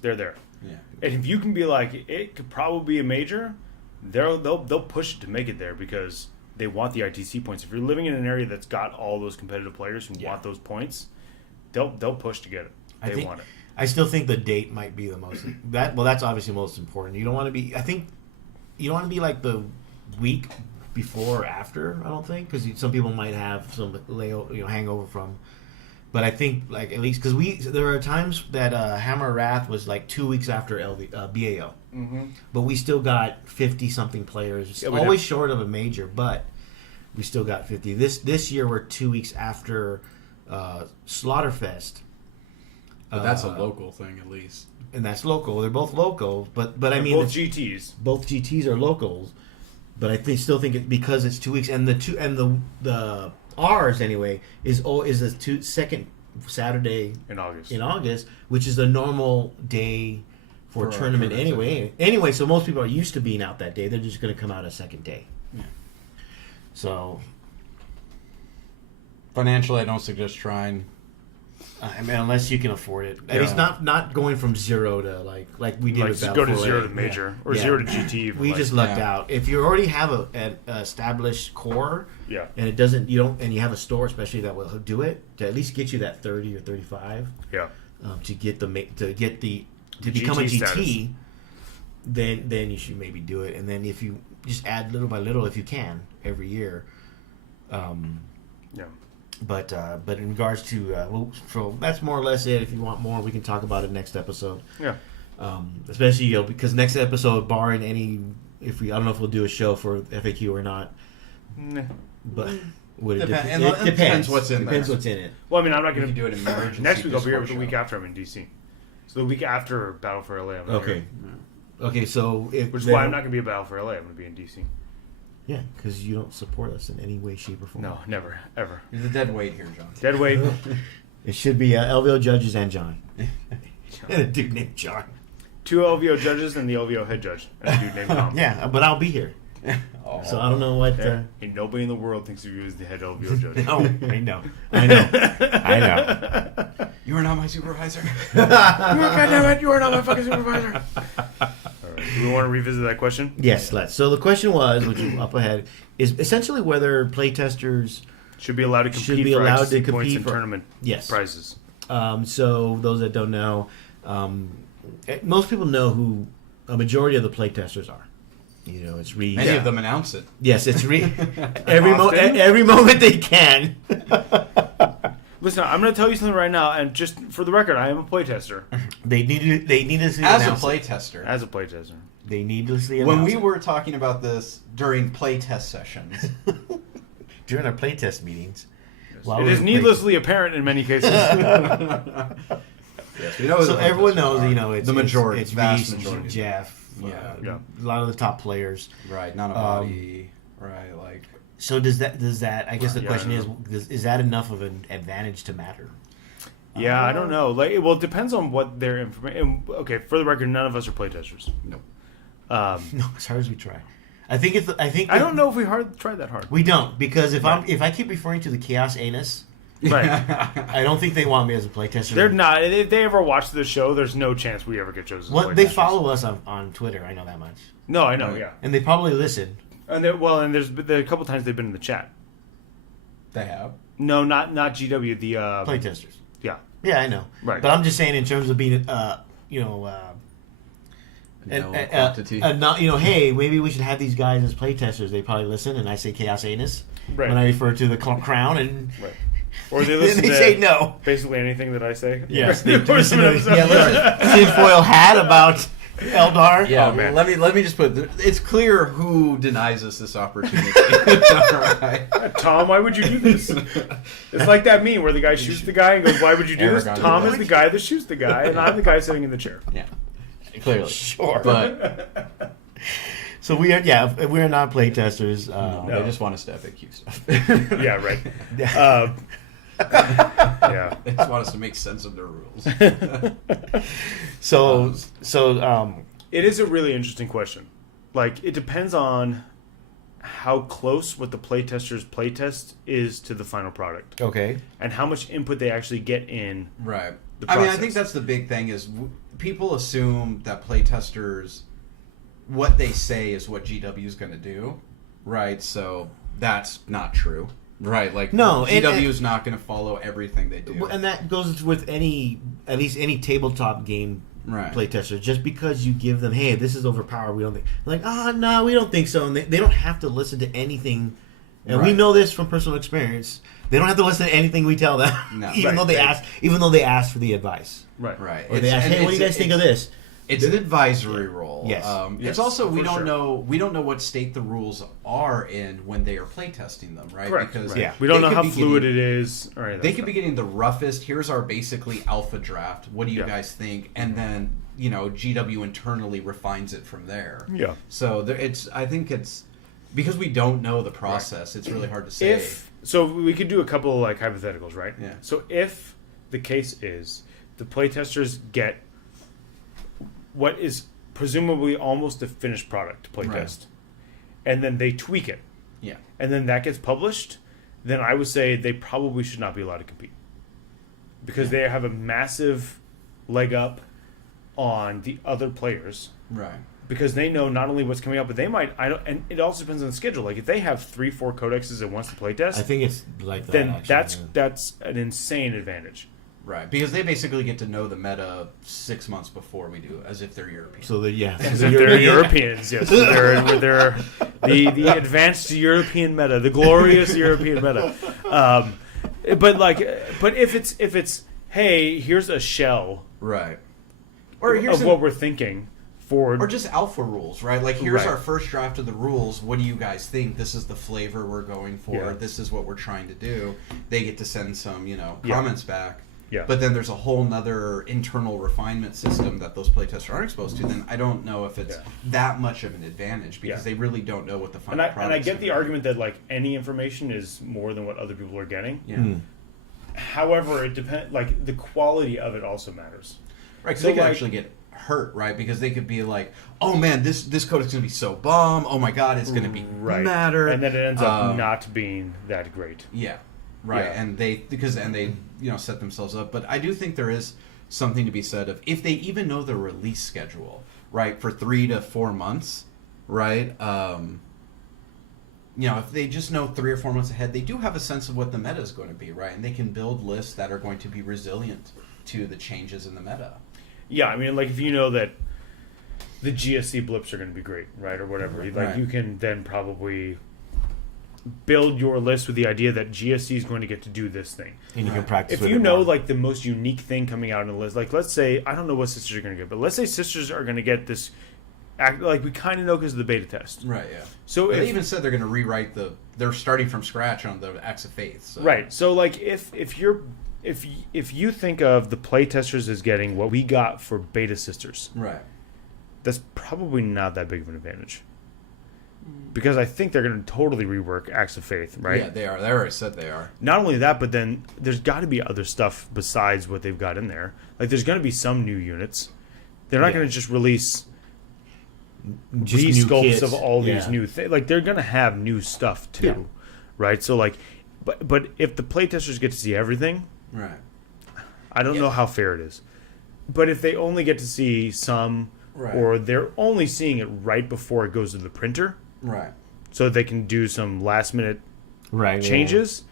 they're there. Yeah. And if you can be like, it could probably be a major, they'll push it to make it there because they want the ITC points. If you're living in an area that's got all those competitive players who want those points, they'll push to get it. They want it. I still think the date might be the most that's obviously most important. You don't want to be. I think you don't want to be like the week before or after. I don't think because some people might have some hangover from. But I think like at least because there are times that Hammer Wrath was like 2 weeks after BAO, Mm-hmm. but we still got 50 something players. Yeah, always short of a major, but we still got 50. This year we're 2 weeks after Slaughterfest. But that's a local thing, at least. And that's local. They're both local, but I mean both GTs. Both GTs are locals, but I still think it because it's 2 weeks, and the ours anyway is the second Saturday in August, which is the normal day for a tournament anyway. Anyway, so most people are used to being out that day. They're just going to come out a second day. Yeah. So financially, I don't suggest trying. I mean, unless you can afford it. And it's not going from zero to like we did with Battle go to zero to major or zero to GT. We just lucked out. If you already have an established core, and it doesn't, and you have a store especially that will do it to at least get you that 30 or 35. Yeah. To become a GT, status. then you should maybe do it, and then if you just add little by little if you can every year. But in regards to so that's more or less it. If you want more, we can talk about it next episode. Yeah. Especially because next episode, barring any, I don't know if we'll do a show for FAQ or not. Nah. But would it depends what's in there. Depends what's in it. Well, I mean, I'm not going to do it in emergency. Next week I'll be here, but the week after I'm in DC. So the week after Battle for LA, I'm not here. Okay, so which is why I'm not going to be at Battle for LA. I'm going to be in DC. Yeah, because you don't support us in any way, shape, or form. No, never, ever. You're the dead weight here, John. Dead weight. It should be LVO judges and John. And a dude named John. 2 LVO judges and the LVO head judge. And a dude named Tom. Yeah, but I'll be here. So I don't know what... Ain't nobody in the world thinks of you as the head LVO judge. No, I know. You are not my supervisor. Goddammit, you are not my fucking supervisor. Do we want to revisit that question? Yes, let's. So the question was, which is up ahead, is essentially whether playtesters should be allowed to compete for ICC points in tournament prizes. So those that don't know, most people know who a majority of the playtesters are. You know, it's Reed. Many of them announce it. Yes, it's Reed. every moment they can. Listen, I'm going to tell you something right now, and just for the record, I am a playtester. They need to see as a playtester. As a playtester. They needlessly when we were talking about this during playtest sessions, during our playtest meetings, it is needlessly apparent in many cases. Yes, we know. So everyone knows, it's the majority, it's vast Reese, majority, Jeff, yeah, a lot of the top players, right? Nanavati, right? Like, so does that? I guess the question is that enough of an advantage to matter? Yeah, I don't know. Like, well, it depends on what their information. Okay, for the record, none of us are playtesters. Nope. No, as hard as we try. I don't know if we tried that hard. We don't, because if I keep referring to the Chaos Anus, right, I don't think they want me as a playtester. They're not. If they ever watch the show, there's no chance we ever get chosen. Well, they follow us on Twitter. I know that much. No, I know. Yeah, and they probably listen. And there's a couple times they've been in the chat. They have. No, not GW. The playtesters. Yeah. Yeah, I know. Right. But I'm just saying in terms of being, quantity. Hey, maybe we should have these guys as playtesters. They probably listen, and I say Chaos Anus when I refer to the crown, and or they listen. They say no. Basically anything that I say. Yes. Listen tinfoil hat about Eldar. Yeah. Oh, man. Let me just put. It's clear who denies us this opportunity. Right. Tom, why would you do this? It's like that meme where the guy shoots the guy and goes, "Why would you do this?" Tom is the guy that shoots the guy, and I'm the guy sitting in the chair. Yeah. Clearly. Sure. But so we are not playtesters. No, they just want us to FAQ stuff. Yeah, right. Yeah. They just want us to make sense of their rules. So it is a really interesting question. Like, it depends on how close what the playtesters playtest is to the final product. Okay. And how much input they actually get in. Right. The process. I think that's the big thing is people assume that playtesters, what they say is what GW is going to do, right? So that's not true, right? Like, no, GW is not going to follow everything they do, and that goes with at least any tabletop game playtester. Just because you give them, hey, this is overpowered, we don't think, like, no, we don't think so, and they don't have to listen to anything. And we know this from personal experience. They don't have to listen to anything we tell them, even though they ask for the advice. Right. Or they ask, hey, what do you guys think of this? It's an advisory role. Yes. It's also we don't know what state the rules are in when they are playtesting them, right? Correct. Because we don't know how fluid it is. They could be getting the roughest. Here's our basically alpha draft. What do you guys think? And then GW internally refines it from there. Yeah. So I think it's because we don't know the process. It's really hard to say. So we could do a couple of like hypotheticals, right? Yeah. So if the case is the playtesters get what is presumably almost a finished product to playtest, and then they tweak it, and then that gets published, then I would say they probably should not be allowed to compete because they have a massive leg up on the other players, right? Because they know not only what's coming up, but they might. And it also depends on the schedule. Like if they have 3-4 codexes at once to playtest, I think it's like that. Then actually, that's an insane advantage. Right, because they basically get to know the meta 6 months before we do, as if they're European. So as if they're Europeans. Yes, they're the advanced European meta, the glorious European meta. But if it's hey, here's a shell, right, or here's what we're thinking. Or just alpha rules, right? Like, here's our first draft of the rules. What do you guys think? This is the flavor we're going for. Yeah. This is what we're trying to do. They get to send some, comments back. Yeah. But then there's a whole nother internal refinement system that those playtesters aren't exposed to. Then I don't know if it's that much of an advantage because they really don't know what the final product is. And I get the argument that, like, any information is more than what other people are getting. Yeah. However, it depends. Like, the quality of it also matters. Right, because they can actually get hurt, right? Because they could be like, oh man, this code is going to be so bomb. Oh my god, it's going to be matter. And then it ends up not being that great. Yeah. Right. Yeah. And they set themselves up. But I do think there is something to be said of if they even know the release schedule, right, for 3 to 4 months, right? If they just know 3 or 4 months ahead, they do have a sense of what the meta is going to be, right? And they can build lists that are going to be resilient to the changes in the meta. Yeah, I mean, like, if you know that the GSC blips are going to be great, right, or whatever, like, you can then probably build your list with the idea that GSC is going to get to do this thing. And you can practice if with you it know more. like the most unique thing coming out in the list, like let's say, I don't know what Sisters are going to get, but let's say Sisters are going to get this, like we kind of know because of the beta test. Right, yeah. So they even said they're going to rewrite they're starting from scratch on the Acts of Faith. So. Right. So like if you think of the Playtesters as getting what we got for Beta Sisters. Right. That's probably not that big of an advantage. Because I think they're going to totally rework Acts of Faith, right? Yeah, they are. They already said they are. Not only that, but then there's got to be other stuff besides what they've got in there. Like, there's going to be some new units. They're not going to just release re-sculpts of all these new things. Like, they're going to have new stuff, too. Right? So, like, but if the playtesters get to see everything, right? I don't know how fair it is. But if they only get to see some, or they're only seeing it right before it goes to the printer... Right. So they can do some last minute changes.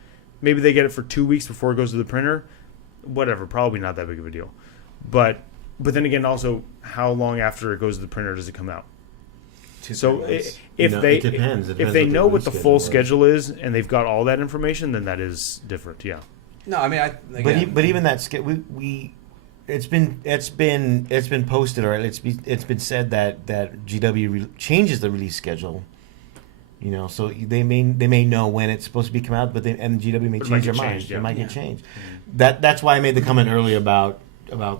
Maybe they get it for 2 weeks before it goes to the printer. Whatever, probably not that big of a deal. But then again, also, how long after it goes to the printer does it come out? So if they know what the full schedule is and they've got all that information, then that is different. Yeah. No, I mean, but even that it's been posted, or it's been said that GW changes the release schedule. You know, so they may know when it's supposed to be come out, and GW may change their minds. It might get changed. That's why I made the comment earlier about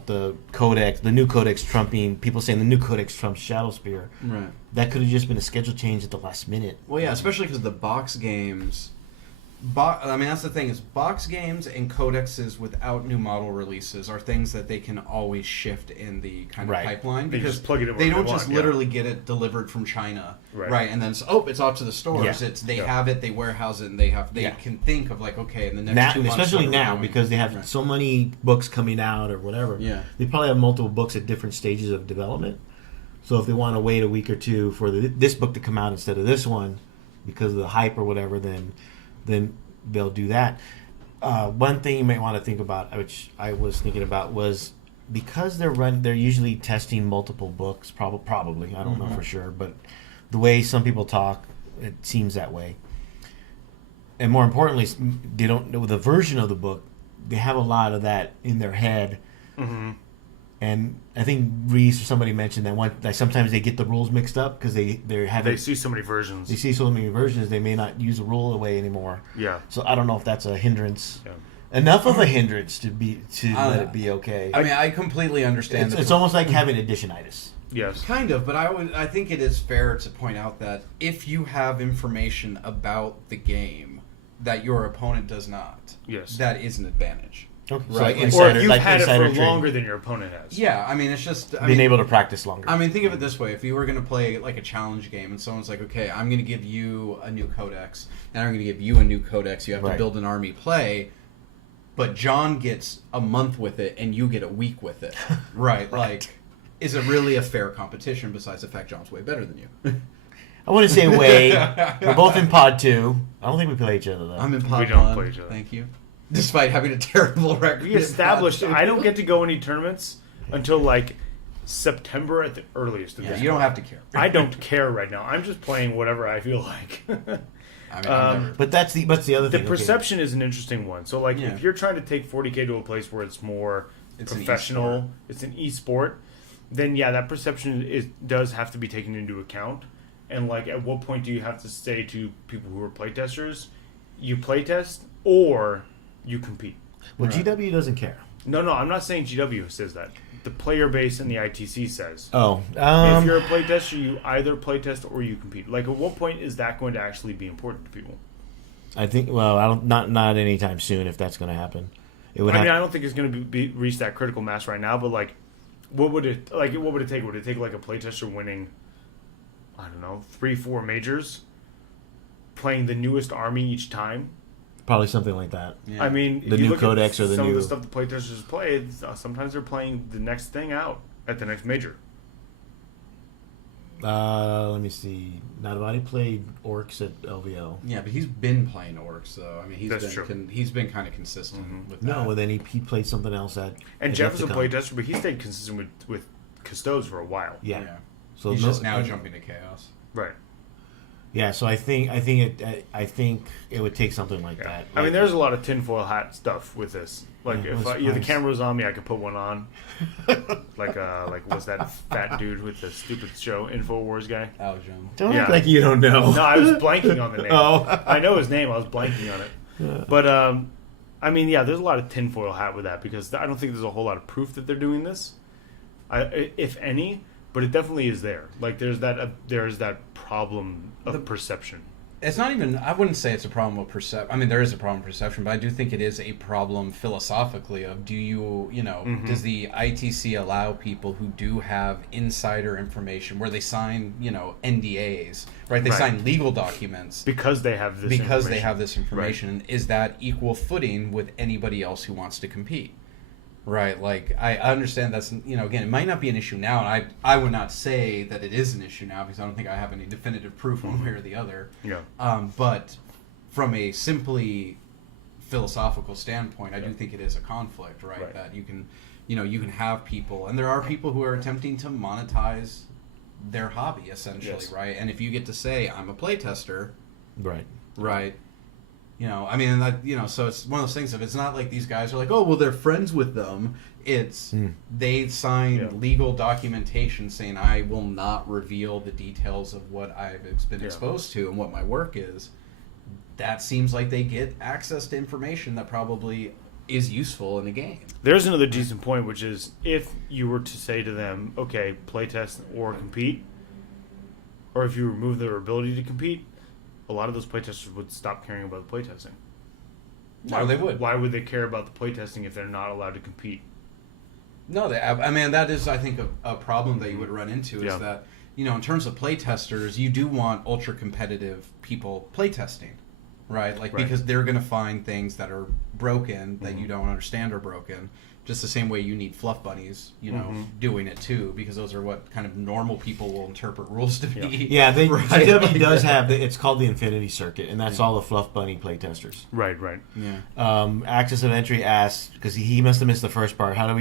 the codex, the new codex trumping. People saying the new codex trumps Shadowspear. Right. That could have just been a schedule change at the last minute. Well, yeah, especially because the box games. I mean, that's the thing, is box games and codexes without new model releases are things that they can always shift in the kind of pipeline, because they don't just literally get it delivered from China, right? And then it's off to the stores. It's they have it, they warehouse it, and they can think of like, okay, in the next 2 months, especially now because they have so many books coming out or whatever. Yeah, they probably have multiple books at different stages of development. So if they want to wait a week or two for this book to come out instead of this one because of the hype or whatever, then they'll do that. One thing you might want to think about, which I was thinking about, was because they're usually testing multiple books. Probably I don't know for sure, but the way some people talk, it seems that way. And more importantly, they don't know the version of the book. They have a lot of that in their head. Mm-hmm. And I think Reese or somebody mentioned that sometimes they get the rules mixed up because they see so many versions. They see so many versions, they may not use a rule away anymore. Yeah. So I don't know if that's a hindrance. Yeah. Enough of a hindrance to let it be okay. I mean, I completely understand. It's almost like having additionitis. Yes. Kind of, but I think it is fair to point out that if you have information about the game that your opponent does not, that is an advantage. Okay. Right. So or if you've had it for longer than your opponent has. Yeah, I mean, it's just... being able to practice longer. I mean, think of it this way. If you were going to play like a challenge game and someone's like, okay, I'm going to give you a new codex, and I'm going to give you a new codex, you have to build an army play, but John gets a month with it and you get a week with it. Right. Like, is it really a fair competition besides the fact John's way better than you? I wouldn't say way. We're both in Pod 2. I don't think we play each other, though. I'm in Pod 1. We don't play each other. Thank you. Despite having a terrible record. We established I don't get to go any tournaments until like September at the earliest. Yeah, you don't have to care. I don't care right now. I'm just playing whatever I feel like. But that's the other thing. The perception is an interesting one. So like if you're trying to take 40K to a place where it's more professional, it's an e-sport, then that perception does have to be taken into account. And like at what point do you have to say to people who are playtesters, you playtest or you compete? Well, GW doesn't care. No, I'm not saying GW says that. The player base and the ITC says. Oh. If you're a playtester, you either playtest or you compete. Like, at what point is that going to actually be important to people? I think, not anytime soon if that's going to happen. I don't think it's going to reach that critical mass right now, but, like, what would it take? Would it take, like, a playtester winning, I don't know, 3-4 majors, playing the newest army each time? Probably something like that. Yeah. I mean, the new codex or the some new... of the stuff the playtesters play, sometimes they're playing the next thing out at the next major. Let me see. Nadavati played Orcs at LVL. Yeah, but he's been playing Orcs, though. I mean, he's been kind of consistent with that. No, then he played something else at... And Jeff is a playtester, but he stayed consistent with Custodes for a while. Yeah. So he's just now jumping to Chaos. Right. Yeah, so I think it would take something like that. I mean, there's a lot of tinfoil hat stuff with this. Like if the camera was on me, I could put one on. like what's that fat dude with the stupid show, InfoWars guy? Al Jones. Don't act like you don't know. No, I was blanking on the name. Oh. I know his name. I was blanking on it. Yeah. But I mean, yeah, there's a lot of tinfoil hat with that because I don't think there's a whole lot of proof that they're doing this, if any. But it definitely is there. Like there's that problem of perception. It's not even. I wouldn't say it's a problem of perception. I mean, there is a problem of perception, but I do think it is a problem philosophically. Of does the ITC allow people who do have insider information where they sign NDAs, right? They sign legal documents because they have this information. Right. Is that equal footing with anybody else who wants to compete? Right, like I understand that's again it might not be an issue now, and I would not say that it is an issue now because I don't think I have any definitive proof one way or the other. Yeah. But from a simply philosophical standpoint, I do think it is a conflict, right? That you can have people, and there are people who are attempting to monetize their hobby essentially, right? And if you get to say I'm a playtester, right. I mean, so it's one of those things of it's not like these guys are like, oh, well, they're friends with them. It's they signed legal documentation saying I will not reveal the details of what I've been exposed to and what my work is. That seems like they get access to information that probably is useful in a game. There's another decent point, which is if you were to say to them, okay, playtest or compete, or if you remove their ability to compete, a lot of those playtesters would stop caring about the playtesting. No, they would. Why would they care about the playtesting if they're not allowed to compete? No, I mean, that is, I think, a problem that you would run into is that, in terms of playtesters, you do want ultra-competitive people playtesting, right? Because they're going to find things that are broken that you don't understand are broken. Just the same way you need fluff bunnies, doing it too, because those are what kind of normal people will interpret rules to be. Yeah, GW does have it's called the Infinity Circuit, and that's all the fluff bunny playtesters. Right. Yeah. Access of Entry asked because he must have missed the first part. How do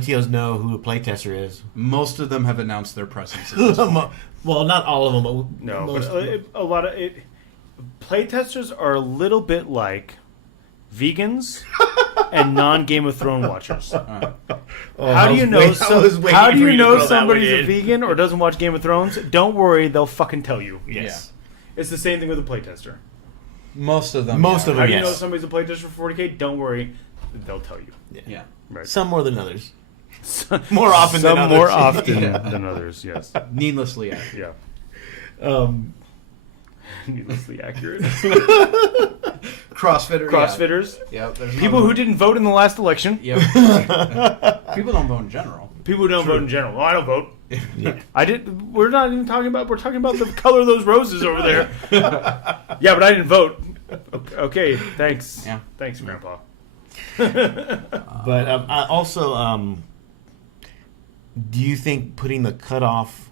TOs know who a playtester is? Most of them have announced their presence. At this point. Well, not all of them, but most. But a lot of it. Playtesters are a little bit like vegans and non-Game of Thrones watchers. How do you know somebody's a vegan or doesn't watch Game of Thrones? Don't worry, they'll fucking tell you. Yes. Yeah. It's the same thing with a playtester. Most of them. How do you know somebody's a playtester for 40K? Don't worry, they'll tell you. Yeah. Right. Some more than others. More often than others. More often than others, yes. Needlessly accurate. Yeah. Needlessly accurate. Crossfitters. Yeah. People who didn't vote in the last election. Yep. People don't vote in general. People who don't vote in general. Well, I don't vote. Yeah. I did. We're not even talking about. We're talking about the color of those roses over there. Yeah, but I didn't vote. Okay, thanks. Yeah. Thanks, Grandpa. But also, do you think putting the cutoff,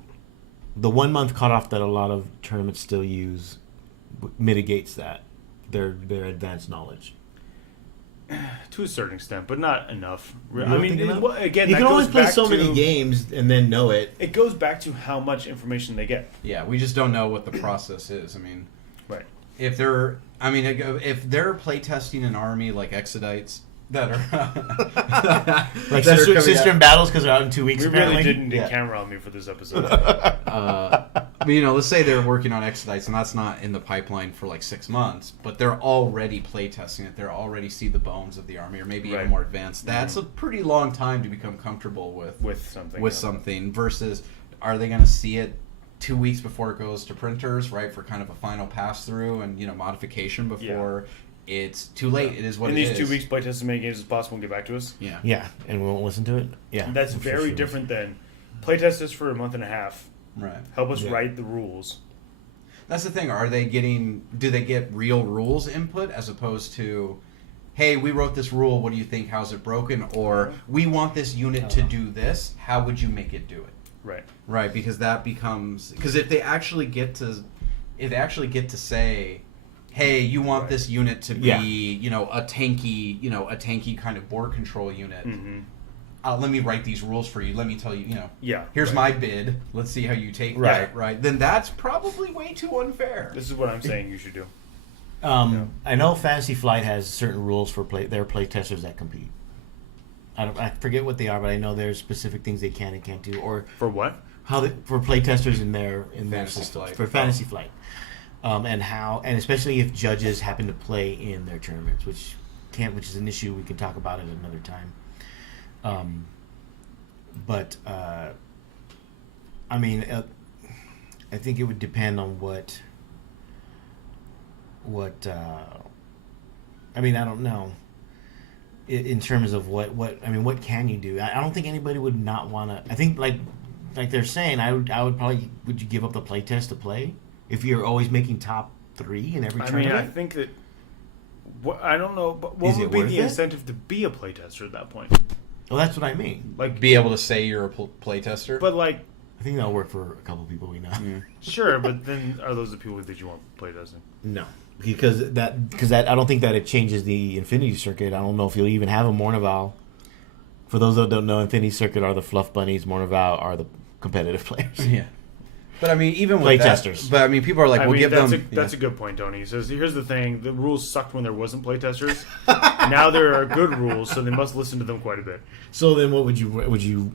the 1 month cutoff that a lot of tournaments still use, mitigates that their advanced knowledge? To a certain extent, but not enough. I mean, again, you can only play so many games and then know it. It goes back to how much information they get. Yeah, we just don't know what the process is. I mean, right. If they're playtesting an army like Exodites that are like sister in battles because they're out in 2 weeks. We really didn't do camera on me for this episode. But let's say they're working on Exodites and that's not in the pipeline for like 6 months, but they're already playtesting it. They already see the bones of the army, or maybe even more advanced. That's a pretty long time to become comfortable with something. Versus, are they going to see it 2 weeks before it goes to printers, right, for kind of a final pass through and modification before it's too late? It is what it is. In these 2 weeks, play test as many games as possible and get back to us. Yeah, and we won't listen to it. Yeah, that's very different than play test us for a month and a half. Right. Help us write the rules. That's the thing. Do they get real rules input as opposed to, hey, we wrote this rule, what do you think? How's it broken? Or we want this unit to do this. How would you make it do it? Right. Right, because if they actually get to say, hey, you want this unit to be, a tanky kind of board control unit. Mm-hmm. let me write these rules for you. Let me tell you, here's right. my bid. Let's see how you take that, right? Then that's probably way too unfair. This is what I'm saying you should do. I know Fantasy Flight has certain rules for their playtesters that compete. I forget what they are, but I know there's specific things they can and can't do. Or for what? For playtesters in their system for Fantasy Flight, and especially if judges happen to play in their tournaments, which is an issue we can talk about at another time. But I mean, I think it would depend on what. I mean, I don't know. In terms of what can you do? I don't think anybody would not want to. I think like they're saying, I would probably. Would you give up the playtest to play if you're always making top 3 in every tournament? I mean, I think that. I don't know, but what would be the incentive to be a playtester at that point? Well, that's what I mean. Like, be able to say you're a playtester? But, like... I think that'll work for a couple people we know. Yeah. Sure, but then are those the people that you want playtesting? No. Because I don't think that it changes the Infinity Circuit. I don't know if you'll even have a Mournival. For those that don't know, Infinity Circuit are the fluff bunnies. Mournival are the competitive players. Yeah. But I mean, even with playtesters. But I mean, people are like, "We'll give them." That's a good point, Tony. He says, "Here's the thing: the rules sucked when there wasn't playtesters. Now there are good rules, so they must listen to them quite a bit." So then, what would you?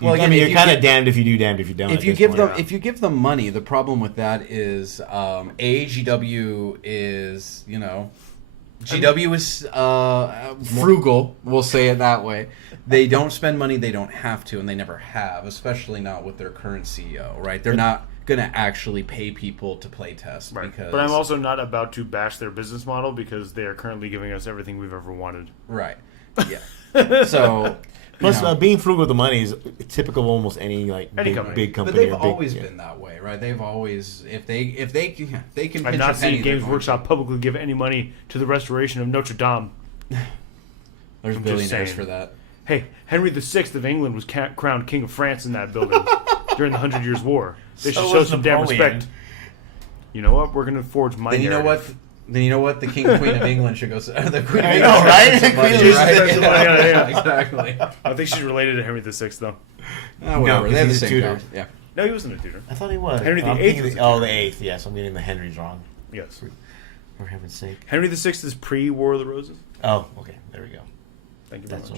Well, I mean, you're kind of damned if you do, damned if you don't. If you give them money, the problem with that is, GW is GW is frugal. We'll say it that way. They don't spend money they don't have to, and they never have, especially not with their current CEO. Right? They're not going to actually pay people to play test. Right. Because... But I'm also not about to bash their business model because they are currently giving us everything we've ever wanted. Right. Yeah. So. Plus, being frugal with the money is typical of almost any company. Big company. But they've always been that way, right? They've always, if they can. I've not seen Games Workshop publicly give any money to the restoration of Notre Dame. There's billionaires for that. Hey, Henry VI of England was crowned King of France in that building during the 100 Years' War. They should show some damn respect. You know what? We're going to forge my narrative. Then you know what? The King and Queen of England should go. The Queen. I know, right? Yeah, exactly. I think she's related to Henry VI, though. Whatever. They have the same tutor. Yeah. No, he wasn't a tutor. I thought he was. Henry VIII. The 8th. Yes, I'm getting the Henrys wrong. Yes. For heaven's sake. Henry VI is pre-War of the Roses. Oh, okay. There we go. Thank you very much.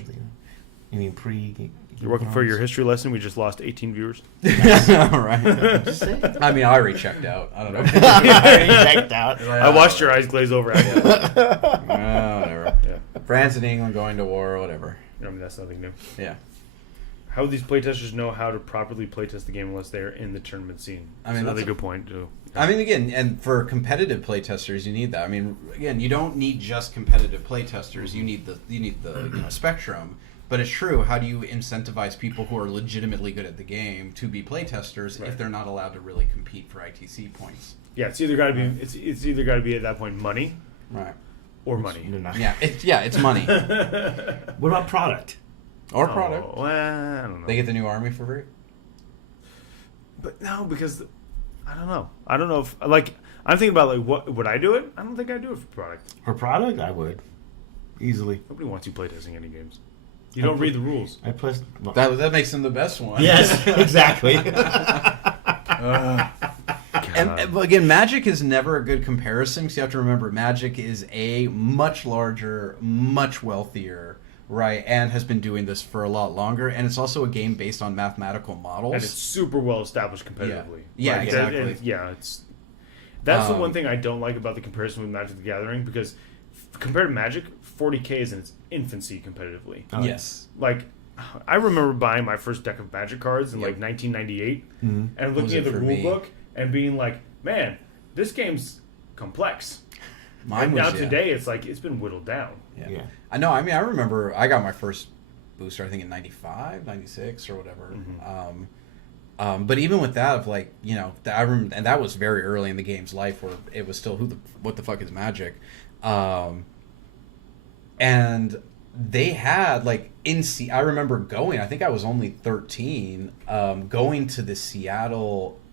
You mean pre? You're welcome for your history lesson. We just lost 18 viewers. All right. I mean, I already checked out. I don't know. Checked out. I watched your eyes glaze over. Whatever. Yeah. France and England going to war, or whatever. I mean, that's nothing new. Yeah. How would these playtesters know how to properly playtest the game unless they're in the tournament scene? I mean, that's another good point too. I mean, again, and for competitive playtesters, you need that. I mean, again, you don't need just competitive playtesters. You need the spectrum. But it's true. How do you incentivize people who are legitimately good at the game to be playtesters if they're not allowed to really compete for ITC points? Yeah, it's either got to be it's either got to be at that point money, right, or money. Yeah, it's money. What about product? Or product? Well, I don't know. They get the new army for free. But no, because I don't know. I don't know if I'm thinking about what would I do it? I don't think I'd do it for product. For product, I would easily. Nobody wants you playtesting any games. You don't read the rules. That makes them the best one. Yes, exactly. And again, Magic is never a good comparison because you have to remember Magic is a much larger, much wealthier, right, and has been doing this for a lot longer. And it's also a game based on mathematical models. And it's super well established competitively. Yeah, exactly. That's the one thing I don't like about the comparison with Magic the Gathering because compared to Magic, 40K is in its infancy competitively. Yes. I remember buying my first deck of Magic cards in 1998 and looking at the rule book and being like, man, this game's complex. Today it's it's been whittled down. Yeah. I know. I mean, I remember I got my first booster, I think in 95, 96 or whatever. But even with that, I remember, and that was very early in the game's life where it was still what the fuck is Magic? And they had I remember going. I think I was only 13.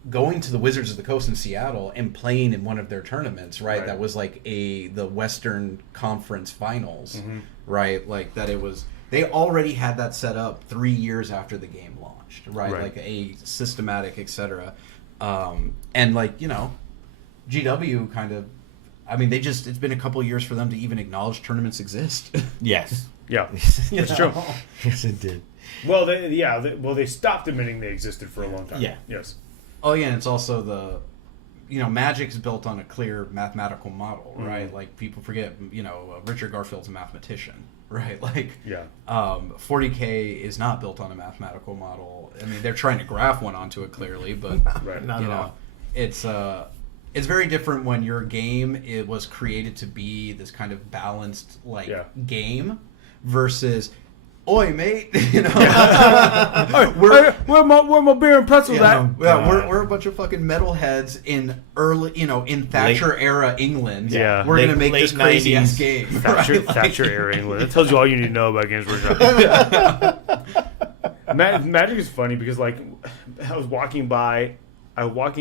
Going to the Wizards of the Coast in Seattle and playing in one of their tournaments. Right. That was the Western Conference Finals. Right. That it was they already had that set up 3 years after the game launched, right? Like a systematic, etc. And like, you know, GW kind of, I mean, it's been a couple of years for them to even acknowledge tournaments exist. Yes. Yeah, that's true. Yes, it did. Well, they stopped admitting they existed for a long time. Yeah. Yes. Oh yeah, and it's also Magic's built on a clear mathematical model, right? Like people forget, Richard Garfield's a mathematician, right? Like, 40K is not built on a mathematical model. I mean, they're trying to graph one onto it clearly, but Not at all. It's very different when your game was created to be this kind of balanced game versus, oi mate, where my beer and pretzels at? We're a bunch of fucking metalheads in early, in Thatcher era England. Yeah, we're gonna make this crazy ass game. Thatcher era England. That tells you all you need to know about Games Workshop. Magic is funny because like I was walking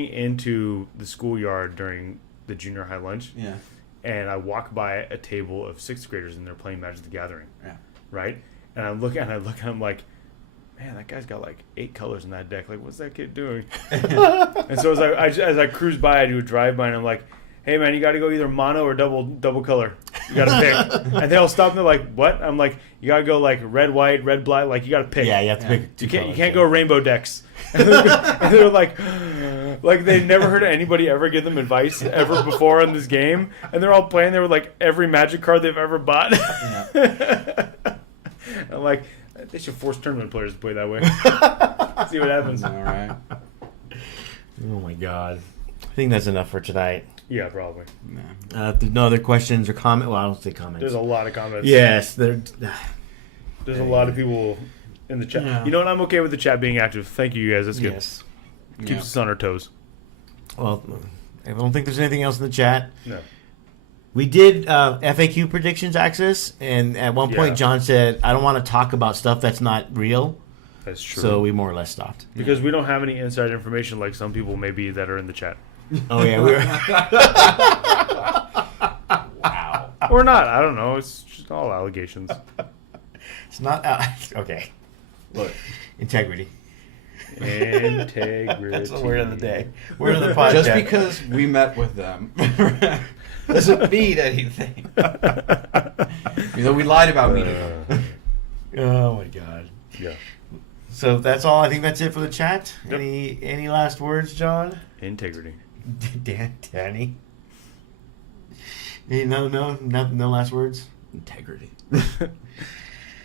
into the schoolyard during the junior high lunch. Yeah. And I walk by a table of 6th graders and they're playing Magic the Gathering. Yeah. Right? And I look and I'm like, man, that guy's got like 8 colors in that deck. Like, what's that kid doing? And so as I cruise by, I do a drive-by and I'm like, hey man, you got to go either mono or double color. You got to pick. And they all stop and they're like, what? I'm like, you got to go like red, white, red, black. Like, you got to pick. Yeah, you have to pick. You can't go rainbow decks. And they're like they've never heard anybody ever give them advice ever before in this game. And they're all playing there with like every Magic card they've ever bought. Yeah. I'm like, they should force tournament players to play that way. See what happens. All right. Oh my god. I think that's enough for tonight. Yeah, probably. If there's no other questions or comments, well, I don't say comments. There's a lot of comments. Yes, there's a lot of people in the chat. Yeah. You know what? I'm okay with the chat being active. Thank you guys. That's good. Yes. Keeps us on our toes. Well, I don't think there's anything else in the chat. No. We did FAQ predictions access, and at one point John said, I don't want to talk about stuff that's not real. That's true. So we more or less stopped. Because we don't have any inside information like some people maybe that are in the chat. Oh, yeah. We were Wow. Or not. I don't know. It's just all allegations. It's not... okay. Look. Integrity. That's the word of the day. Word of the podcast. Just because we met with them doesn't mean anything. We lied about meeting them. Oh my god. Yeah. So that's all. I think that's it for the chat. Yep. Any last words, John? Integrity. Danny. No last words. Integrity.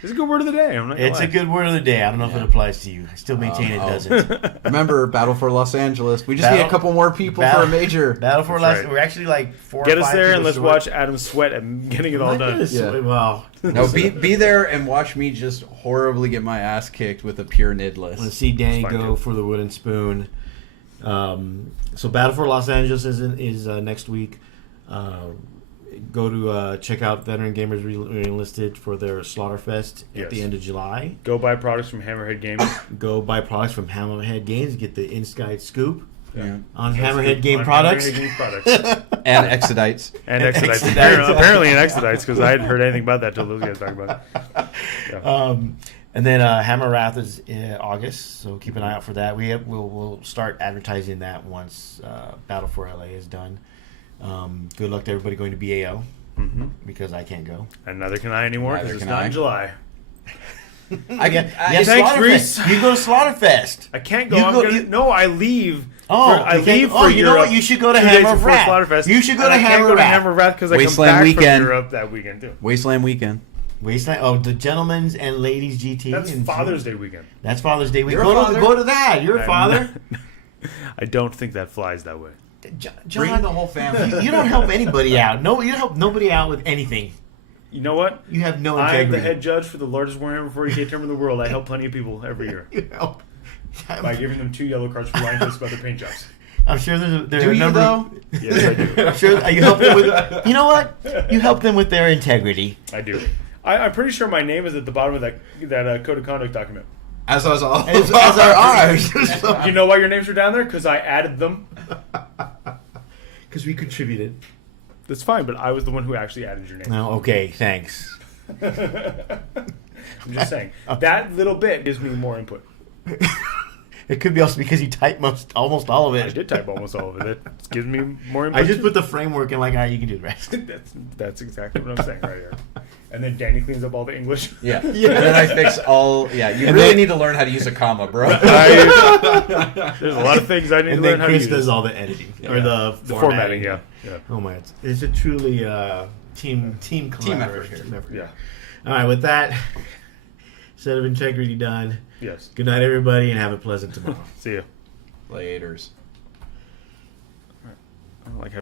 It's a good word of the day. I'm not gonna lie. A good word of the day. I don't know if it applies to you. I still maintain it doesn't. Remember, Battle for Los Angeles. We just need a couple more people for a major. Battle for Los Angeles. We're actually like 4 or 5 Get us there and let's watch Adam sweat at getting it all done. Yeah. Wow. No, be there and watch me just horribly get my ass kicked with a pure nidless. Let's see Danny go for the wooden spoon. So Battle for Los Angeles is next week. Go to check out Veteran Gamers Re-Enlisted for their Slaughterfest at the end of July. Go buy products from Hammerhead Games. Go buy products from Hammerhead Games. Get the inside scoop on That's Hammerhead Game products. And Exodites. And Exodites. Apparently in Exodites, because I hadn't heard anything about that until those guys talked about it. Yeah. And then Hammer Wrath is in August, so keep an eye out for that. We'll start advertising that once Battle for LA is done. Good luck to everybody going to BAO because I can't go. And neither can I anymore because it's not in July. Thanks, Reese. You go to Slaughterfest. I can't go. I leave. I leave for Europe. You know what? You should go to Hammer Wrath. You should go to Hammer Wrath because I come back from Europe that weekend too. Wasteland weekend. The gentlemen's and ladies GT. That's Father's Day weekend. That's Father's Day weekend. Go to that. You're a father. I don't think that flies that way. John, bring the whole family. You don't help anybody out. No, you don't help nobody out with anything. You know what? You have no integrity. I'm the head judge for the largest Warhammer 40K tournament in the world. I help plenty of people every year. You help. By giving them 2 yellow cards for lying to us about their paint jobs. I'm sure there's a number. Though? Yes, I do. I'm sure you help them with. You know what? You help them with their integrity. I do. I'm pretty sure my name is at the bottom of that code of conduct document. As are ours. You know why your names are down there? Because I added them. Because we contributed. That's fine, but I was the one who actually added your name. No, okay, thanks. I'm just saying that little bit gives me more input. It could be also because you type almost all of it. I did type almost all of it. It gives me more input. I just put the framework and you can do the rest. That's exactly what I'm saying right here. And then Danny cleans up all the English. Yeah. And then I fix all. Yeah, you really need to learn how to use a comma, bro. There's a lot of things I need to learn how to use. And then Chris does all the editing or the formatting. Yeah. Oh my! It's a truly team effort here. Yeah. All right. With that set of integrity done. Yes. Good night, everybody, and have a pleasant tomorrow. See you. Laters. I don't like how